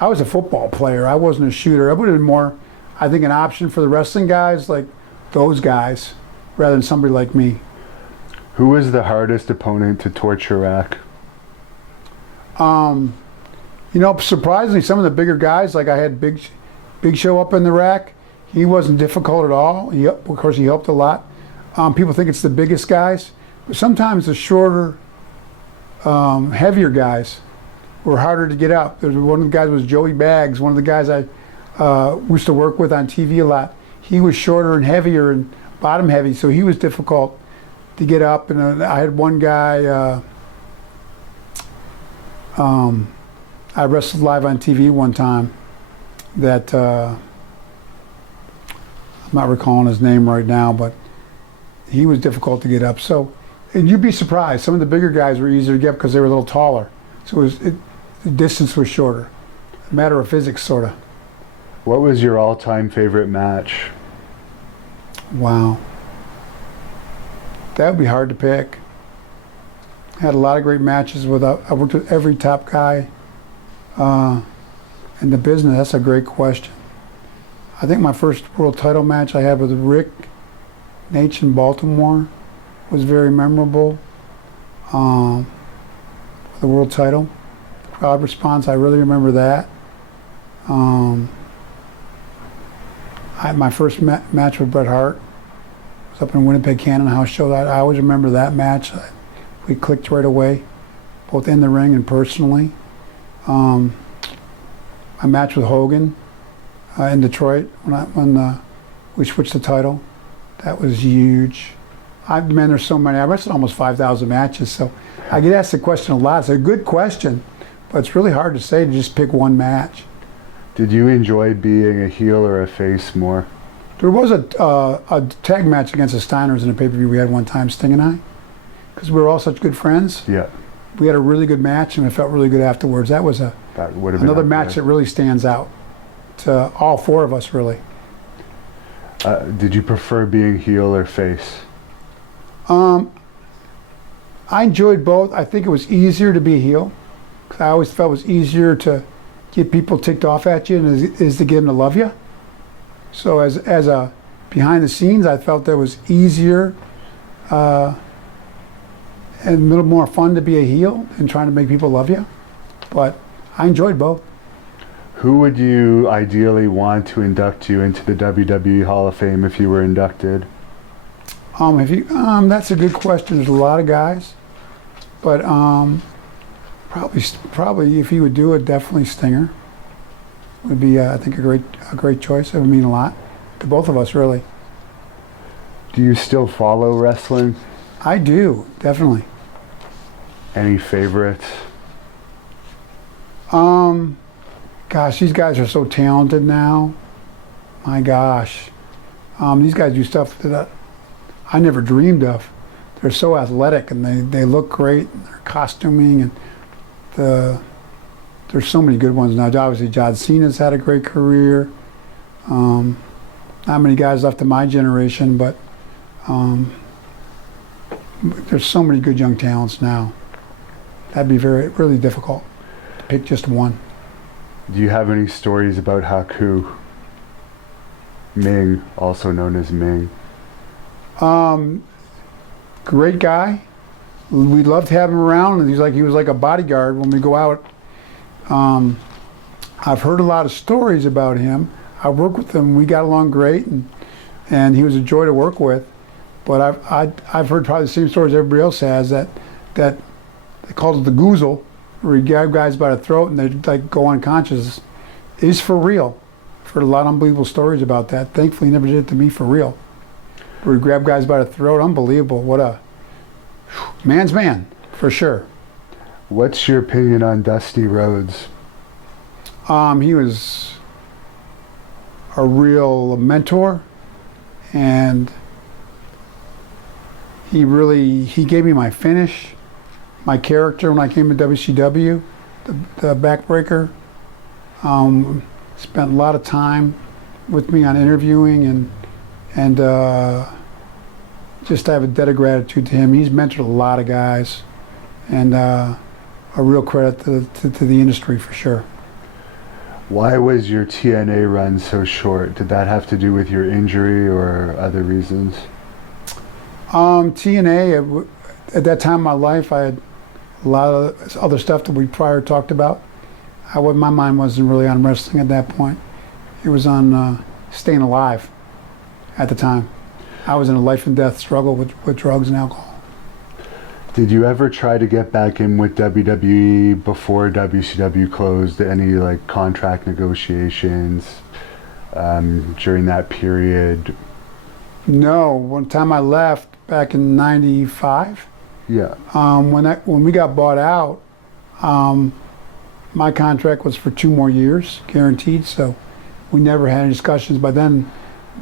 I was a football player. I wasn't a shooter. I would have been more I think, an option for the wrestling guys, like those guys, rather than somebody like me. Who was the hardest opponent to torture rack? You know, surprisingly, some of the bigger guys, like I had Big Show up in the rack. He wasn't difficult at all. Of course, he helped a lot. People think it's the biggest guys, but sometimes the shorter, heavier guys were harder to get up. One of the guys was Joey Baggs, one of the guys I used to work with on TV a lot. He was shorter and heavier and bottom heavy, so he was difficult to get up. And I had one guy, I wrestled live on TV one time that, I'm not recalling his name right now, but he was difficult to get up. So, and you'd be surprised, some of the bigger guys were easier to get because they were a little taller. So the distance was shorter. A matter of physics, sort of. What was your all-time favorite match? Wow. That would be hard to pick. I had a lot of great matches I worked with every top guy in the business. That's a great question. I think my first world title match I had with Rick Nate in Baltimore was very memorable. The world title. Crowd response, I really remember that. I had my first match with Bret Hart. It was up in Winnipeg, Canada house show. I always remember that match. We clicked right away, both in the ring and personally. My match with Hogan in Detroit when we switched the title, that was huge. Man, there's so many. I wrestled almost 5,000 matches, so I get asked the question a lot. It's a good question, but it's really hard to say to just pick one match. Did you enjoy being a heel or a face more? There was a tag match against the Steiners in a pay-per-view we had one time, Sting and I, because we were all such good friends. Yeah. We had a really good match, and it felt really good afterwards. That was another match that really stands out to all four of us, really. Did you prefer being heel or face? I enjoyed both. I think it was easier to be a heel, because I always felt it was easier to get people ticked off at you than it is to get them to love you. So as a behind the scenes, I felt that was easier and a little more fun to be a heel and trying to make people love you. But I enjoyed both. Who would you ideally want to induct you into the WWE Hall of Fame if you were inducted? That's a good question. There's a lot of guys, but probably if he would do it, definitely Stinger would be I think a great choice. It would mean a lot to both of us, really. Do you still follow wrestling? I do, definitely. Any favorites? Gosh, these guys are so talented now. My gosh. These guys do stuff that I never dreamed of. They're so athletic and they look great. Their costuming and there's so many good ones now. Obviously, John Cena's had a great career. Not many guys left in my generation, but there's so many good young talents now. That'd be really difficult to pick just one. Do you have any stories about Haku Ming, also known as Ming? Great guy. We loved having him around, and he was like a bodyguard when we go out. I've heard a lot of stories about him. I worked with him. We got along great, and he was a joy to work with. But I've heard probably the same stories everybody else has, that they called it the goozle, where you grab guys by the throat and they like go unconscious. It's for real. I've heard a lot of unbelievable stories about that. Thankfully, he never did it to me for real. Where you grab guys by the throat, unbelievable. What a man's man, for sure. What's your opinion on Dusty Rhodes? He was a real mentor, and he gave me my finish, my character when I came to WCW, the backbreaker. Spent a lot of time with me on interviewing and just have a debt of gratitude to him. He's mentored a lot of guys, and a real credit to the industry for sure. Why was your TNA run so short? Did that have to do with your injury or other reasons? TNA, at that time in my life, I had a lot of other stuff that we prior talked about. My mind wasn't really on wrestling at that point. It was on staying alive at the time. I was in a life and death struggle with drugs and alcohol. Did you ever try to get back in with WWE before WCW closed? Any like contract negotiations during that period? No. One time I left back in '95. Yeah. When we got bought out, my contract was for 2 more years, guaranteed. So we never had any discussions. But then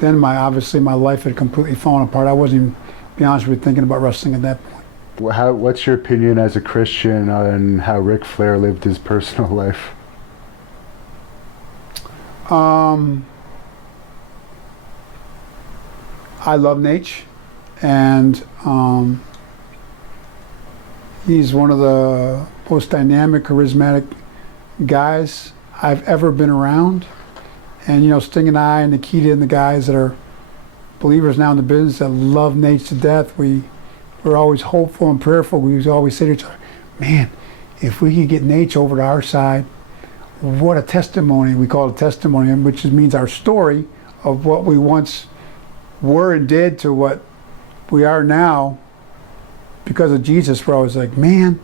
obviously my life had completely fallen apart. I wasn't even, to be honest with you, thinking about wrestling at that point. What's your opinion as a Christian on how Ric Flair lived his personal life? I love Nate, and he's one of the most dynamic, charismatic guys I've ever been around. And you know, Sting and I and Nikita and the guys that are believers now in the business that love Nate to death, we're always hopeful and prayerful. We always say to each other, man, if we could get Nate over to our side, what a testimony. We call it a testimony, which means our story of what we once were and did to what we are now because of Jesus. We're always like, man,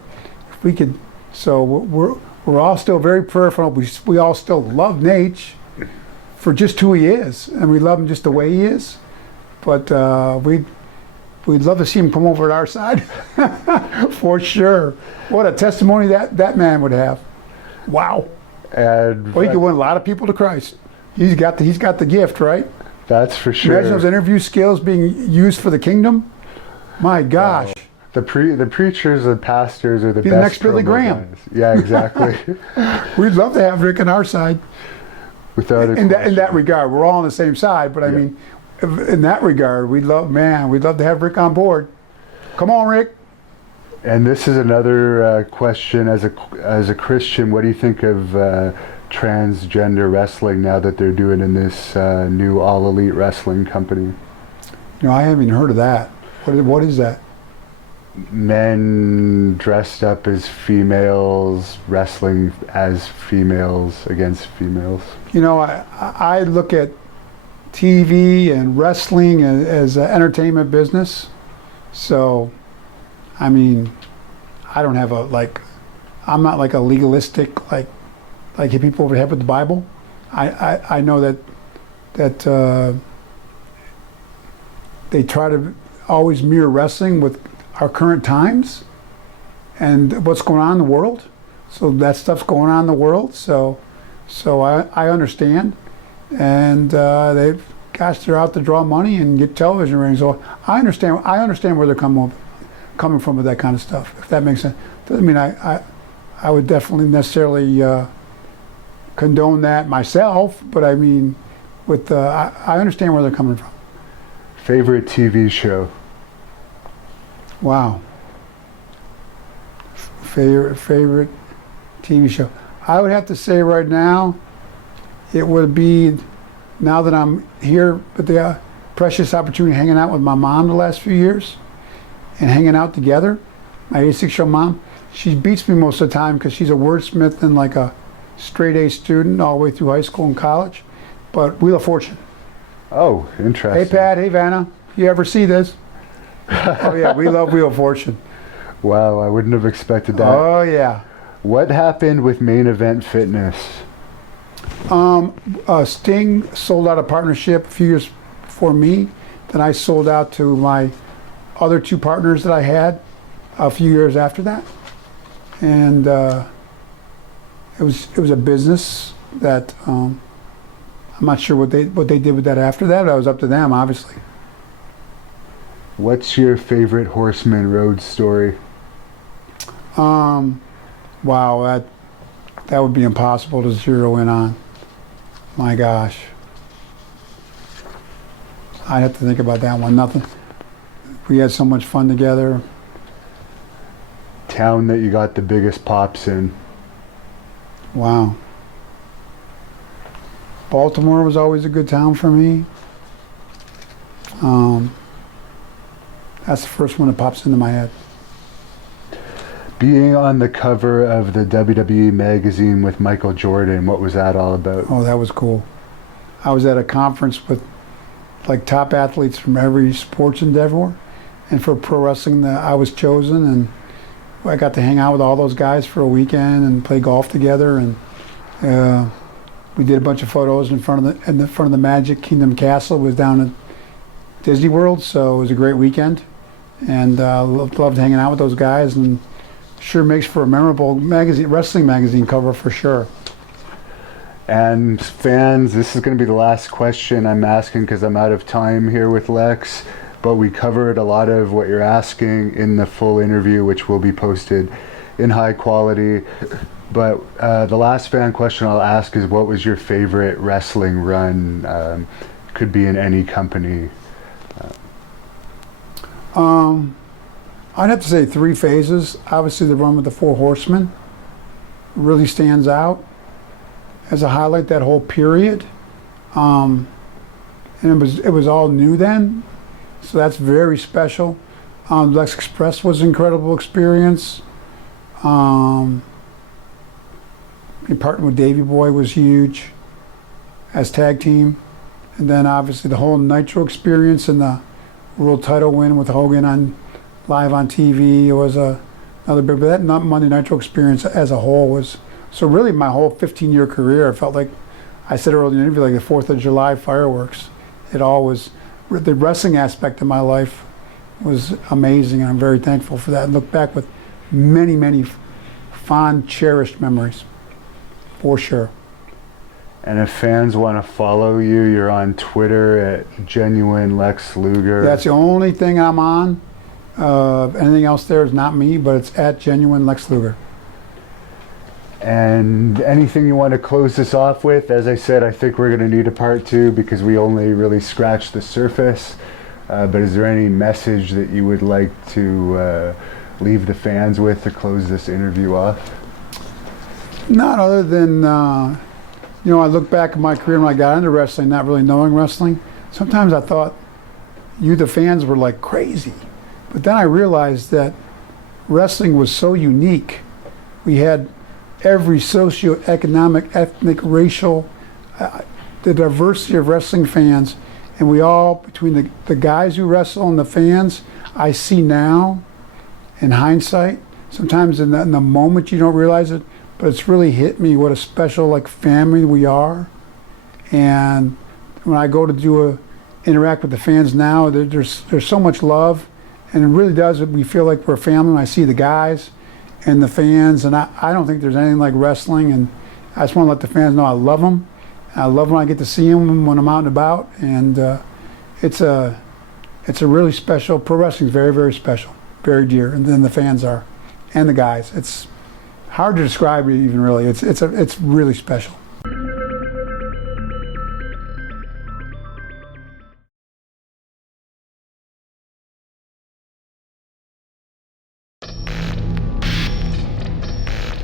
if we could. So we're all still very prayerful. We all still love Nate for just who he is, and we love him just the way he is. But we'd love to see him come over to our side, for sure. What a testimony that man would have! Wow. And well, he could win a lot of people to Christ. He's got the gift, right? That's for sure. Imagine those interview skills being used for the kingdom. My gosh. The preachers and pastors are the Be best. The next Billy Graham. Guys. Yeah, exactly. We'd love to have Rick on our side. Without in that regard, we're all on the same side. But I mean, in that regard, we'd love to have Rick on board. Come on, Rick. And this is another question. As a Christian, what do you think of transgender wrestling now that they're doing in this new All Elite Wrestling company? I haven't even heard of that. What is that? Men dressed up as females, wrestling as females against females. I look at TV and wrestling as an entertainment business. So, I mean, I don't have I'm not like a legalistic, like hit people over the head with the Bible. I know that they try to always mirror wrestling with our current times and what's going on in the world. So that stuff's going on in the world. So I understand. And they're out to draw money and get television ratings. So I understand where they're coming from with that kind of stuff, if that makes sense. Doesn't mean I would definitely necessarily condone that myself, but I mean, I understand where they're coming from. Favorite TV show? Wow. Favorite TV show? I would have to say right now, it would be, now that I'm here with the precious opportunity hanging out with my mom the last few years and hanging out together, my 86-year-old mom, she beats me most of the time because she's a wordsmith and like a straight A student all the way through high school and college. But Wheel of Fortune. Oh, interesting. Hey Pat, hey Vanna, you ever see this? Oh yeah, we love Wheel of Fortune. Wow, I wouldn't have expected that. Oh yeah. What happened with Main Event Fitness? Sting sold out a partnership a few years before me. Then I sold out to my other 2 partners that I had a few years after that. And it was a business that I'm not sure what they did with that after that. That was up to them, obviously. What's your favorite Horseman road story? Wow, that would be impossible to zero in on. My gosh. I'd have to think about that one. Nothing. We had so much fun together. Town that you got the biggest pops in? Wow. Baltimore was always a good town for me. That's the first one that pops into my head. Being on the cover of the WWE magazine with Michael Jordan, what was that all about? Oh, that was cool. I was at a conference with like top athletes from every sports endeavor, and for pro wrestling I was chosen, and I got to hang out with all those guys for a weekend and play golf together, and we did a bunch of photos in front of the Magic Kingdom Castle. It was down at Disney World, so it was a great weekend, and loved hanging out with those guys, and sure makes for a memorable wrestling magazine cover for sure. And fans, this is going to be the last question I'm asking because I'm out of time here with Lex, but we covered a lot of what you're asking in the full interview, which will be posted in high quality. But the last fan question I'll ask is, what was your favorite wrestling run? Could be in any company. I'd have to say 3 phases. Obviously, the run with the 4 Horsemen really stands out as a highlight, that whole period. And it was all new then, so that's very special. Lex Express was an incredible experience. Partnering with Davey Boy was huge as tag team. And then obviously the whole Nitro experience and the world title win with Hogan live on TV. It was another big, but that Monday Nitro experience as a whole was, so really my whole 15-year career, I felt like, I said earlier in the interview, like the 4th of July fireworks. It all was, the wrestling aspect of my life was amazing, and I'm very thankful for that. And look back with many, many fond, cherished memories, for sure. And if fans want to follow you, you're on Twitter at Genuine Lex Luger. That's the only thing I'm on. Anything else there is not me, but it's at Genuine Lex Luger. And anything you want to close this off with? As I said, I think we're going to need a part 2 because we only really scratched the surface. But is there any message that you would like to leave the fans with to close this interview off? Not other than, I look back at my career when I got into wrestling, not really knowing wrestling. Sometimes I thought you, the fans, were like crazy. But then I realized that wrestling was so unique. We had every socioeconomic, ethnic, racial, the diversity of wrestling fans, and we all, between the guys who wrestle and the fans, I see now, in hindsight, sometimes in the moment you don't realize it, but it's really hit me what a special family we are. And when I go to interact with the fans now, there's so much love, and it really does, we feel like we're a family when I see the guys and the fans, and I don't think there's anything like wrestling, and I just want to let the fans know I love them. I love when I get to see them when I'm out and about, and it's a really special, pro wrestling's very, very special, very dear, and then the fans are, and the guys. It's hard to describe even really, it's really special.